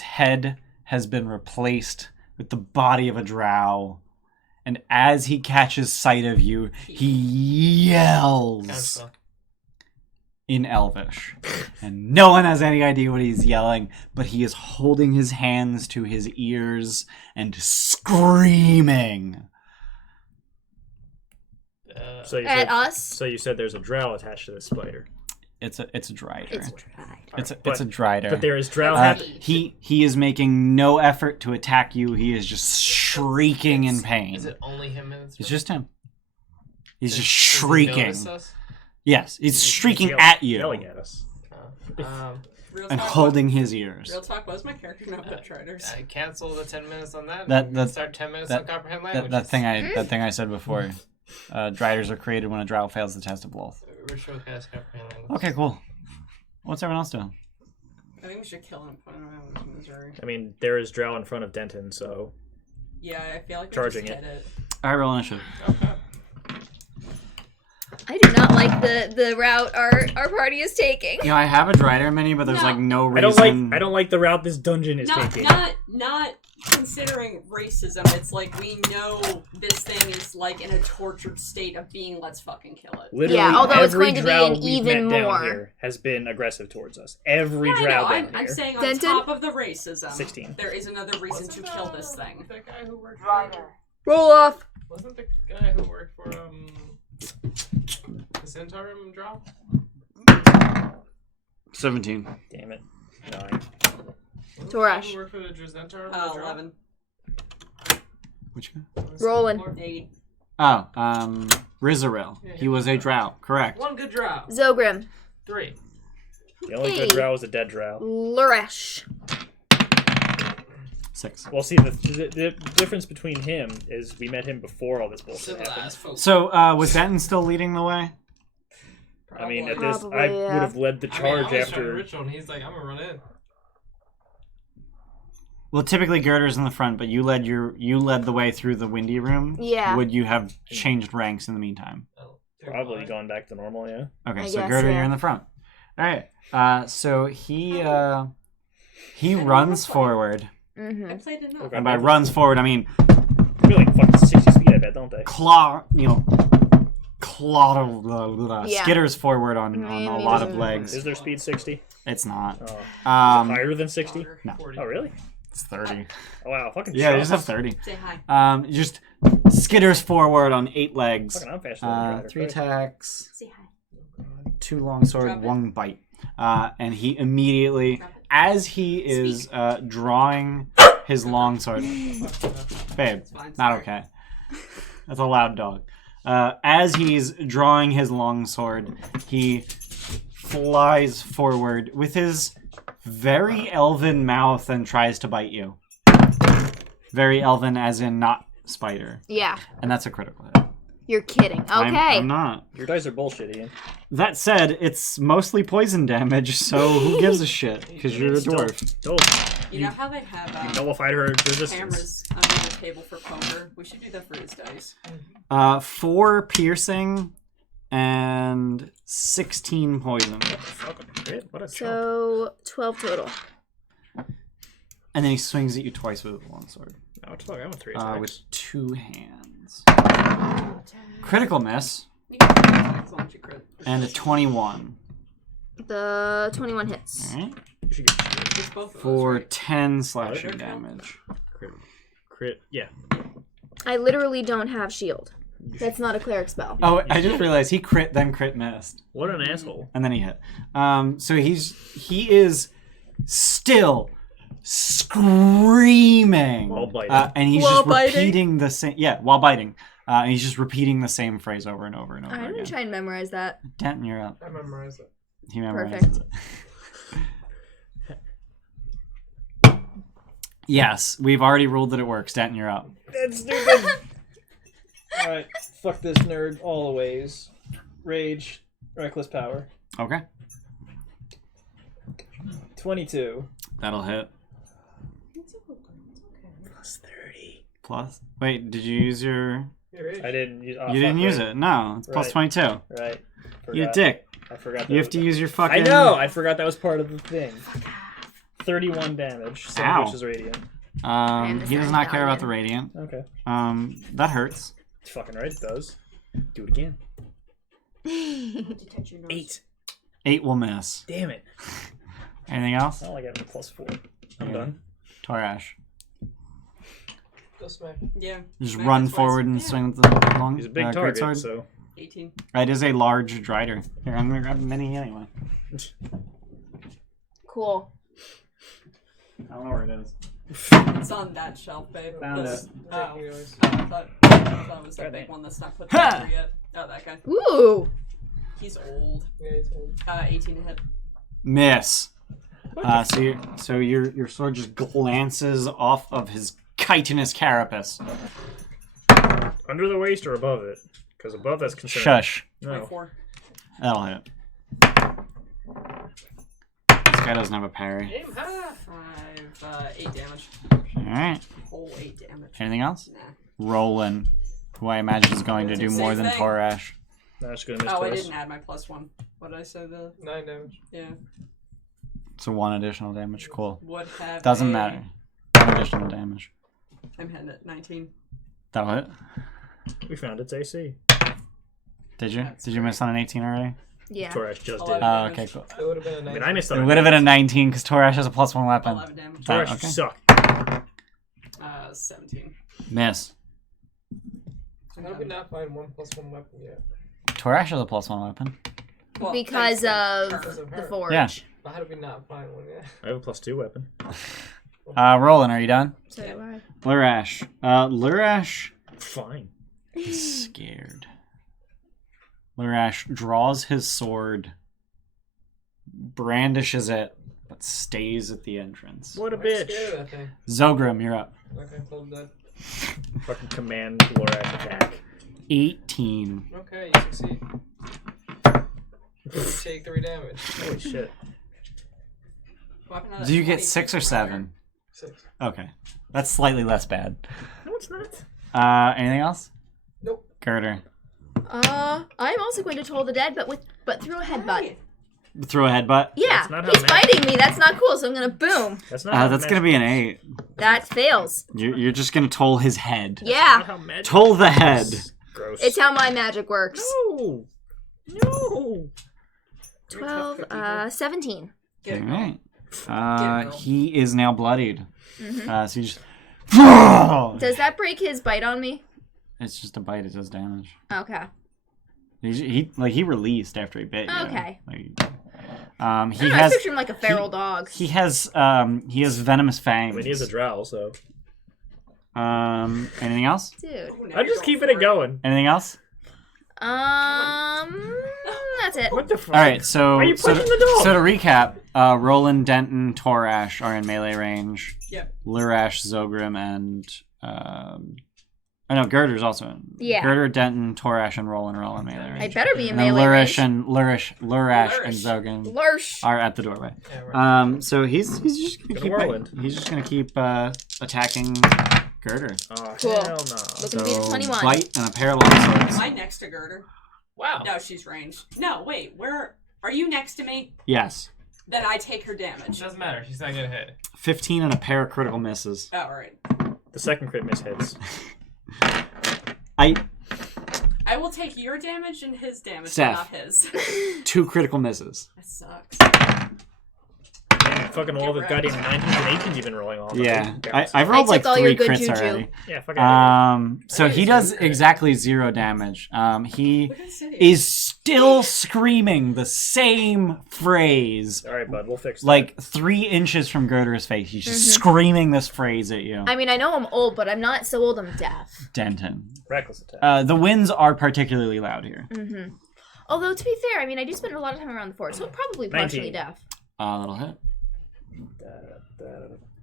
head has been replaced with the body of a drow. And as he catches sight of you, he yells Cancel. in Elvish. And no one has any idea what he's yelling, but he is holding his hands to his ears and screaming. So you At said, us? so you said there's a drow attached to this spider. It's a drider. It's tried. It's a But- drider. But there is drow That's happening. He is making no effort to attack you. He is just shrieking in pain. Is it only him in this It's room? just him. He's Does- just does he shrieking. notice us? Yes, he's shrieking yelling, at you yelling at us. Real and talk, holding his ears. Real talk, was my character not good triders? I cancel the 10 minutes on that. That- and that- start 10 minutes that- on comprehend That languages. thing I said before. Driders are created when a drow fails the test of both. Ritual cast comprehend languages. Okay, cool. What's everyone else doing? I think we should kill him and put him out of misery. I mean, there is drow in front of Denton, so Yeah, I feel like we Charging just it. hit it. All right, roll initiative. Okay. I do not like the route our party is taking. You know, I have a Drider mini, but there's No. like no I reason. don't like the route this dungeon is Not, taking. not considering racism, it's like we know this thing is like in a tortured state of being let's fucking kill it. Literally, Yeah, although it's every going to be drow an we've even met more. down here has been aggressive towards us. Every I know, drow down I'm here. saying on Denton? top of the racism, 16. there is another reason to kill this thing. The guy who worked for... Roll off. Wasn't the guy who worked for, the Centarum drow? 17. Damn it. 9. Wasn't the Torash. guy who worked for the Centarum? 11. Which guy? Rolling. 80. Oh, Rizaril. Yeah, He was a drow. Correct. One good drow. Zogrim. 3. The only Hey. good drow is a dead drow. Luresh. 6. Well, see, the difference between him is we met him before all this bullshit happened. Civilized folks. So, was Denton still leading the way? I mean, at Probably. this, Probably, I yeah. would have led the I charge was trying to after. ritual, and he's like, I'm gonna run in. Well, typically Girder's in the front, but you led the way through the windy room. Yeah. Would you have changed ranks in the meantime? Oh, Probably going back to normal, yeah. Okay, I so guess, Girder, yeah. you're in the front. All right. So he runs forward, Mm-hmm. I played enough. Okay. and by runs forward I mean They feel like fucking 60 speed, I bet, don't they? skitters forward on a lot of Is legs. Is their speed 60? It's not. Oh. Um, Higher than 60? no, 40. Oh, really? it's 30. Oh, wow, fucking Yeah, shit. you just have 30. Say hi. Just skitters forward on 8 legs. Fucking, I'm faster than the rider. 3 attacks, Say hi. 2 longsword, Drop it. 1 bite. And he immediately, Drop it. as he is drawing his longsword, babe, fine, not sorry. okay. That's a loud dog. As he's drawing his longsword, he flies forward with his very elven mouth and tries to bite you. Very elven, as in not spider, Yeah. and that's a critical hit. You're kidding. Okay. I'm not. Your dice are bullshit, Ian. That said, it's mostly poison damage, so who gives a shit? Because you're a dwarf. Still, You know how they have nullified her resistance. cameras under the table for poker? We should do that for his dice. 4 piercing and 16 poison. Fucking crit? What a chump. So 12 total. And then he swings at you twice with a longsword. No, what the fuck? I want 3 attacks. With 2 hands. Critical miss. You can do attacks, why don't you crit? And a 21. The 21 hits. Alright. You should get shield. It's both of those, For right? 10 slashing Okay. damage. Crit, yeah. I literally don't have shield. That's not a cleric spell. Oh, I just realized he crit, then crit missed. What an asshole. And then he hit. So he is still screaming. While biting. And he's While just biting? repeating the same. Yeah, while biting. And he's just repeating the same phrase over and over and over I'm gonna again. try and memorize that. Denton, you're up. I memorized it. He memorizes Perfect. it. Yes, we've already ruled that it works. Denton, you're up. That's stupid. Alright, fuck this nerd all the ways. Rage, reckless power. Okay. 22. That'll hit. Plus 30. Plus. Wait, did you use your. I didn't use You didn't use it. No, it's plus Right. 22. Right. You Forgot. dick. I forgot that. You have to use your fucking. I know! I forgot that was part of the thing. 31 damage, some Ow. of which is radiant. He does not care about the radiant. Okay. That hurts. It's fucking right, it does. Do it again. To touch your nose. 8. 8 will miss. Damn it. Anything else? I don't like having a plus 4. I'm Yeah. done. Torash. Go smack. Yeah. Just Smack run it twice. forward and Yeah. swing with the long. He's a big great target, sword. so. 18. It is a large drider. Here, I'm gonna grab the mini anyway. Cool. I don't know where it is. It's on that shelf, babe. Found This- it. Oh. Yours. I thought it was that big one that's not put together yet. Oh, that guy. Ooh. He's old. Yeah, it's old. 18 to hit. Miss. So your sword just glances off of his chitinous carapace. Under the waist or above it? Because above that's concerning. Shush. No. 24. That'll hit. This guy doesn't have a parry. Aim high. 8 damage. Alright. Whole 8 damage. Anything else? Nah. Roland, who I imagine is going to do Same more than thing. Torash. No, it's gonna miss Oh, I twice. didn't add my +1. What did I say? 9 damage. Yeah. So 1 additional damage. Cool. Would have Doesn't a matter. in addition to damage. I'm hitting at 19. That'll hit. We found its AC. Did you? Did you miss on an 18 already? Yeah. Torash just Oh, did. Oh, okay, cool. It would have been a I nice. mean, I missed on It a would have been a 19 because Torash has a +1 weapon. 11 damage. Torash, okay. you suck. 17. Miss. How did we not find 1+1 weapon yet? Torash has a +1 weapon. Well, Because thanks to of her. Because of the her. forge. Yeah. But how did we not find one yet? I have a +2 weapon. Roland, are you done? So do I. Lurash. Lurash Fine. is scared. Lurash draws his sword, brandishes it, but stays at the entrance. What a I'm bitch. scared of that thing. Zogrim, you're up. Okay, told that. Fucking command Lorax attack. 18. Okay, you succeed. You take 3 damage. Holy shit. Weapon of Do you get 20 6 or 7? 6. Okay. That's slightly less bad. No, it's not. Anything else? Nope. Girder. I'm also going to toll the dead, but through a headbutt. Right. Throw a headbutt. Yeah, That's not how he's ma- fighting me. That's not cool. So I'm gonna boom. That's not how That's magic gonna be an works. 8. That fails. You're just gonna toll his head. Not Yeah, how magic Toll the head. works. Gross. it's how my magic works. No. No. 12, 17. Get it All going. right. He is now bloodied. Mhm. So you just. Does that break his bite on me? It's just a bite. It does damage. Okay. He released after he bit you. Okay. He I was has picturing him like a feral dog. he has venomous fangs. I mean, he is a drow, so. Anything else? Dude. Ooh, now I'm you're just going keeping for it going. Anything else? That's it. What the fuck? All right. So Why are you so pushing to, the dog? so to recap, Roland, Denton, Torash are in melee range. Yep. Lurash, Zogrim, and I know Girder's also in. Yeah. Girder, Denton, Torash, and Roland are all in melee I range. better be in And then melee Lurash range. and Lurash and Lurish. Zogrim Lursh. are at the doorway. Yeah, right. So he's just gonna Gonna keep whirlwind. he's just gonna keep attacking Girder. Oh, Cool. hell no. Looking to be the 21. Bite and a pair of longswords. Am I next to Girder? Wow. No, she's ranged. No, wait. Where are you next to me? Yes. Then I take her It damage. doesn't matter. She's not gonna hit. 15 and a pair of critical misses. Oh, all right. The second crit miss hits. I I will take your damage and his damage, Steph. not his. 2 critical misses. That sucks. Man, fucking all the Get goddamn 19s and 18s you've been rolling on. Yeah, I I've rolled I like took all your 3 good crits juju. already. Yeah, fucking. So he does exactly 0 damage. He Look at the city. is still screaming the same phrase, All right, bud, we'll fix that. like 3 inches from Girder's face. He's just screaming this phrase at you, I mean, I know I'm old, but I'm not so old I'm deaf. Denton. Reckless attack. The winds are particularly loud here. Mm-hmm. Although, to be fair, I mean, I do spend a lot of time around the forest, so I'm probably partially 19. deaf. That'll hit.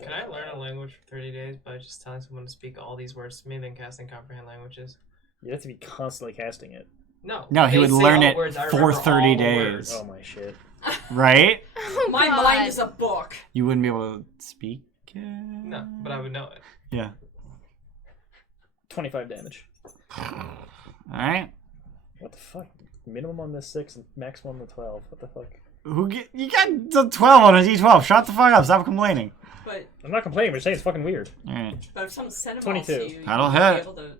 Can I learn a language for 30 days by just telling someone to speak all these words to me and then casting comprehend languages? You have to be constantly casting it. No. No, he they would say learn all the it words, I for remember 30 all the days. words. Oh my shit. Right? Oh, My God. mind is a book. You wouldn't be able to speak? No, but I would know it. Yeah. 25 damage. Alright. What the fuck? Minimum on the 6 and maximum on the 12. What the fuck? You got the 12 on a d12. Shut the fuck up. Stop complaining. But I'm not complaining, but just saying it's fucking weird. Alright. if someone sent them 22. all to you, That'll you'd hit. be able to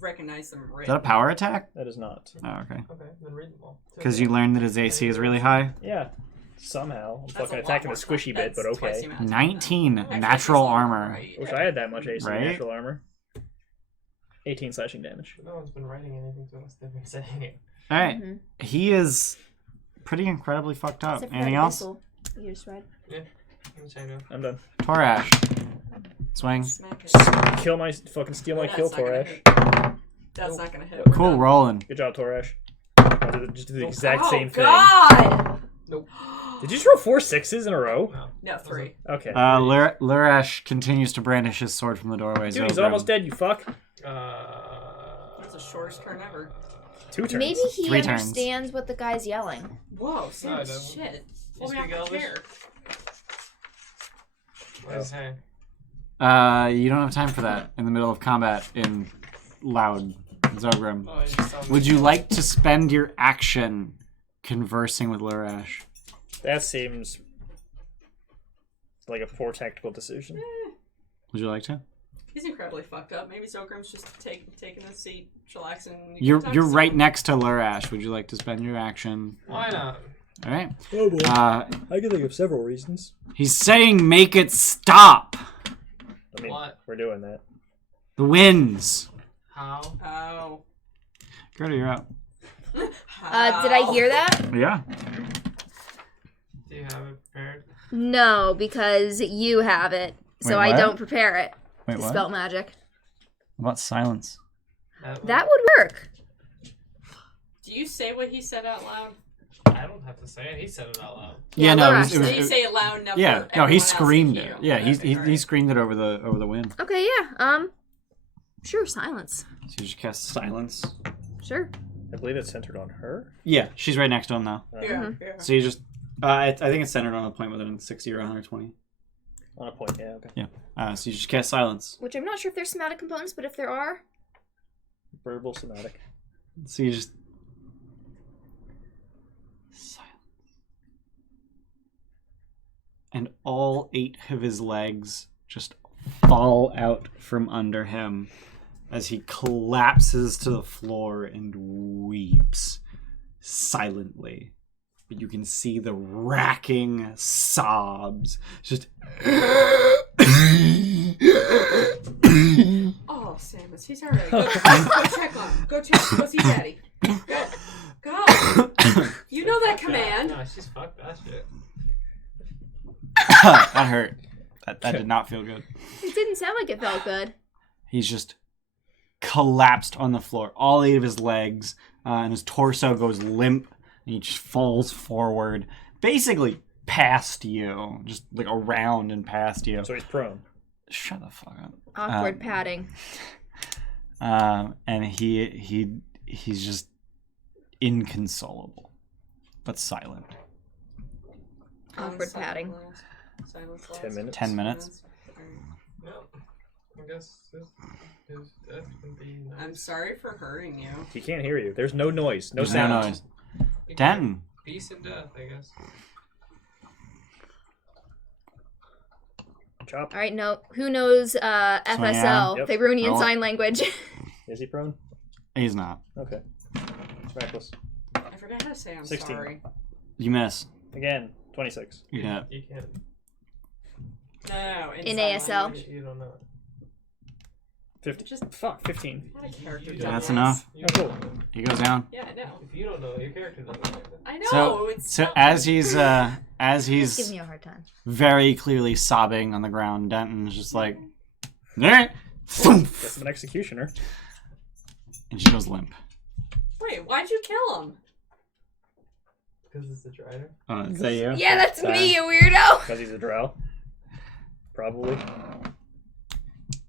recognize them right. Is that a power attack? That is not. Oh, okay. Okay, then read them all. Because you learned that his AC is really high. Yeah. Somehow. I'm That's fucking a lot attacking more the squishy bit, that's but twice okay. the amount of 19 that. Actually, natural that's armor. right. Wish I had that much AC Right? natural armor. 18 slashing damage. No one's been writing anything to us. They've been saying it. Alright. Mhm. He is pretty incredibly fucked up. Except for Anything that else? whistle you just read. Which I know. I'm done. Torash. Swing. Smack it. Kill my fucking steal my That's kill, not gonna Torash. hit. That's not gonna hit. We're Cool, done. rolling. Good job, Torash. Just do the exact Oh, same thing. God! Nope. Did you just roll 4 6s in a row? No. No, 3. Okay. Lurash continues to brandish his sword from the doorway. Dude, he's Zogrim. almost dead, you fuck. That's the shortest turn ever. 2 turns. Maybe he 3 turns. understands what the guy's yelling. Whoa, No, I some don't. shit. You Pull me off speak my Elvish? chair. What is saying? You don't have time for that in the middle of combat in loud Zogrim. Oh, you just Would you like to spend your action conversing with Lurash? That seems like a poor tactical decision. Would you like to? He's incredibly fucked up. Maybe Zogram's just taking a seat, chillaxing. You're right next to Lurash. Would you like to spend your action? Why not? All right. Oh boy. I can think of several reasons. He's saying, "Make it stop." I mean, What? we're doing that. The winds. How? Oh. Gerda, you're up. Did I hear that? Yeah. Do you have it prepared? No, because you have it, so Wait, I what? don't prepare it. Wait, to what? spell magic. What about silence? That would work. Do you say what he said out loud? I don't have to say it. He said it out loud. Yeah, no, Lurash So you say it loud enough yeah, for no, he everyone else to screamed hear. it. Yeah, he alright. screamed it over the wind. Okay, yeah. Sure, silence. So you just cast silence. Sure. I believe it's centered on her. Yeah, she's right next to him now. Yeah, yeah. So you just, I think it's centered on a point within 60 or 120. On a point, yeah, okay. Yeah. So you just cast silence. Which I'm not sure if there's somatic components, but if there are, Verbal somatic. So you just silence. And all 8 of his legs just fall out from under him as he collapses to the floor and weeps silently. But you can see the racking sobs. Just. Oh, Samus, he's alright. Go check on him. Go check. Go see Daddy. Go. You know that command. No, she's fucked that shit. That hurt. That did not feel good. it didn't sound like it felt good. He's just collapsed on the floor. All 8 of his legs and his torso goes limp, and he just falls forward, basically past you, just like around and past you. So he's prone. Shut the fuck up. Awkward padding. And he's just inconsolable, but silent. Awkward padding. Silence 10 minutes. 10 minutes. No. I guess this is death can be nice. I'm sorry for hurting you. He can't hear you. There's no noise. No There's sound. no noise. You Denton. get Peace and death, I guess. Chop. All right, no. Who knows FSL, Yep. Faerunian Roll it. Sign Language? Is he prone? He's not. Okay. It's reckless. I forgot how to say I'm 16. sorry. You miss. Again, 26. Yeah. You can't. No, In sign ASL. language. You don't know it. 50. Just- Fuck, 15. Not a character. You Yeah, that's don't know. enough. You Oh, cool. don't know. He goes down. Yeah, I know. If you don't know, your character doesn't know. I know. So, it's so not- as he's Give me a hard time. very clearly sobbing on the ground, Denton's just like, "Eh." Thump. Guess I'm an executioner. And she goes limp. Wait, why'd you kill him? Because it's a drider. Oh, is that you? Yeah, that's me, you weirdo. Because he's a drow. Probably.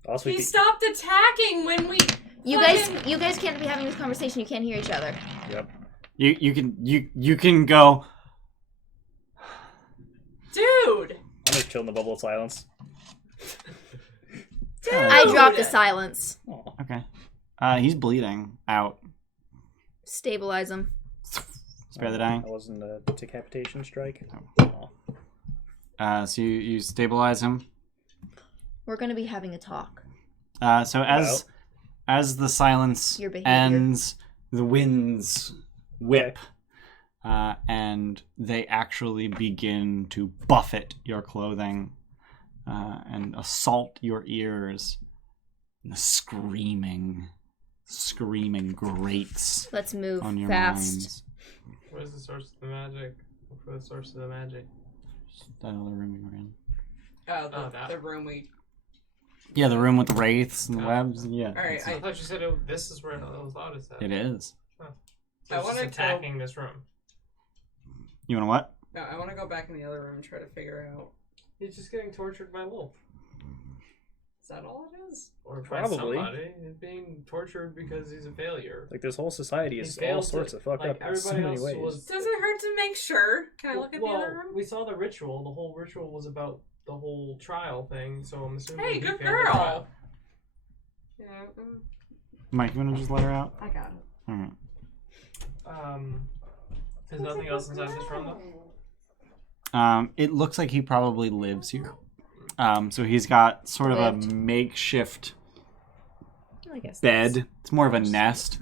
Also, He stopped attacking when we. You guys can't be having this conversation. You can't hear each other. Yep. You can go. Dude. I'm just chilling in the bubble of silence. Dude. I dropped the silence. Oh. Okay. He's bleeding out. Stabilize him. Spare the dying. That wasn't a decapitation strike. So you stabilize him. We're gonna be having a talk. So as the silence Your behavior. ends, the winds whip, and they actually begin to buffet your clothing and assault your ears. And the screaming grates Let's move on your fast. minds. Where's the source of the magic? Look for the source of the magic. That other room we were in. Oh, that. the room we. Yeah, the room with the wraiths and the Oh. webs. Yeah, All right, I thought you said this is where those loudest at. it is. So I it's just wanna attacking this room. You want to what? No, I want to go back in the other room and try to figure out. He's just getting tortured by Wolf. Is that all it is? Or by Probably. somebody. He's being tortured because he's a failure. Like, this whole society He is all failed sorts to- of fucked like, up in so everybody many else ways. was- Does it hurt to make sure? Can I look at the other room? We saw the ritual. The whole ritual was about the whole trial thing, so I'm assuming Hey, he good failed the girl. trial. Yeah, Mike, you want to just let her out? I got it. All right. There's nothing else inside this room, though? It looks like he probably lives here. So he's got sort of a Lived. makeshift I guess bed. It's more of a nest.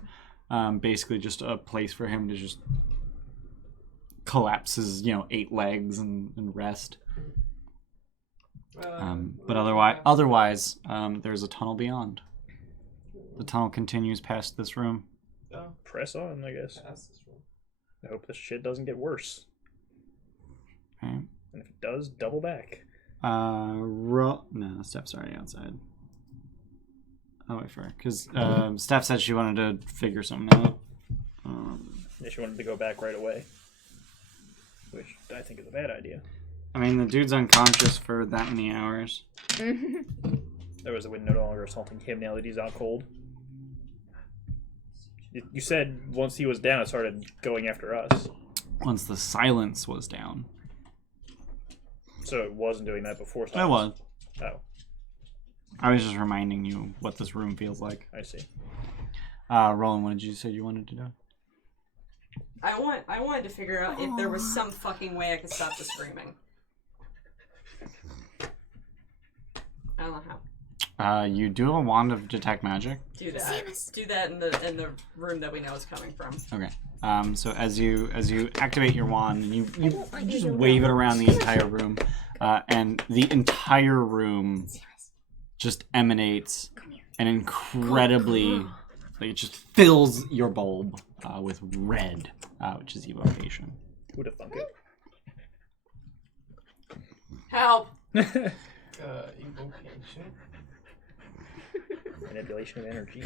Basically just a place for him to just collapse his, 8 legs and rest. But otherwise, there's a tunnel beyond. The tunnel continues past this room. Oh, Press on, I guess. that's this room. I hope this shit doesn't get worse. Okay. And if it does, double back. No, Steph's already outside. Oh, wait for her. Because Steph said she wanted to figure something out. Yeah, she wanted to go back right away. Which I think is a bad idea. I mean, the dude's unconscious for that many hours. There was a wind no longer assaulting him now that he's out cold. You said once he was down, it started going after us. Once the silence was down. So it wasn't doing that before. It was. Oh, I was just reminding you what this room feels like. I see. Roland, what did you say you wanted to do? I wanted to figure out if there was some fucking way I could stop the screaming. I don't know how. You do have a wand of detect magic. Do that. Samus. Do that in the room that we know is coming from. Okay. So as you activate your wand, and you don't like just it. wave it around the entire room, and the entire room just emanates an incredibly, like, it just fills your bulb with red, which is evocation. Who'd have thunk it? Help! Evocation. Manipulation of energy.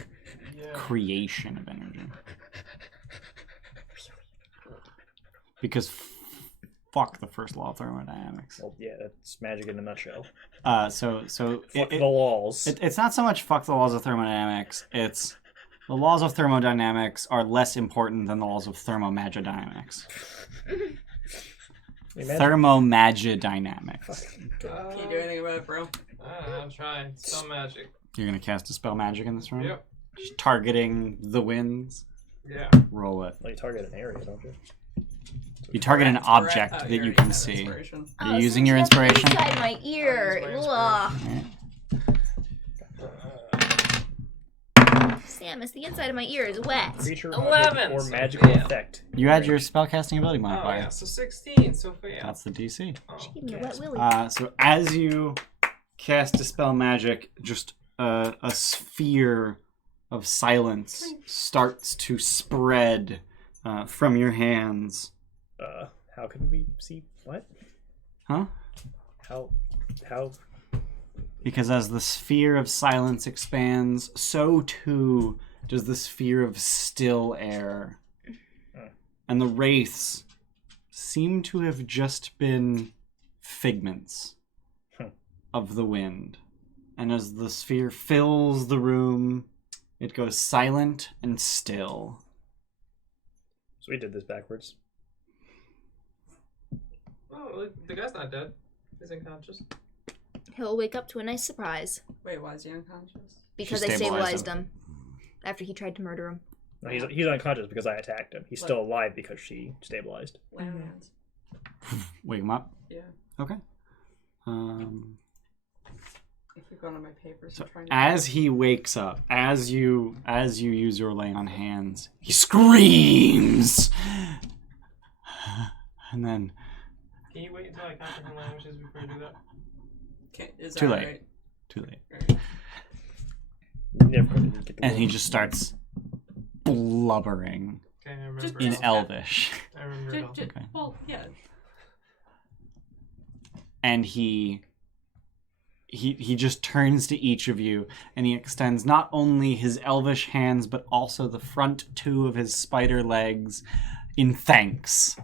Yeah. Creation of energy. Because fuck the first law of thermodynamics. Well, yeah, that's magic in a nutshell. So Fuck the laws. it's not so much fuck the laws of thermodynamics. It's the laws of thermodynamics are less important than the laws of thermomagidynamics. Thermomagidynamics. Can you do anything about it, bro? I'm trying. Some magic. You're gonna cast a spell magic in this room? Yep. Just targeting the winds. Yeah. Roll it. Well, you target an area, don't you? You target an object that you can see. Are you using your inspiration? Inside my ear. I'll use my Ugh. Alright. Samus, the inside of my ear is wet. Creature 11, object, or so magical fail. effect. You add your spellcasting ability Oh, modifier. yeah. So 16. So fail. That's the DC. Oh, Give me a wet willy. So as you cast Dispel Magic, just a sphere of silence starts to spread from your hands. How can we see what? Huh? How? Because as the sphere of silence expands, so too does the sphere of still air. And the wraiths seem to have just been figments of the wind. And as the sphere fills the room, it goes silent and still. So we did this backwards. Oh, look, the guy's not dead. He's unconscious. He'll wake up to a nice surprise Wait, why is he unconscious? because She I stabilized stabilized him after he tried to murder him. No, he's unconscious because I attacked him. He's still alive because she stabilized. Lay on hands. Wake him up. Yeah. Okay. I keep going on my papers. So and trying to... as he wakes up, as you use your lay on hands, he screams, and then Can you wait until I comprehend languages before you do that? Is Too that late. right? Too late, Never did get the and he word. just starts blubbering Okay, I remember. in it all. Elvish, I remember it all. Okay. Well, yeah. and he just turns to each of you, and he extends not only his Elvish hands but also the front two of his spider legs in thanks.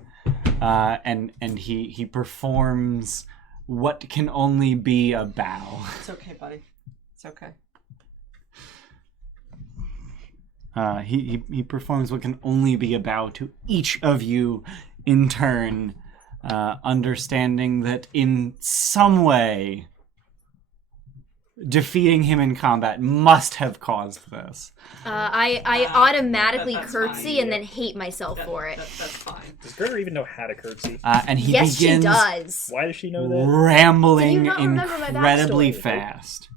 And he performs what can only be a bow. It's okay, buddy. It's okay. He performs what can only be a bow to each of you in turn, understanding that in some way defeating him in combat must have caused this. I automatically that's curtsy fine. and then hate myself for it. That's fine. Does Gerder even know how to curtsy? And he Yes, she begins does. Why does she know that? rambling Do you not remember my incredibly backstory? fast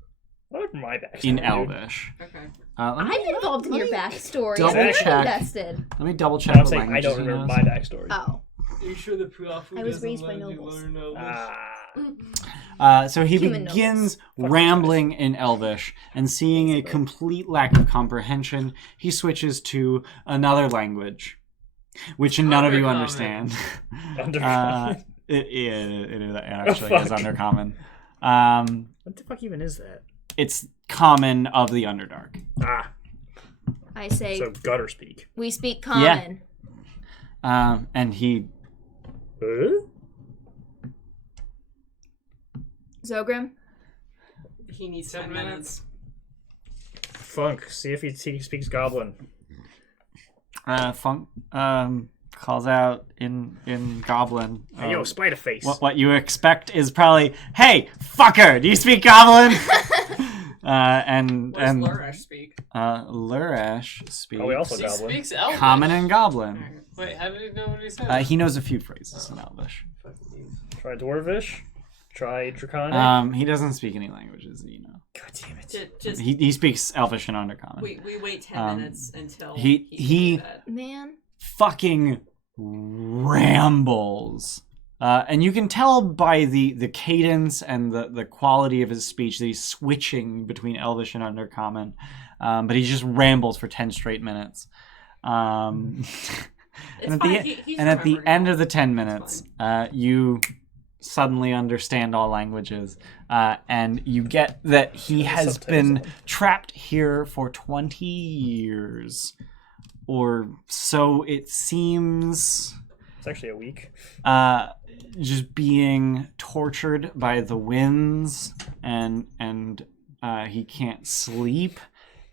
What my backstory? in dude? Elvish. Okay. Let me I'm involved in your backstory. double I'm check. very invested. double check No, I'm what saying I languages don't he remember knows. my backstory. Oh. Are you sure the Puafu I was doesn't raised by let you nobles. learn Elvish? So he Human begins rambling in Elvish, and seeing a complete lack of comprehension, he switches to another language, which none of you Undercommon. understand. Undercommon. It actually fuck. is Undercommon. What the fuck even is that? It's common of the Underdark. I say, So gutter speak. we speak common. And he Huh? Zogrim? He needs 10 10 minutes. minutes. Funk. See if he speaks Goblin. Funk calls out in Goblin. Hey, yo, Spider Face. What you expect is probably, "Hey, fucker, do you speak Goblin?" What does and Lurash speak? Lurash speaks Oh, we also He Goblin. speaks Elvish. Common and Goblin. Wait, how did you know what he said? He knows a few phrases in Elvish. Try Dwarvish. Try Draconic. He doesn't speak any languages, you know. God damn it. Just He speaks Elvish and Undercommon. we wait 10 minutes until he- can he- do that. Man. Fucking rambles. And you can tell by the cadence and the quality of his speech that he's switching between Elvish and Undercommon. But he just rambles for 10 straight minutes. And It's at fine. the, He's and at the remembered end now. of the 10 It's minutes, you suddenly understand all languages. And you get that he has subtitles been on. trapped here for 20 years. Or so it seems. It's actually a week. Just being tortured by the winds, and he can't sleep,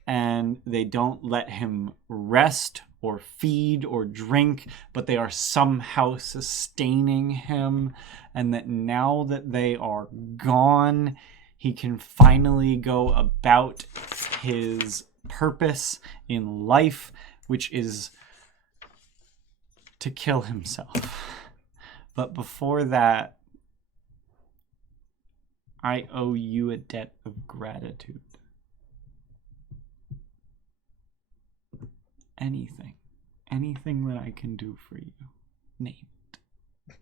and they don't let him rest or feed or drink, but they are somehow sustaining him, and that now that they are gone, he can finally go about his purpose in life, which is to kill himself. But before that, I owe you a debt of gratitude. Anything that I can do for you, name it.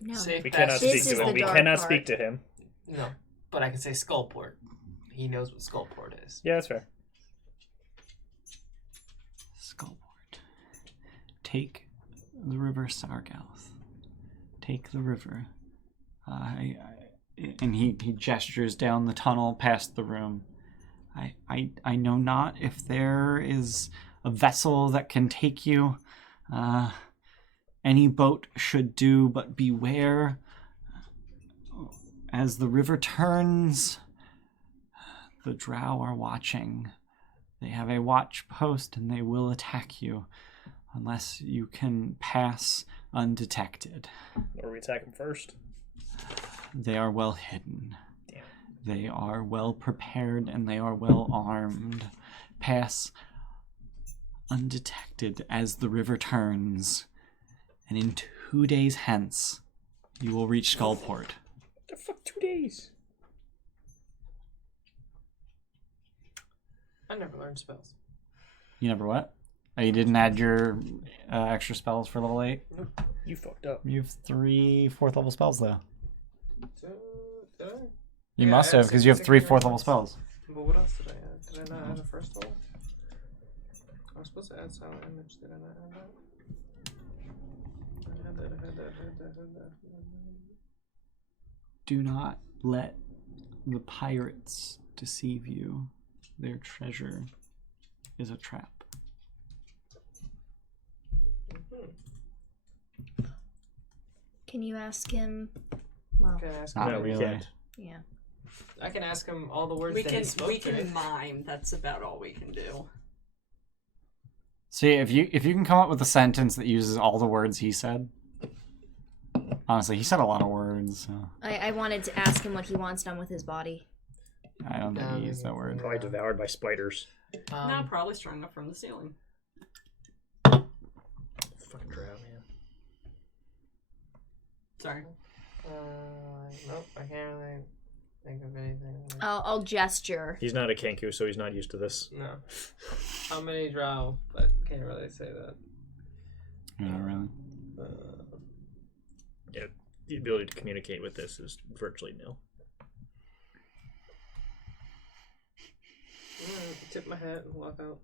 No. Safe We cannot passage. This speak is to the him. We dark cannot part. speak to him. No, but I can say Skullport. He knows what Skullport is. Yeah, that's fair. Skullport. Take the river Sargauth. Take the river. And he gestures down the tunnel past the room. I know not if there is a vessel that can take you. Any boat should do, but beware. As the river turns, the drow are watching. They have a watch post and they will attack you unless you can pass undetected. Or we attack him first. They are well hidden. Damn. They are well prepared and they are well armed. Pass undetected as the river turns, and in 2 days hence, you will reach Skullport. What the fuck, 2 days? I never learned spells. You never what? Oh, you didn't add your extra spells for level 8? You fucked up. You have 3 4th level spells, though. Did I? You Yeah, must I have, have because you have 3 6 4th level second spells. But what else did I add? Did I not add a first level? I was supposed to add silent image. Did I not add that? I had that. Do not let the pirates deceive you. Their treasure is a trap. Can you ask him? Well, Can I ask Not him? No, we really. can't. yeah. I can ask him all the words We that he spoke we to me. can mime. That's about all we can do. See, if you can come up with a sentence that uses all the words he said. Honestly, he said a lot of words. words, so I wanted to ask him what he wants done with his body. I don't think he used that word. Probably devoured by spiders. No, probably strung up from the ceiling. Fucking drow, man. Sorry. Nope, I can't really think of anything. I'll gesture. He's not a Kenku, so he's not used to this. No. How many drow? But can't really say that. Yeah, really. Yeah, the ability to communicate with this is virtually nil. Tip my hat and walk out.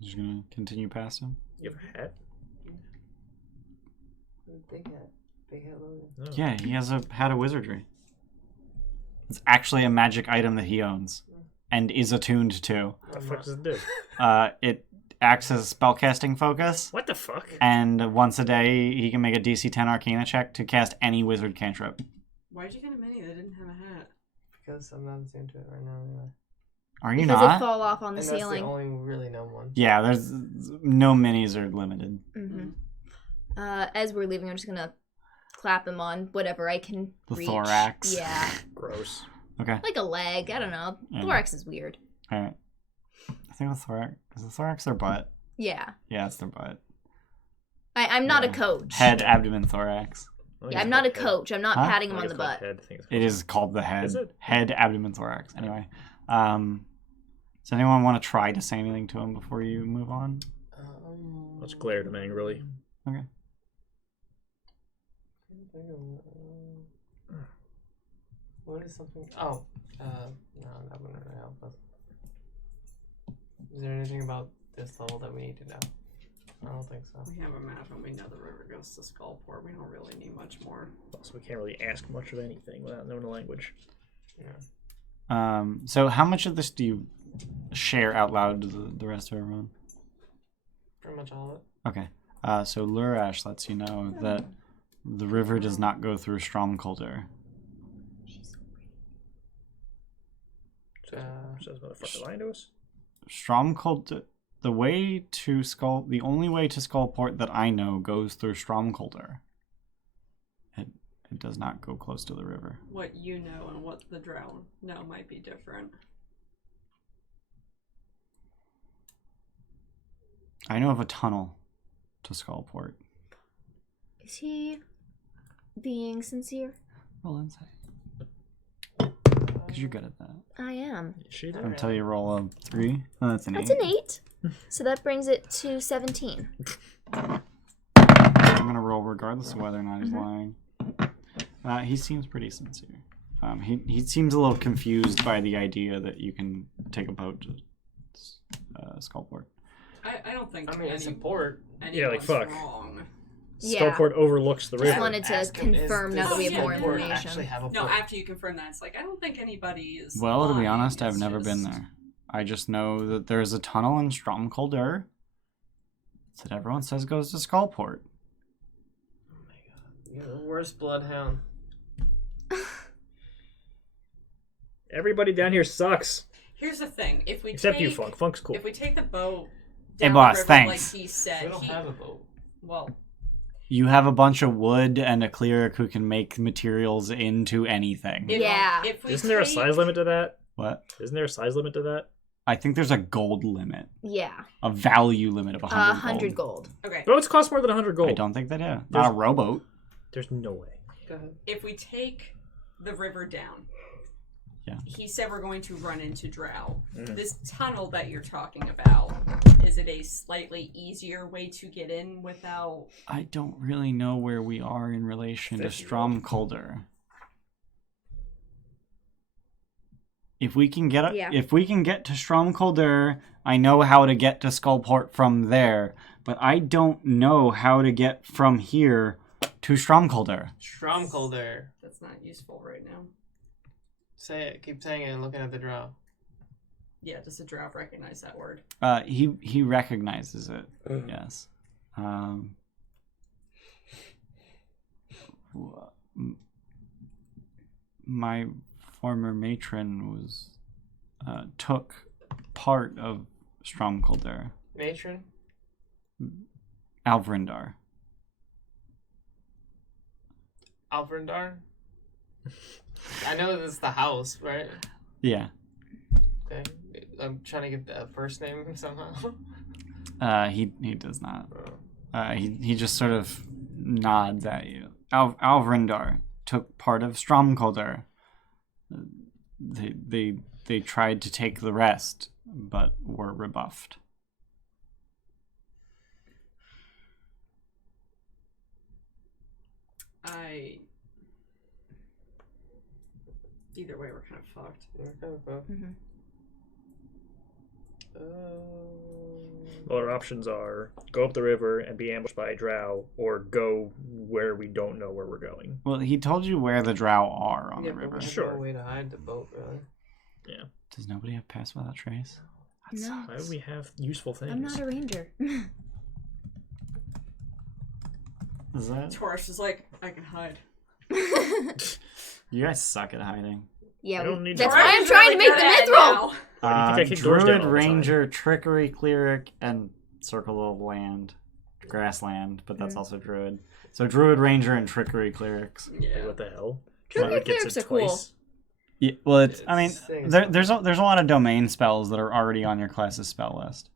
Just gonna continue past him. You have a hat? Big hat. Big hat Logan. No. Yeah, he has a hat of wizardry. It's actually a magic item that he owns and is attuned to. What the fuck does it do? It acts as spellcasting focus, What the fuck? and once a day he can make a DC 10 Arcana check to cast any wizard cantrip. Why'd you get a mini that didn't have a hat? Because I'm not attuned to it right now anyway. Are you Because not? it fall off on the And ceiling. that's the only really known one. Yeah, there's no minis are limited. Mm-hmm. As we're leaving, I'm just gonna clap him on whatever I can The reach. thorax. Yeah, Gross. Okay. like a leg. I don't know. Yeah. Thorax is weird. All right. I think the thorax is the thorax their butt. Yeah, Yeah, it's their butt. I'm not Yeah. a coach. Head, abdomen, thorax. Yeah, I'm not a coach. I'm not Huh? patting him on the butt. It is called the head. Is it? Head, abdomen, thorax. Anyway, does anyone want to try to say anything to him before you move on? Let's glare at him angrily. Okay. What is something? Oh, no, that wouldn't really help us. Is there anything about this level that we need to know? I don't think so. We have a map and we know the river goes to Skullport. We don't really need much more. So we can't really ask much of anything without knowing the language. Yeah. So how much of this do you share out loud to the rest of everyone? Pretty much all of it. Okay. So Lurash lets you know that the river does not go through Stromkolder. Says motherfucker lying to us. Stromkolder. The only way to Skullport that I know goes through Stromkolder. It does not go close to the river. What you know and what the drow know might be different. I know of a tunnel to Skullport. Is he being sincere? Roll insight. Because you're good at that. I am. She did. Until you roll a 3. Oh, that's an 8. That's an 8. So that brings it to 17. I'm going to roll regardless of whether or not he's lying. He seems pretty sincere. He seems a little confused by the idea that you can take a boat to Skullport. I don't think I mean, it's important. Yeah, like, fuck. wrong. Yeah. Skullport overlooks the Just river. wanted to Ask him, confirm is now that we have this more Skullport Actually information. have a No, port? after you confirm that, it's like, I don't think anybody is Well, to be lying. honest, I've It's never been just- there. I just know that there's a tunnel in Stromkolder that everyone says goes to Skullport. You're the worst bloodhound. Everybody down here sucks. Here's the thing. If we Except take, you, Funk. Funk's cool. If we take the boat Hey, down boss, the river thanks. like he said, We don't have a boat. well, You have a bunch of wood and a cleric who can make materials into anything. if, Yeah. if we Isn't there a take- size limit to that? What? Isn't there a size limit to that? I think there's a gold limit, Yeah. a value limit of 100 100 gold. Okay, Boats cost more than 100 gold. I don't think that is. Not a rowboat. There's no way. Go ahead. if we take the river down, Yeah. he said we're going to run into drow. Mhm. This tunnel that you're talking about, is it a slightly easier way to get in without... I don't really know where we are in relation to 50 gold. Stromkolder. If we can get Yeah. to Stromkolder, I know how to get to Skullport from there, but I don't know how to get from here to Stromkolder. Stromkolder. That's not useful right now. Say it. Keep saying it and looking at the drow. Yeah, does the drow recognize that word? He recognizes it. Yes. My former matron was took part of Stromkolder. Matron? Alvrindar. Alvrindar? I know this is the house, right? Yeah. Okay. I'm trying to get the first name somehow. He does not. He just sort of nods at you. Alvrindar took part of Stromkolder. They tried to take the rest, but were rebuffed. Either way, we're kind of fucked. Well, our options are go up the river and be ambushed by a drow, or go where we don't know where we're going. Well, he told you where the drow are on the But river. we have Sure. no way to hide the boat, really. Yeah. Does nobody have Pass Without Trace? No, Why do we have useful things? I'm not a ranger. Is that? Taurus is like, I can hide. You guys suck at hiding. Yeah, I don't need that's to- why I'm trying to make the myth roll. Why do you think I kick doors down Druid, all the time? Ranger, Trickery, Cleric, and Circle of Land. Grassland, but that's also Druid. So Druid, Ranger, and Trickery Clerics. Yeah. What the hell? Trickery Druid gets clerics it are cool. twice. Yeah, well, it's. I mean, Things. there's a lot of domain spells that are already on your class's spell list.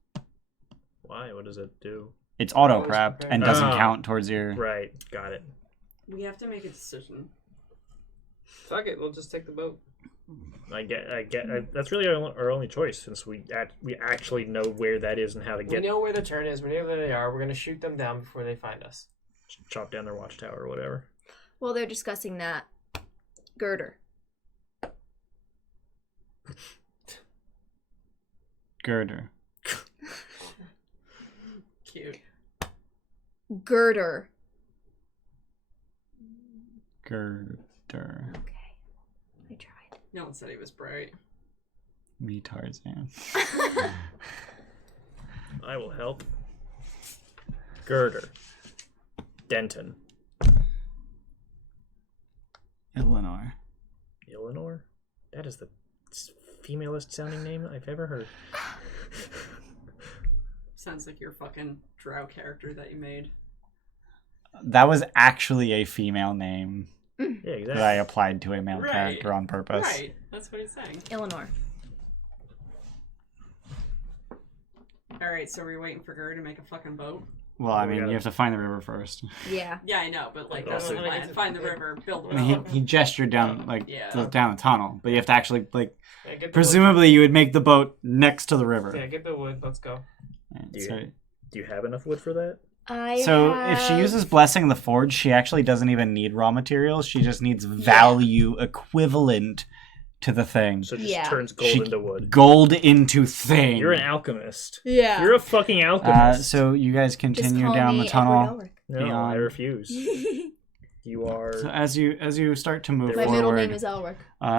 Why? What does it do? It's auto prepped and doesn't Oh. count towards your. Right. Got it. We have to make a decision. Fuck it, we'll just take the boat. That's really our only choice, since we actually know where that is and how to We get know where the turn is, we know where they are, we're gonna shoot them down before they find us. chop down their watchtower or whatever. Well, they're discussing that. Girder. Girder. Cute. Girder. Girder. Okay. I tried. No one said he was bright. Me Tarzan. I will help. Girder. Denton. Eleanor. Eleanor? That is the femalist sounding name I've ever heard. Sounds like your fucking drow character that you made. That was actually a female name Yeah, that I exactly. applied to a male Right. character on purpose. Right. That's what he's saying. Eleanor. Alright, so we're waiting for Gur to make a fucking boat? Well, I We mean, gotta- you have to find the river first. Yeah. Yeah, I know, but like, But that's the also- plan. Find the river, build the I mean, boat. he gestured down Yeah. down the tunnel, but you have to actually Yeah, get the presumably you would make the boat next to the river. wood. Yeah, get the wood, let's go. And Do you- so Do you have enough wood for that? if she uses Blessing of the Forge, she actually doesn't even need raw materials. She just needs value equivalent to the thing. So it just Yeah. turns gold She- into wood. Gold into thing. You're an alchemist. Yeah. You're a fucking alchemist. So you guys Just continue call down me the tunnel. Edward No, I beyond- refuse. You are. So as you start to move My forward, middle name is Elric.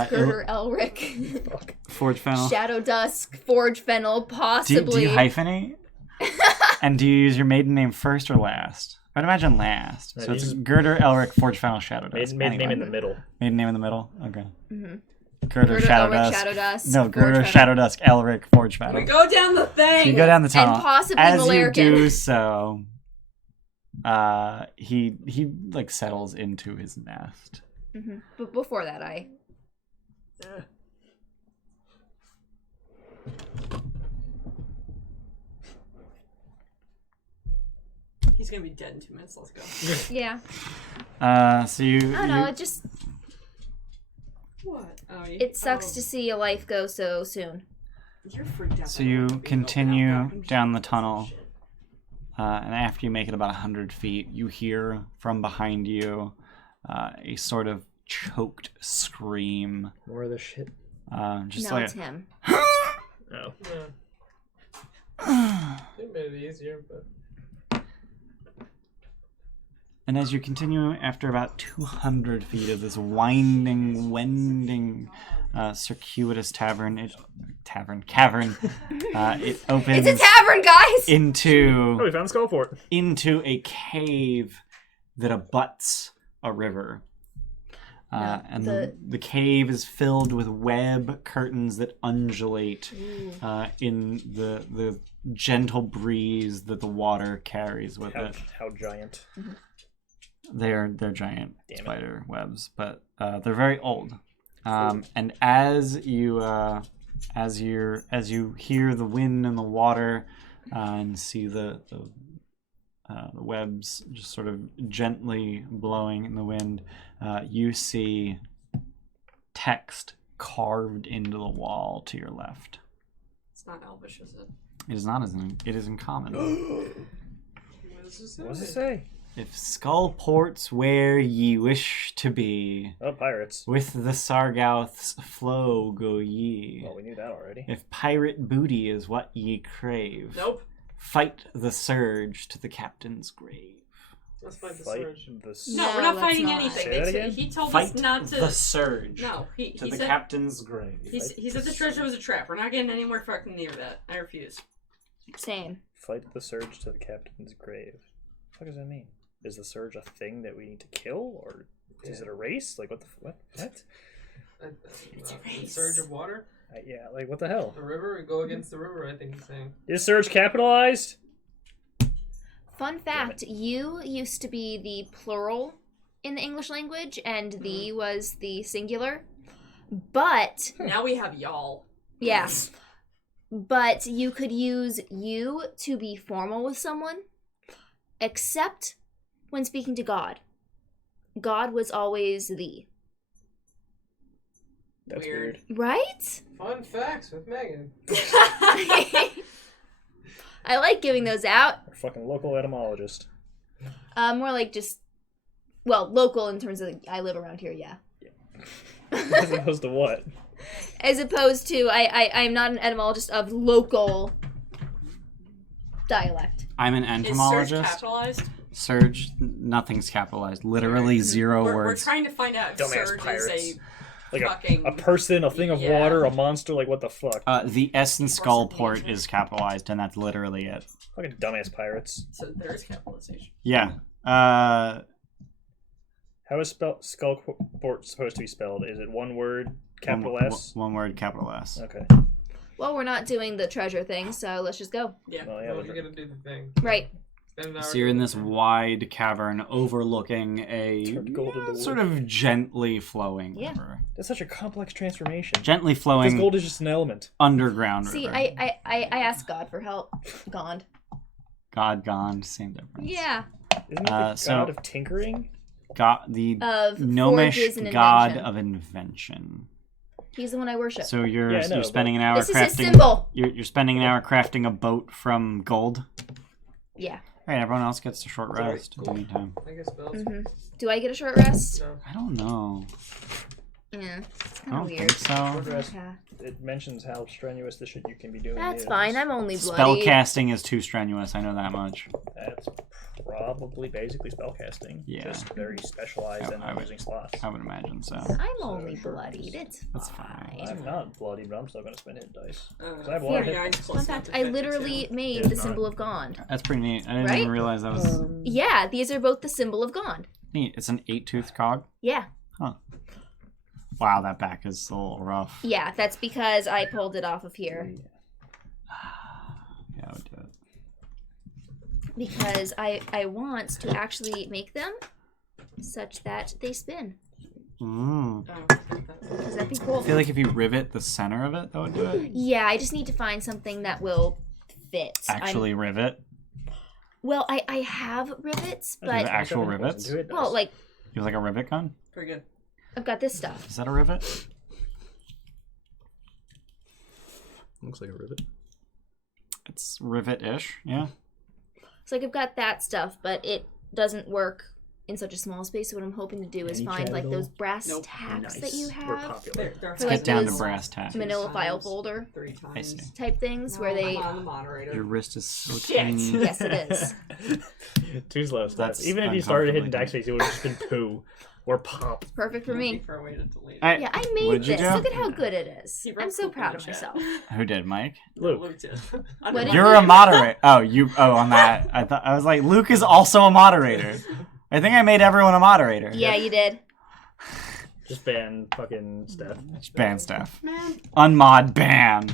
Girder Elric. Fuck. Forge Fennel. Shadow Dusk. Forge Fennel. Do Possibly. you hyphenate? And do you use your maiden name first or last? I'd imagine last. No, So it's these- Girder, Elric, Forge Fennel, Shadow Dust. Maiden name Anyway. in the middle. Maiden name in the middle? Okay. Mm-hmm. Girder, Shadow Elric, Dusk. Shadow Dusk. No, Forge Girder, Fennel. Shadow Dusk, Elric, Forge Fennel. We go down the thing! So you go down the tunnel. And possibly As you Malarkin. do so, he like settles into his nest. Mm-hmm. But before that, I. He's gonna be dead in 2 minutes, let's go. Yeah. So you. I don't know. you- It just. What? Oh, It sucks to see a life go so soon. You're freaked out. So by the you light being continue open out back. down the tunnel, and after you make it about 100 feet, you hear from behind you a sort of choked scream. More of this shit. Just No, like it's him. Oh. Yeah. It made it easier, but And as you continue after about 200 feet of this winding, wending, circuitous cavern, it opens It's a tavern, guys! Oh, into we found the skull fort. a cave that abuts a river. And the cave is filled with web curtains that undulate in the gentle breeze that the water carries with it. How giant. They're giant Damn it. spider webs, but they're very old. And as you hear the wind and the water and see the webs just sort of gently blowing in the wind, you see text carved into the wall to your left. It's not Elvish, is it? It is not it is in common. What does What does it say? If Skullport's where ye wish to be, Oh, pirates. with the Sargauth's flow go ye. Well, we knew that already. If pirate booty is what ye crave, Nope. fight the surge to the captain's grave. Let's fight the Fight surge. the No, No, we're not let's fighting not. anything. Say that again? He told Fight us not to. the surge No, he to the said captain's grave. he said the treasure was a trap. We're not getting anywhere fucking near that. I refuse. Same. Fight the surge to the captain's grave. What does that mean? Is the surge a thing that we need to kill, or is it a race? Like what? What? The surge of water? Yeah, like what the hell? The river? We go against the river, I think he's saying. Is surge capitalized? Fun fact, you used to be the plural in the English language, and the was the singular. But, Now we have y'all. yeah. But you could use you to be formal with someone, except when speaking to God. God was always thee. That's weird. Right? Fun facts with Megan. I like giving those out. Our fucking local etymologist. More like just, well, local in terms of I live around here, yeah. As opposed to what? As opposed to, I'm not an etymologist of local dialect. I'm an Is surge entomologist. capitalized? Surge, nothing's capitalized. Literally zero We're words. trying to find out if Dumbass surge pirates. is Like fucking a person, a thing of yeah. water, a monster, like what the fuck? The S in Force Skullport engagement. is capitalized, and that's literally it. Fucking dumbass pirates. So there is capitalization. Yeah. How is Skullport supposed to be spelled? Is it one word, capital S? One word, capital S. Okay. Well, we're not doing the treasure thing, so let's just go. Yeah. Well, yeah, Well, but- you gotta do the thing. Right. Spend an hour So you're in doing this the thing. wide cavern overlooking a Turned gold into wood. sort of gently flowing Yeah. river. That's such a complex transformation. Gently Because flowing gold is just an element. underground See, river. I asked God for help. Gone. God gone, same difference. Yeah. Isn't it the so- god of tinkering? God, the Of forges gnomish and god invention. of invention. He's the one I worship. So you're Yeah, I know, you're spending an hour This is his crafting. symbol. You're spending an hour crafting a boat from gold. Yeah. All right, everyone else gets a short Sorry. rest in the meantime. I guess spells. hmm Do I get a short rest? No. I don't know. Yeah. It's I kind don't of think weird. so. Short rest. Yeah. It mentions how strenuous the shit you can be doing That's is. fine. I'm only bloody. Spellcasting is too strenuous. I know that much. That's probably basically spellcasting. Yeah. Just very specialized and I would- using slots. I would imagine so. I'm only sure. bloodied. It's That's fine. I'm not bloody, but I'm still going to spend hit dice. I have a Yeah. lot of hit Guys, points. Fun fact, I literally made It's the not. symbol of Gond. That's pretty neat. I didn't Right? even realize that was Yeah, these are both the symbol of Gond. neat. It's an 8-tooth cog. Yeah. Wow, that back is a little rough. Yeah, that's because I pulled it off of here. Yeah, I would do it. Because I want to actually make them such that they spin. Mm. Does that be cool? I feel like if you rivet the center of it, that would do it. Yeah, I just need to find something that will fit. Actually, rivet. Well, I have rivets, You have but actual 27 points rivets. into it well, dice. like You have like a rivet gun. Very good. I've got this stuff. Is that a rivet? Looks like a rivet. It's rivet-ish. Yeah. So like I've got that stuff, but it doesn't work in such a small space. So what I'm hoping to do is Any find like chattel? those brass Nope. tacks Nice. that you We're have, popular. They're For, like, Get down to those brass tacks. manila file folder 3 times. I see. type things No, where they. I'm on the moderator. Your wrist is so Shit. tiny. Yes, it is. Too slow That's steps. Even if you started hitting uncomfortably backspace, it would have just been poo or pop. Perfect for me. For a way to delete it. All right. Yeah, I What made did you this. do? Look at how good it is. He wrote I'm so poop in proud the of chat. myself. Who did, Mike? Luke. Luke did. What did You're a moderator. Oh, you. Oh, on that. I was like, Luke is also a moderator. I think I made everyone a moderator. Yeah, you did. Just ban fucking Steph. Just ban stuff. Man. Unmod ban.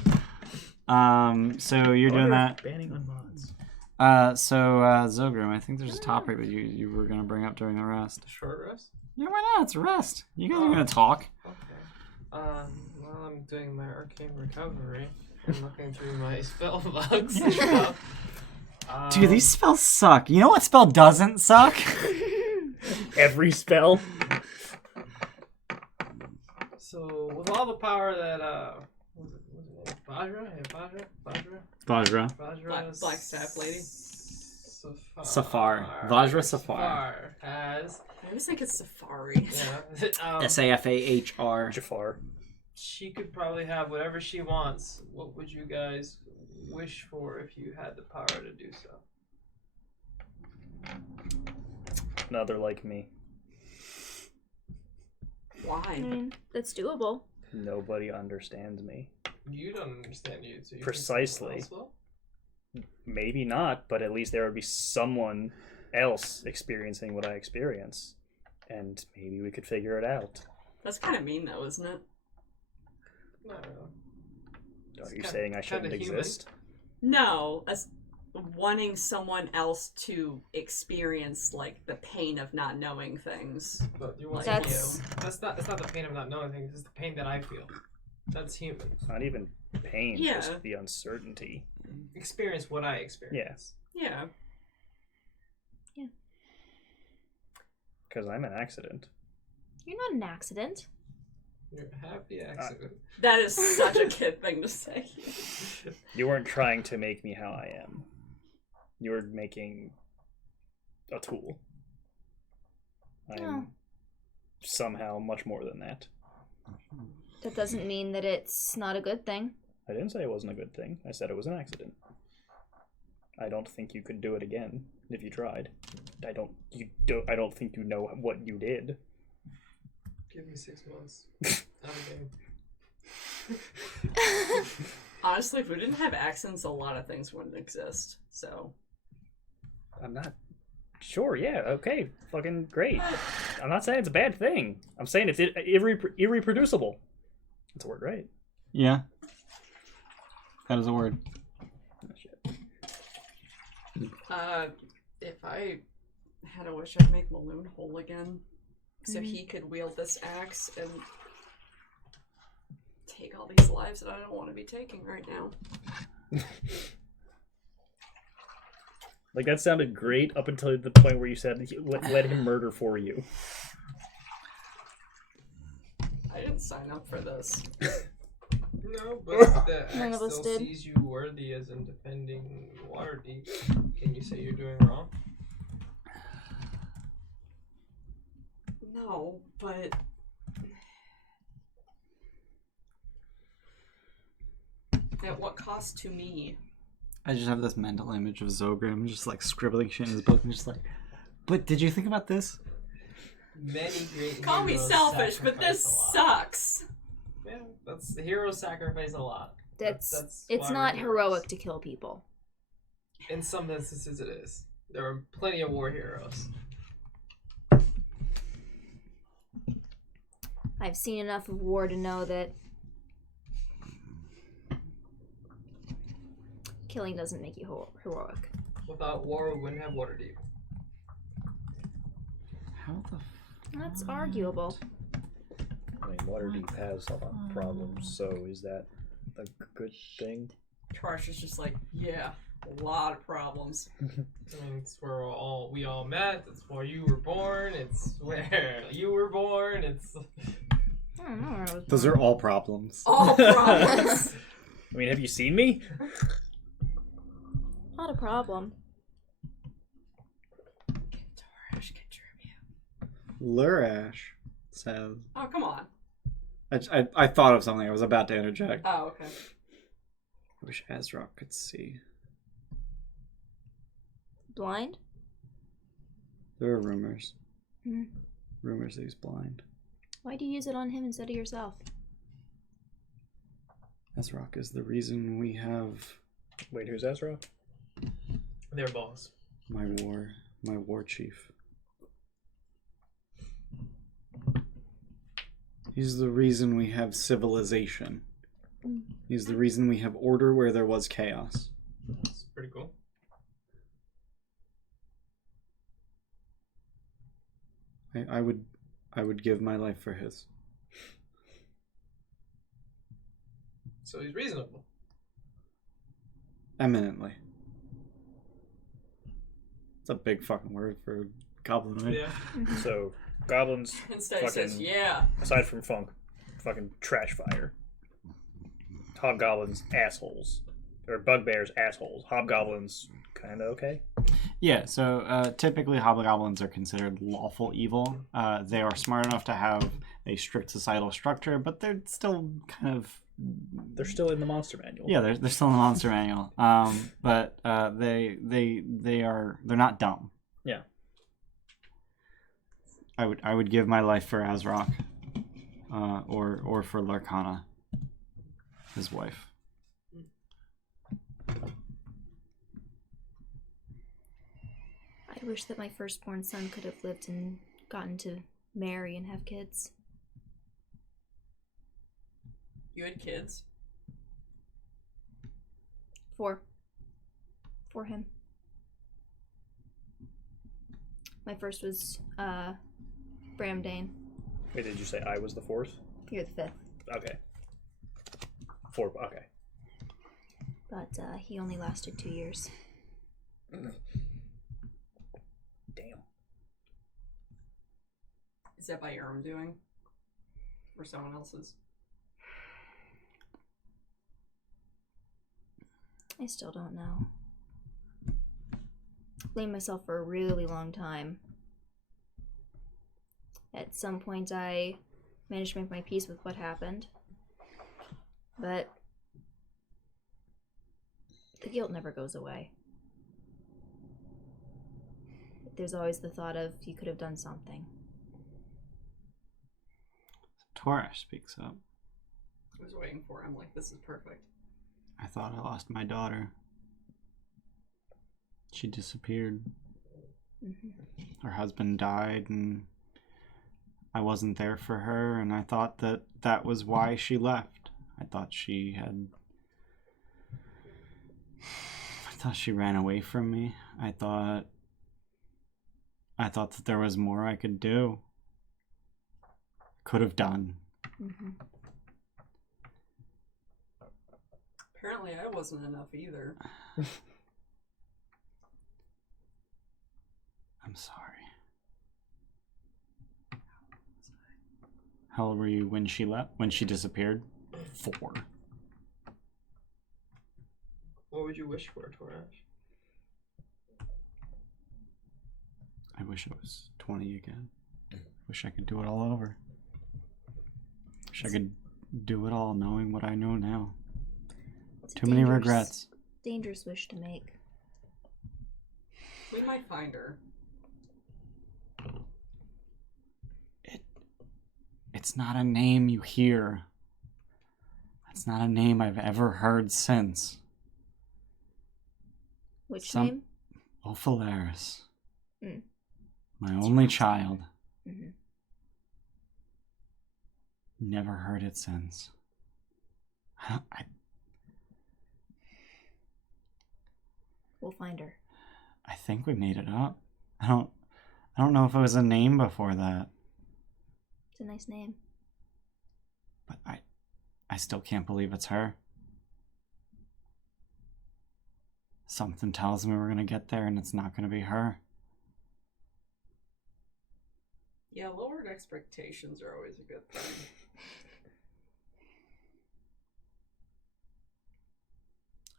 So you're doing Wonder that. if banning unmods. Zogrim, I think there's a topic that you were gonna bring up during the rest. Short rest? Yeah, why not? It's a rest. You guys are gonna talk. Okay. While I'm doing my arcane recovery, I'm looking through my spell logs and stuff. Dude, these spells suck. You know what spell doesn't suck? Every spell. So, with all the power that, what was it? Vajra? Yeah, Vajra? Black staff lady. Safar. Vajra Safar. Has. I always think it's Safari. Yeah. Safahr. Jafar. She could probably have whatever she wants. What would you guys wish for if you had the power to do so? Another like me. I Why? mean, that's doable. Nobody understands me. You don't understand you, so you Precisely. think someone else will? Maybe not, but at least there would be someone else experiencing what I experience. And maybe we could figure it out. That's kind of mean, though, isn't it? No. Are you saying I shouldn't human. exist? No, as wanting someone else to experience like the pain of not knowing things. But you want That's- It's not the pain of not knowing things, it's the pain that I feel. That's human. Not even pain, Yeah. just the uncertainty. Experience what I experience. Yeah. Because I'm an accident. You're not an accident. You're a happy accident. That is such a kid thing to say. You weren't trying to make me how I am. You were making a tool. I am somehow much more than that. That doesn't mean that it's not a good thing. I didn't say it wasn't a good thing. I said it was an accident. I don't think you could do it again if you tried. I don't think you know what you did. Give me 6 months. I'm game. Honestly, if we didn't have accents, a lot of things wouldn't exist. So. I'm not sure. Yeah, okay. Fucking great. I'm not saying it's a bad thing. I'm saying it's irreproducible. That's a word, right? Yeah. That is a word. Oh, shit. If I had a wish, I'd make Maloon whole again. So he could wield this axe and take all these lives that I don't want to be taking right now. Like, that sounded great up until the point where you said, let him murder for you. I didn't sign up for this. No, but the None axe of us still did. sees you worthy as in defending Waterdeep. Can you say you're doing wrong? No, but at what cost to me? I just have this mental image of Zogrim just like scribbling shit in his book and just like, but did you think about this? Many great Call me heroes selfish, but sacrifice this a lot. sucks. Yeah, that's the heroes sacrifice a lot. It's why not we're heroic heroes. to kill people. In some instances, it is. There are plenty of war heroes. I've seen enough of war to know that killing doesn't make you heroic. Without war, we wouldn't have Waterdeep. How the That's arguable. I mean, Waterdeep has a lot of problems, so is that a good thing? Trash is just like, yeah, a lot of problems. I mean, it's where we all met. It's where you were born. It's where you were born. It's I don't know where I was Those born. are all problems. All problems. I mean, have you seen me? Not a problem. Trash contribute. Lurash says. Oh, come on. I thought of something. I was about to interject. Oh, okay. I wish Azrock could see. Blind? There are rumors. Hmm. Rumors that he's blind. Why do you use it on him instead of yourself? Azrock is the reason we have Wait, who's Ezra? their boss. my war chief. He's the reason we have civilization. He's the reason we have order where there was chaos. That's pretty cool. I would give my life for his. So he's reasonable. Eminently. It's a big fucking word for a goblin, right? Yeah. So goblins, Instead it says, fucking, yeah. aside from funk, fucking trash fire. Hobgoblins, assholes. Or bugbears, assholes. Hobgoblins, kind of okay. Yeah, so typically hobgoblins are considered lawful evil. They are smart enough to have a strict societal structure, but they're still kind of... They're still in the monster manual. Yeah, they're still in the monster manual. But they're not dumb. Yeah. I would give my life for Azrock, or for Larkana, his wife. I wish that my firstborn son could have lived and gotten to marry and have kids. You had kids. For him. My first was Bramdane. Wait, did you say I was the fourth? You're the fifth. Okay. Four, okay. But he only lasted 2 years. Damn. Is that by your own doing? Or someone else's? I still don't know. Blamed myself for a really long time. At some point I managed to make my peace with what happened. But the guilt never goes away. There's always the thought of you could have done something. Torah speaks up. I was waiting for him, like, this is perfect. I thought I lost my daughter. She disappeared. Her husband died, and I wasn't there for her, and I thought that was why she left. I thought she ran away from me. I thought that there was more I could do. Could have done. Apparently I wasn't enough either. I'm sorry. How old were you when she left? When she disappeared? 4. What would you wish for, Torash? I wish I was 20 again. Wish I could do it all over. Wish I could do it all knowing what I know now. Too many regrets. Dangerous wish to make. We might find her. It's not a name you hear. It's not a name I've ever heard since. Which name? Ophalaris. My only child. Never heard it since. We'll find her. I think we made it up. I don't know if it was a name before that. It's a nice name. But I still can't believe it's her. Something tells me we're gonna get there and it's not gonna be her. Yeah, lowered expectations are always a good thing.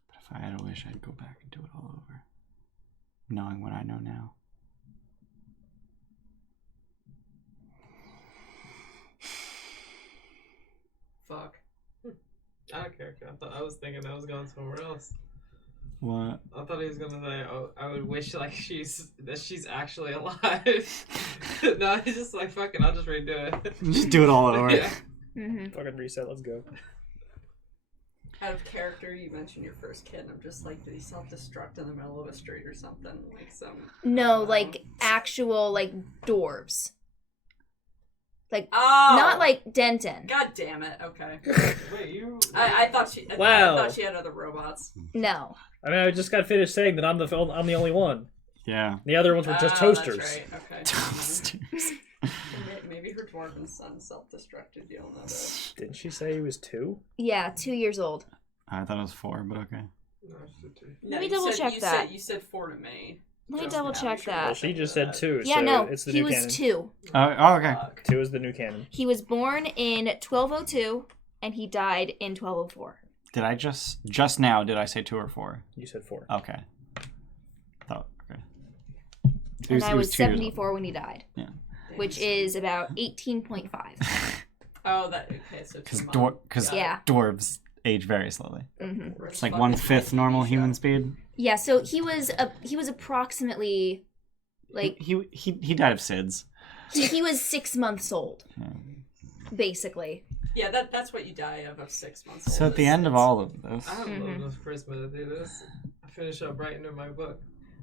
But if I had a wish, I'd go back and do it all over. Knowing what I know now. Fuck. Out of character. I was thinking I was going somewhere else. What? I thought he was gonna say, "Oh, I would wish like she's actually alive." No, he's just like, "Fucking, I'll just redo it." Just do it all over. Yeah. Fucking reset, let's go. Out of character, you mentioned your first kid, and I'm just like, did he self-destruct in the middle of a street or something? Like some... No, like actual like dwarves. Like Oh! not like Denton. God damn it, okay. Wait, you? I thought she... Wow. I thought she had other robots. No. I mean, I just got finished saying that I'm the only one. Yeah. The other ones were just Oh, toasters. That's right, okay. Toasters. Maybe her dwarven son self-destructed. You don't know that. Didn't she say he was 2? Yeah, 2 years old. I thought it was 4, but okay. Let me double check that. You said 4 to me. Let me Just double now, check you Well, that. she just said 2, Yeah, so no, it's the he new was canon. 2. Oh, okay. 2 is the new canon. He was born in 1202, and he died in 1204. Did I just now? Did I say 2 or 4? You said 4. Okay. Thought okay. And I was 2 years old. 74 when he died, Yeah. which is about 18.5. Oh, that okay. So 2 Because months. Yeah. dwarves age very slowly. hmm It's like 1/5 normal human speed. Yeah, so he was approximately like He died of SIDS. he was 6 months old, basically. Yeah, that's what you die of 6 months old. So at the end of all of this, I have a little first minute to do this. I finish up writing in my book.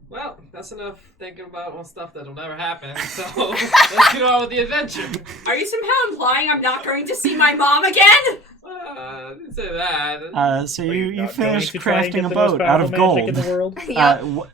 Well, that's enough thinking about all stuff that'll never happen. So let's get on with the adventure. Are you somehow implying I'm not going to see my mom again? I didn't say that. so Are you not finish going to try and crafting get a the most boat out of powerful magic gold. in the world?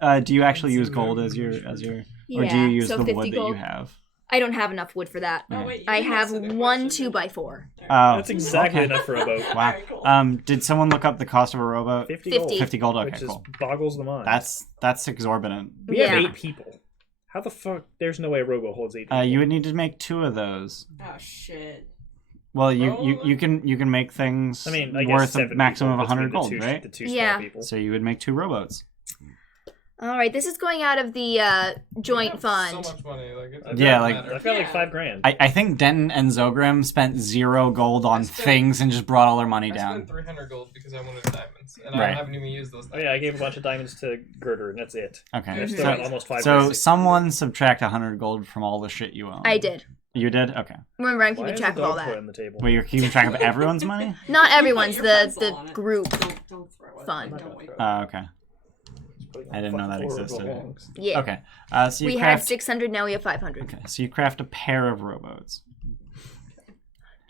Yep. Do you actually use gold as your or do you Yeah, use so the 50 wood that gold. you have? I don't have enough wood for that. Oh, wait, you I didn't have answer the 1 question. 2x4. Oh, That's exactly okay. enough for a boat. Wow. Alright, cool. Did someone look up the cost of a rowboat? 50 50. gold. 50 gold. Okay, Which cool. just boggles the mind. That's exorbitant. We Yeah. have 8 people. How the fuck? There's no way a rowboat holds 8 people. You would need to make 2 of those. Oh shit. Well, you can make things I mean, I guess worth a 7 maximum of people 100 between gold, the two, right? The 2 Yeah. small people. So you would make 2 rowboats. All right, this is going out of the joint fund. So much money. Like, it I've Yeah, got- like- I've got like Yeah. 5 grand. I think Denton and Zogrim spent 0 gold on spent- things and just brought all their money I down. spent 300 gold because I wanted diamonds, and Right. I haven't even used those. Oh yeah, I gave a bunch of diamonds to Girder, and that's it. Okay. I still So, have almost 5 so grand. someone subtract 100 gold from all the shit you own. I did. You did? Okay. Remember, I'm Why keeping is track the of all dog toy that. on the table? Wait, you're keeping track of everyone's money? Not everyone's, Put the your pencil on the it. group. Don't throw it. Fun. Don't wait. Okay. I didn't know that existed. Yeah. Okay. So you We had craft. 600, now we have 500. Okay. So you craft a pair of rowboats.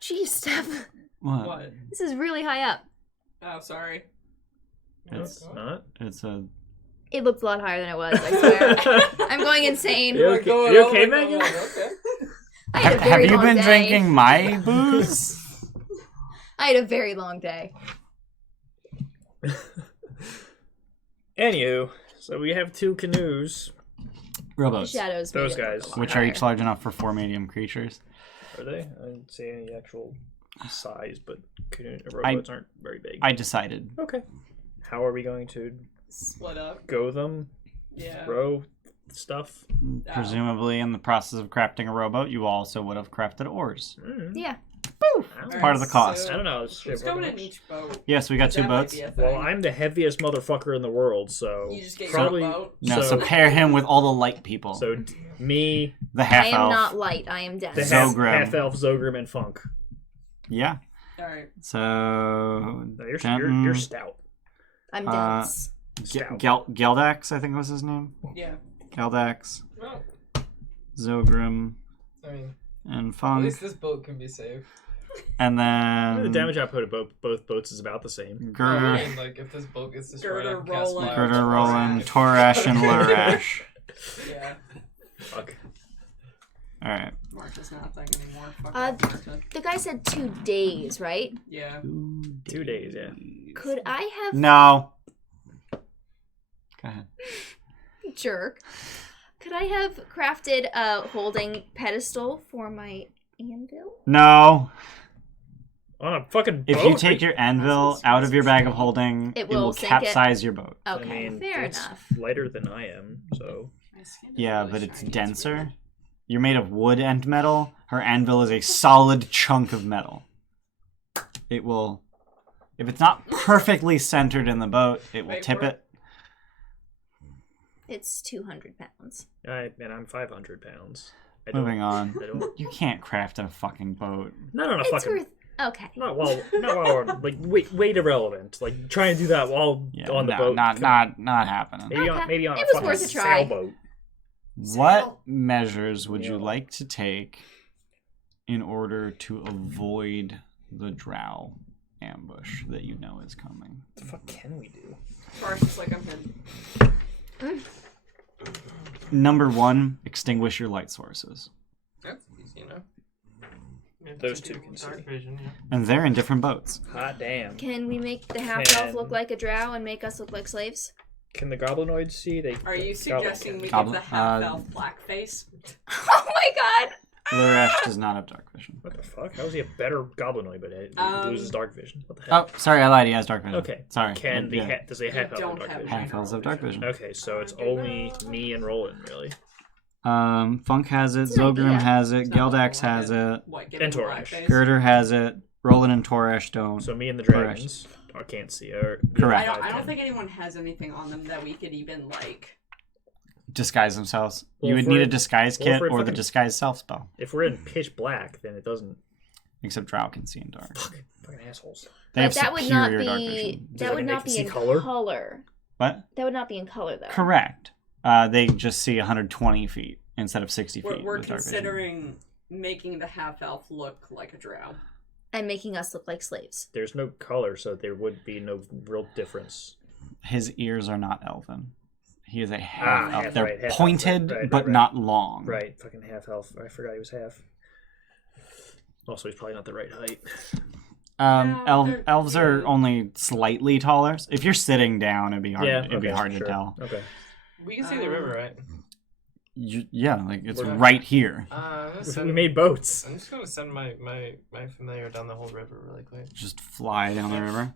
Jeez, Steph. What? This is really high up. Oh, sorry. It's Not. it's a. It looked a lot higher than it was, I swear. I'm going insane. You okay, you okay Megan? Okay. I had a Have very you long been day. drinking my booze? I had a very long day. Anywho, so we have 2 canoes. Rowboats. Shadows. Those made it look guys. a lot Which are higher. each large enough for 4 medium creatures. Are they? I didn't see any actual size, but rowboats aren't very big. I decided. Okay. How are we going to Split up. go them? Yeah. Row stuff? Presumably, in the process of crafting a rowboat, you also would have crafted ours. Yeah. Part of the cost. I don't know. It's Who's going in each boat? Yes, we got 2 That might boats. be a thing. Well, I'm the heaviest motherfucker in the world, so You just get probably your own boat? No, so pair him with all the light people. me, The I half am elf. not light. I am the dense. Zogrim. half elf, Zogrim, and Funk. Yeah. Alright. So. No, you're Denton, stout. I'm Uh, dense. Stout. Geldax, I think was his name. Yeah. Geldax, Well, Zogrim, I mean, and at Funk. least this boat can be saved. And The then. damage output of both boats is about the same. Girder, I mean, like, if this boat gets destroyed, I Girder, can cast Roland. fire. Girder, Roland, Torash, and Lurash. Yeah. Fuck. Alright. March is not a thing anymore. Fuck Uh, off, Marta. The guy said 2 days, right? Yeah. 2 days, yeah. Could I have No. Go ahead. jerk? Could I have crafted a holding pedestal for my anvil? No. On a fucking boat? If you take your anvil out of your bag of holding, It it will will sink capsize your boat. Okay, I mean, fair it's enough. lighter than I am, so. My skin is Yeah, really but it's shiny. denser. weird. You're made of wood and metal. Her anvil is a solid chunk of metal. It will, if it's not perfectly centered in the boat, it will Wait tip for it. it. It's 200 pounds. And I'm 500 pounds. I don't- Moving on. I don't. You can't craft in a fucking boat. Not on a It's fucking. worth. Okay. Not while we're, like weight irrelevant. Like trying to do that while Yeah, on the no, boat. not happening. Maybe Okay. on maybe on It a was fucking worth a try. sailboat. What measures would you Yeah. like to take in order to avoid the drow ambush that you know is coming? What the fuck can we do? March is like, I'm good. Number 1, extinguish your light sources. That's easy. you know. Maybe Those some two people can with dark see. vision, yeah. And they're in different boats. Hot damn. Can we make the half elf look like a drow and make us look like slaves? Can the goblinoids see? Are you suggesting we give Goblin- the half elf blackface? Oh my god! Luresh does not have dark vision. What the fuck? How is he a better goblinoid but he loses dark vision? What the Oh, heck? sorry, I lied. He has dark vision. Okay. Sorry. Can the Yeah. does he have don't dark have vision? Half elves have dark vision. Okay, so it's only me and Roland, really. Funk has it. It's an Zilgrim idea. has it. It's not Geldax like has it. What, give And him Torash. blackface? Girder has it. Roland and Toresh don't. So me and the Correct. dragons I can't see. Or Correct. I don't think anyone has anything on them that we could even like. Disguise themselves. Well, You would if need we're- a disguise well, kit if we're or the fucking- disguise self spell. If we're in pitch black, then it doesn't. Except Drow can see in dark. Fucking assholes. They have But that would not superior dark be vision. Does that that would mean not they be can in see color? color. What? That would not be in color though. Correct. They just see 120 feet instead of 60 feet. We're with dark vision. considering making the half elf look like a drow. And making us look like slaves. There's no color, so there would be no real difference. His ears are not elven. He is a half elf. half, They're right, half elf, pointed, right, but right. not long. Right, fucking half elf. I forgot he was half. Also, he's probably not the right height. No, they're- Elves are only slightly taller. If you're sitting down, it'd be hard. Yeah, it'd be okay, hard sure. to tell. Okay. We can see the river, right? Yeah, like it's We're- right here. I'm gonna We send, made boats. I'm just gonna send my familiar down the whole river really quick. Just fly down the river.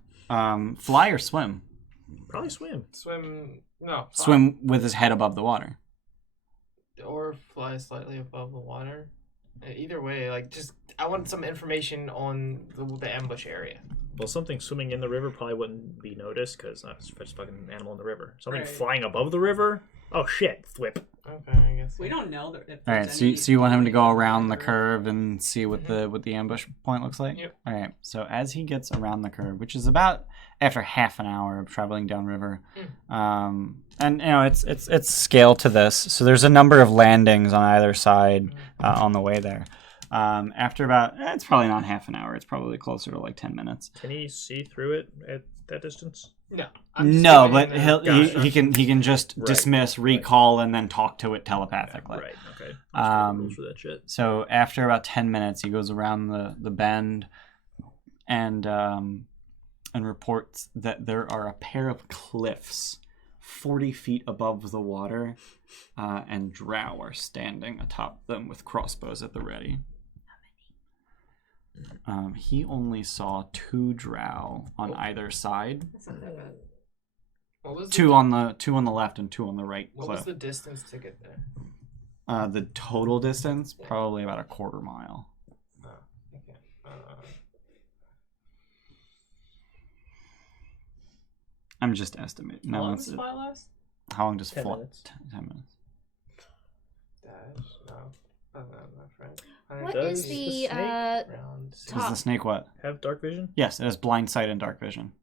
Fly or swim? Probably swim. Swim, no. Fly. Swim with his head above the water. Or fly slightly above the water. Either way, like just I want some information on the ambush area. Well, something swimming in the river probably wouldn't be noticed because it's just fucking animal in the river. Something Right. flying above the river? Oh shit! Flip. Okay, I guess. We don't know that if All right, there's so you, any so you want him to go flying around the river. curve and see what the ambush point looks like. Yep. All right. So as he gets around the curve, which is about after half an hour of traveling downriver, and you know it's scale to this. So there's a number of landings on either side on the way there. After about it's probably not half an hour. It's probably closer to like 10 minutes. Can he see through it at that distance? No. No, but Gotcha. he can just Right, dismiss, right. recall, and then talk to it telepathically. Right. Okay. Um, For that shit. So after about 10 minutes, he goes around the bend and reports that there are a pair of cliffs 40 feet above the water, and drow are standing atop them with crossbows at the ready. He only saw 2 drow on either side. That's not that bad. What was Two on the left and 2 on the right What was cliff. the distance to get there? The total distance, probably about a quarter mile. Oh, okay. I'm just estimating. How No, long it's- does fly last? how long does 10 fly? minutes. 10 minutes. Dash. No. That's not my friend. What Does is the the snake Round Does Top. the snake what? have dark vision? Yes, it has blind sight and dark vision.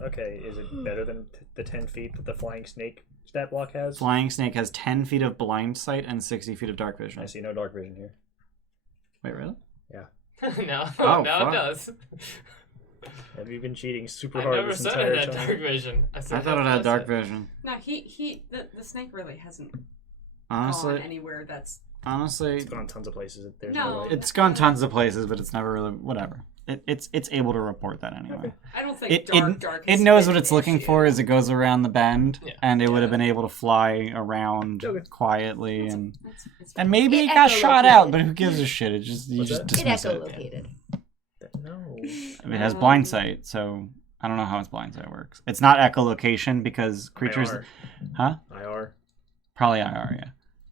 Okay, is it better than the 10 feet that the flying snake stat block has? Flying snake has 10 feet of blind sight and 60 feet of dark vision. I see no dark vision here. Wait, really? no, Oh, now fuck. it does. Have you been cheating super I hard never this said entire it had time? dark vision. I thought it had dark vision. No, the snake really hasn't gone Honestly, anywhere that's. honestly, It's gone tons of places. There's No. no way. it's gone tons of places, but it's never really whatever. It's able to report that anyway. I don't think It dark. it has knows been what it's an looking issue. for as it goes around the bend, Yeah. and it would have been able to fly around Okay. quietly and It's and maybe It it got shot echolocated. out, but who gives a shit? It just you What's just that? It dismiss it. echolocated. No. I mean, it has blind sight, so I don't know how its blind sight works. It's not echolocation because creatures, IR. huh? IR. Probably IR,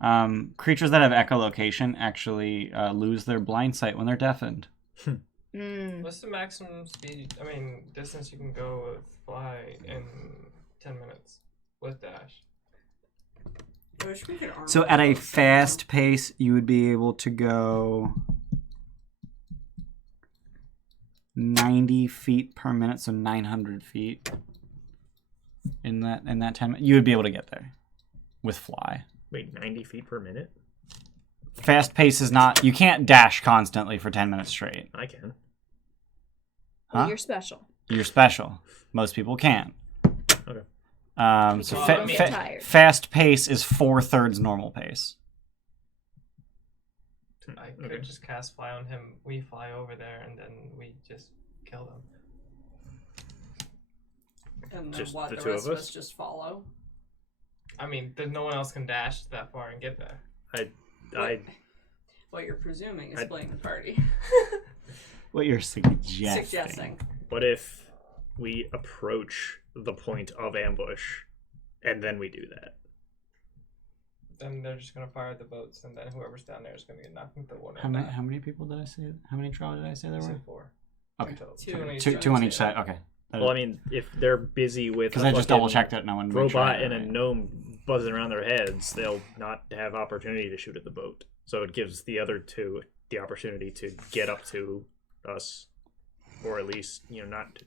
yeah. Creatures that have echolocation actually lose their blind sight when they're deafened. Mm. What's the maximum speed? I mean, distance you can go with fly in 10 minutes with dash. I wish we could arm So at a ourselves fast pace, you would be able to go 90 feet per minute, so 900 feet. In that 10 minutes, you would be able to get there with fly. Wait, 90 feet per minute? Fast pace is not. You can't dash constantly for 10 minutes straight. I can. Huh? You're special. You're special. Most people can't. Okay. So Well, I mean- tired. fast pace is 4/3 normal pace. I could just cast fly on him. We fly over there, and then we just kill them. And then Just what? the The two rest of of us? us just follow. I mean, no one else can dash that far and get there. What you're presuming is I- playing the party. What you're suggesting. Suggesting. What if we approach the point of ambush, and then we do that? Then they're just gonna fire at the boats, and then whoever's down there is gonna get knocked into the water. How many people did I say? How many drow did I say there were? 4. Okay. Two Two on each side. Okay. Well, I mean, if they're busy with Because a I just fucking double checked it. No one. robot and a gnome buzzing around their heads, they'll not have opportunity to shoot at the boat. So it gives the other two the opportunity to get up to us, or at least not.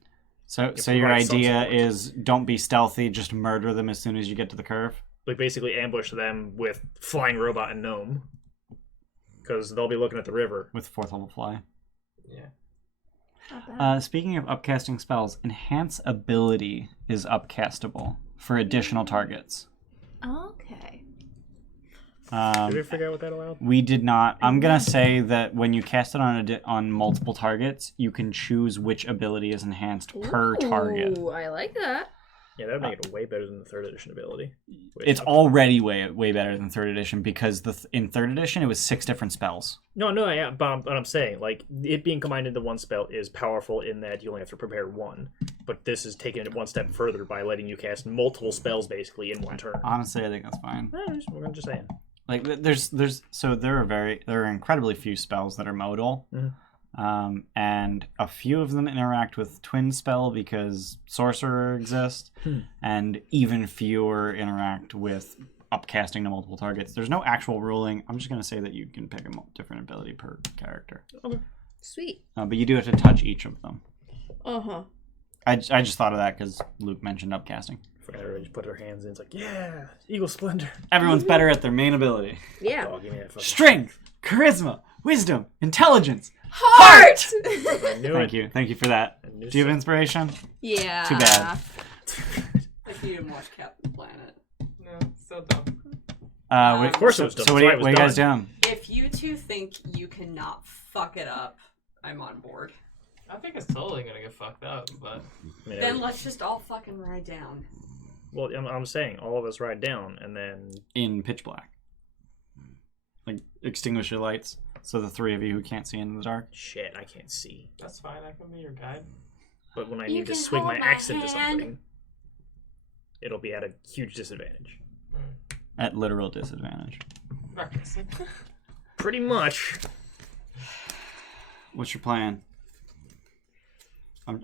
So You your provide some idea support. is don't be stealthy, just murder them as soon as you get to the curve. Like basically ambush them with flying robot and gnome, because they'll be looking at the river. With 4th level fly. Yeah. Not bad. Speaking of upcasting spells, Enhance Ability is upcastable for additional targets. Okay. Did we figure out what that allowed? We did not. I'm gonna say that when you cast it on multiple targets, you can choose which ability is enhanced per target. Ooh, I like that. Yeah, that would make it way better than the 3rd edition ability. It's already way better than 3rd edition because in 3rd edition it was 6 different spells. No, yeah, but I'm saying, like, it being combined into one spell is powerful in that you only have to prepare one. But this is taking it one step further by letting you cast multiple spells basically in one turn. Honestly, I think that's fine. I'm just saying. Like there are incredibly few spells that are modal. And a few of them interact with twin spell because sorcerer exists, and even fewer interact with upcasting to multiple targets. There's no actual ruling. I'm just going to say that you can pick a different ability per character. Okay. Sweet. But you do have to touch each of them. Uh-huh. I just thought of that because Luke mentioned upcasting. Forgot everybody just put their hands in. It's like, yeah, Eagle Splendor. Everyone's better at their main ability. Yeah. Oh, give me that fucking Strength, charisma, wisdom, intelligence. Heart! I knew Thank it. you. Thank you for that. I knew Do you have so. inspiration? Yeah. Too bad. If you didn't watch Captain Planet. No, still dumb. Of course it was done. So what That's are why it you was guys doing? If you two think you cannot fuck it up, I'm on board. I think it's totally gonna get fucked up, but I mean, Then let's just all fucking ride down. well, I'm saying all of us ride down, and then In pitch black. Like, extinguish your lights so the 3 of you who can't see in the dark. shit, I can't see. that's fine. I can be your guide. But when I You need to can swing my hold my axe into hand. something, it'll be at a huge disadvantage. At literal disadvantage. Reckless. Pretty much. What's your plan?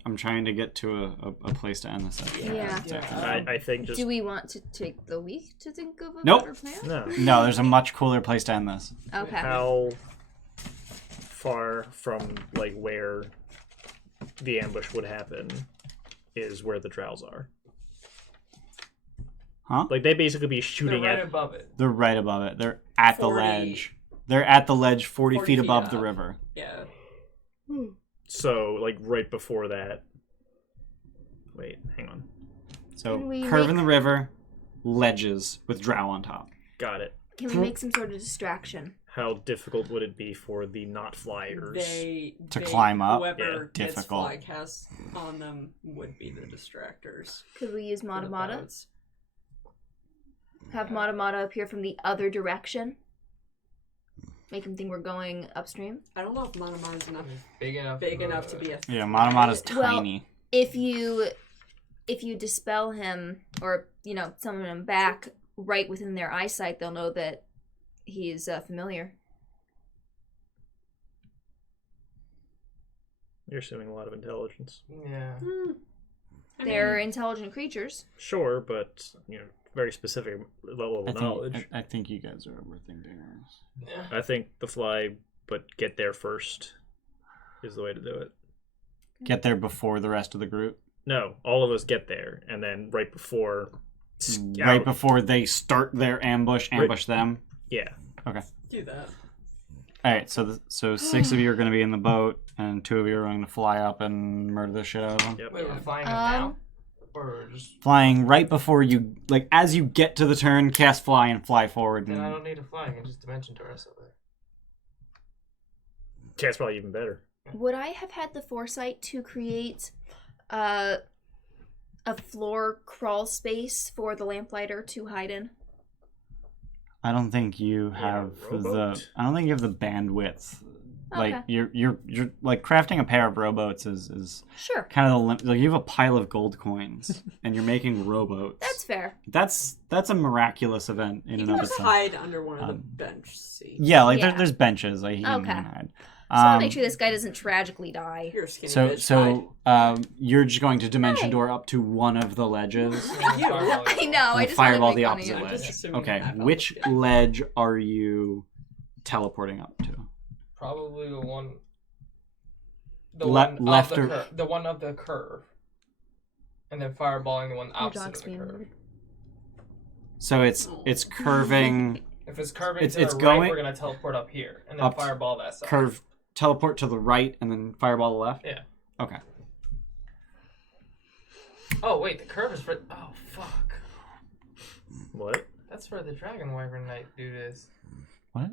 I'm trying to get to a place to end this session. Yeah. I think just Do we want to take the week to think of a Nope. better plan? no. No, there's a much cooler place to end this. Okay. How far from like where the ambush would happen is where the drows are? Huh? Like they basically be They're shooting right at. above it. They're right above it. They're at 40 the ledge. They're at the ledge 40 40 feet feet above the up. river. Yeah. So like right before that. Wait, hang on. So Can we curve in make- the river, ledges with drow on top. Got it. Can we make some sort of distraction? How difficult would it be for the not flyers? To climb up? Whoever Yeah, gets difficult. fly casts on them would be the distractors. Could we use for the Matamata? boats. Have Matamata appear from the other direction? Make him think we're going upstream? I don't know if Monomon is enough Big enough. big enough to be a Yeah, Matamata's Well- tiny. If you dispel him or, summon him back right within their eyesight, they'll know that he's familiar. You're assuming a lot of intelligence. Yeah. I They're mean, intelligent creatures. Sure, but very specific level of knowledge. I think you guys are overthinking this. Yeah. I think the fly, but get there first, is the way to do it. Get there before the rest of the group. No, all of us get there, and then right before. Right before they start their ambush them. Yeah. Okay. do that. All right, so 6 of you are going to be in the boat, and 2 of you are going to fly up and murder the shit out of them. Yep. Wait, we're flying them Um, now? Or we're just. Flying right before you, like, as you get to the turn, cast fly and fly forward. Then I And don't need to fly. I can just dimension to us over there. Yeah, it's probably even better. Would I have had the foresight to create a floor crawl space for the lamplighter to hide in? I don't think you have rowboat? I don't think you have the bandwidth. Like Okay. you're like crafting a pair of rowboats is Sure. kind of the limit. Like you have a pile of gold coins and you're making rowboats. That's fair. That's a miraculous event in You and can of just itself. hide under one of the bench seats. Yeah, like Yeah. there's benches. Like he can Okay. hide. So I want to make sure this guy doesn't tragically die. You're a skinny So bitch. you're just going to dimension Hey. door up to one of the ledges. I know. I And just fireball wanted the to make opposite fun of you. ledge. just assuming Okay, you have which help. ledge are you teleporting up to? Probably the one. Left or the one of the curve, and then fireballing the one Your opposite dog's of the being curve. rude. so it's curving. If it's curving It's to the right, going- we're gonna teleport up here, and then Up- fireball that side. Curve teleport to the right and then fireball the left. Yeah. Okay. Oh wait, the curve is for. Oh fuck. What? That's where the Dragon Wyvern Knight dude is, What?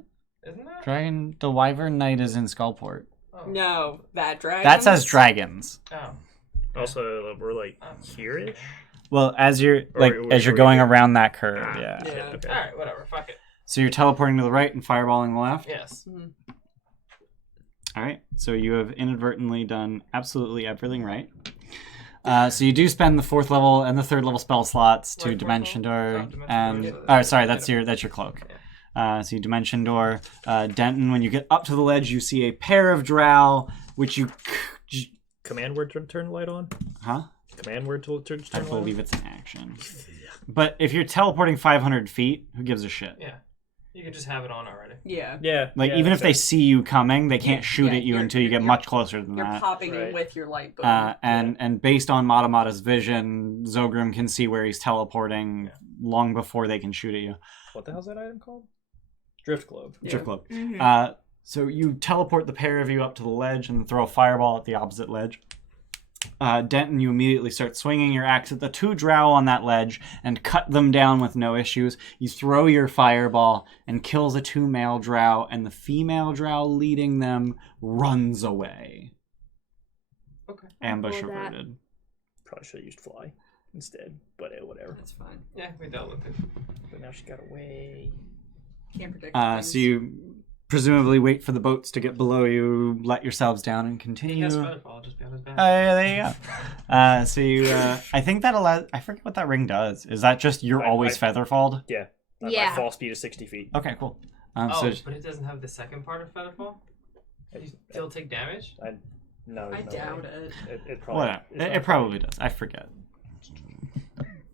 isn't that? Dragon. The Wyvern Knight is in Skullport. Oh. No, that dragon. That says dragons. Oh. Also, we're like Oh. here-ish. Well, as you're Or- as you're or going you're- around that curve, Ah. yeah. Yeah. Okay. All right, whatever. Fuck it. So you're teleporting to the right and fireballing the left. Yes. All right. So you have inadvertently done absolutely everything right. So you do spend the 4th level and the 3rd level spell slots to Right, dimension fourth door, level? Oh, dimension and door. oh, sorry, that's your cloak. So you dimension door, Denton. When you get up to the ledge, you see a pair of drow, which you, Command word to turn the light on. huh? Command word to turn I the light on. believe it's an action. But if you're teleporting 500 feet, who gives a shit? Yeah. You can just have it on already. Yeah. Yeah. Like yeah, even if they that's see you coming, they can't shoot Yeah, at you you're- until you get you're- much closer than You're that. popping Right. in with your light boom. And based on Matamata's vision, Zogrim can see where he's teleporting long before they can shoot at you. What the hell's that item called? Drift globe. Yeah. Drift Club. Mhm. So you teleport the pair of you up to the ledge and throw a fireball at the opposite ledge. Denton, you immediately start swinging your axe at the 2 drow on that ledge and cut them down with no issues. You throw your fireball and kills the 2 male drow, and the female drow leading them runs away. Okay. Ambush Roll that. averted. Probably should have used fly instead, but whatever. That's fine. Yeah, we dealt with it. But now she got away. Can't predict things. So you presumably wait for the boats to get below you, let yourselves down, and He continue. has Featherfall, just be on his back. Oh, yeah, there you go. So you, I think that allows. I forget what that ring does. Is that just you're always featherfalled? Yeah. My Yeah. fall speed is 60 feet. Okay, cool. Oh, but it doesn't have the second part of Featherfall? You still take damage? No. I no doubt way. it. It probably. Whatever. it's not It probably does. I forget.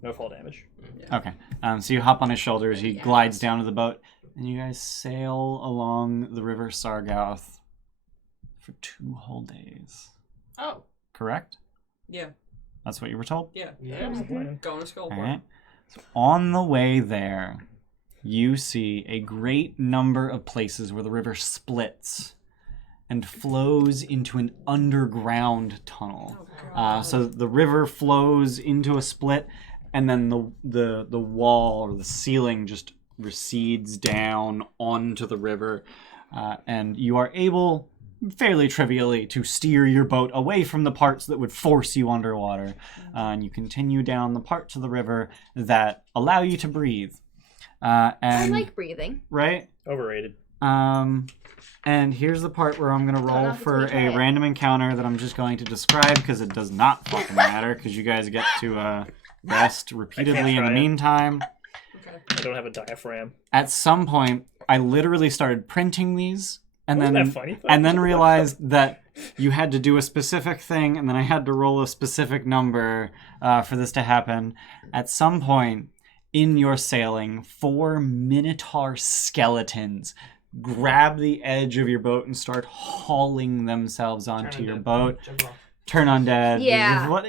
No fall damage. Okay. So you hop on his shoulders. He Yeah. glides down to the boat, and you guys sail along the river Sargauth for 2 whole days. Oh. Correct? Yeah. That's what you were told? Yeah. Yeah. That was the plan. Going to skull All right. So on the way there, you see a great number of places where the river splits and flows into an underground tunnel. So the river flows into a split, and then the wall or the ceiling just recedes down onto the river, and you are able, fairly trivially, to steer your boat away from the parts that would force you underwater, and you continue down the parts of the river that allow you to breathe. I And like breathing. right. Overrated. And here's the part where I'm going to Don't know roll if it's for gonna try a it. random encounter that I'm just going to describe because it does not fucking matter because you guys get to rest repeatedly in the try it. meantime. Okay. I don't have a diaphragm. At some point, I literally started printing these and Wasn't then that funny? and then realized that you had to do a specific thing and then I had to roll a specific number for this to happen. At some point in your sailing, 4 minotaur skeletons grab the edge of your boat and start hauling themselves onto your boat. Jump off. turn undead. Yeah.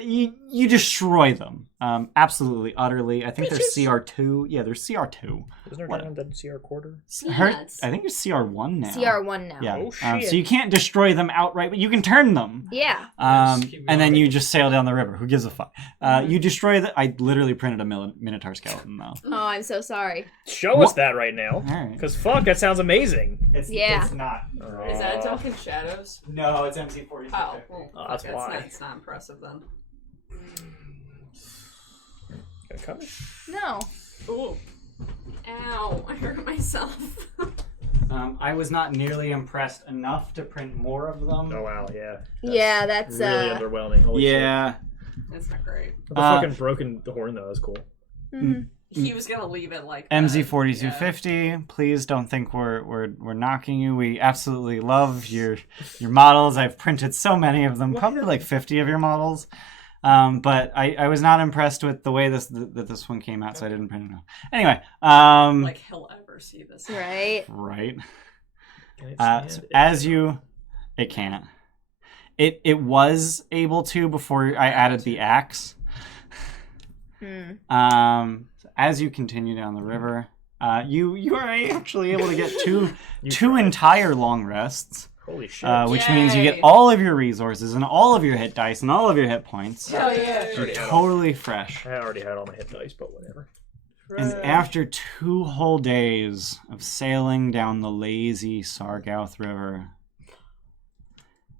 You destroy them. Absolutely, utterly. I think they're CR2. Yeah, they're CR2. Isn't there What? one that CR quarter? I think it's CR1 now. CR1 now. Yeah. Oh, shit. So you can't destroy them outright, but you can turn them. Yeah. Just keep And then going. you just sail down the river. Who gives a fuck? You destroy the. I literally printed a Minotaur skeleton though. Oh, I'm so sorry. Show us that right now. Alright. Because fuck, that sounds amazing. Yeah. It's not. Is that Talking Shadows? No, it's MC40. Oh, well, Oh, that's why. It's not impressive then. Gonna come? No. Ooh. Ow, I hurt myself. I was not nearly impressed enough to print more of them. Oh wow, yeah. Yeah, that's really underwhelming. Holy shit. Yeah. That's not great. The fucking broken horn though is cool. Mhm. He was gonna leave it like that. MZ4250, please don't think we're knocking you. We absolutely love your models. I've printed so many of them, probably like 50 of your models. But I was not impressed with the way this one came out, so I didn't print enough. Anyway, Like he'll ever see this. Right. right. Can it So stand? as you, it can't. It was able to before I added the axe. Hmm. As you continue down the river, you are actually able to get two tried. entire long rests, Holy shit. which means you get Yay. all of your resources and all of your hit dice and all of your hit points. Hell yeah. Already had all- Totally fresh. I already had all my hit dice, but whatever. And after 2 whole days of sailing down the lazy Sargauth River,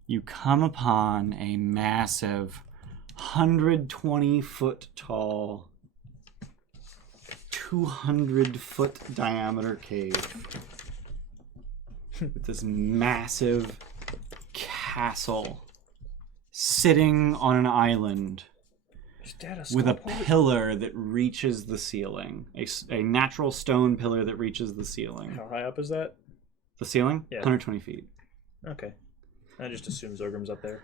you come upon a massive 120-foot tall, 200-foot diameter cave with this massive castle sitting on an island with a pillar that reaches the ceiling, a natural stone pillar that reaches the ceiling. How high up is that? The ceiling? Yeah. 120 feet. Okay. I just assume Zergrim's up there.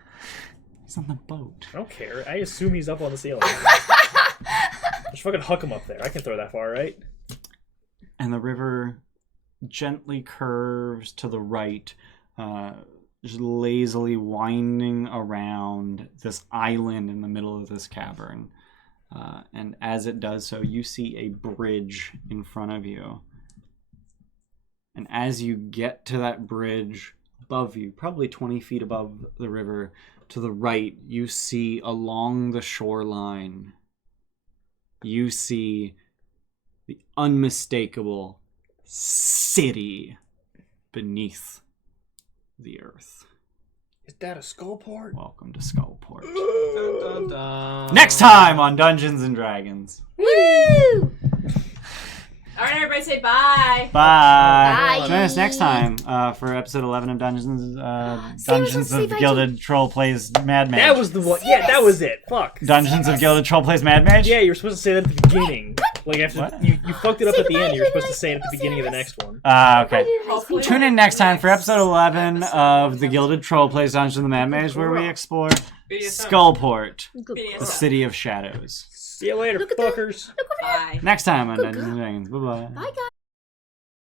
He's on the boat. I don't care. I assume he's up on the ceiling. Just fucking huck him up there. I can throw that far, right? And the river gently curves to the right, just lazily winding around this island in the middle of this cavern. And as it does so, you see a bridge in front of you. And as you get to that bridge above you, probably 20 feet above the river, to the right, you see along the shoreline, you see the unmistakable city beneath the earth. Is that a skullport? Welcome to Skullport. Dun, dun, dun. Next time on Dungeons and Dragons. Woo! All right, everybody say bye. Bye. Bye. Join us next time for episode 11 of Dungeons Say of bye, Gilded Troll plays Mad Mage. That was the one. Yeah, that was it. Fuck. Dungeons of Gilded Troll plays Mad Mage? Yeah, you were supposed to say that at the beginning. Like after What? you fucked it up Say at the goodbye, end. You were supposed to goodbye, say it at the goodbye, beginning of the Sarah. next one. Okay. Hopefully Tune in next time for episode 11 episode. of the Gilded Troll plays Dungeons of the Mad Mage, where we explore BDSM. Skullport, Good. BDSM. the city of shadows. See you later, Look at that. fuckers. Bye. Next time on Good Dungeons and girl. Dragons. Bye-bye. Bye, guys.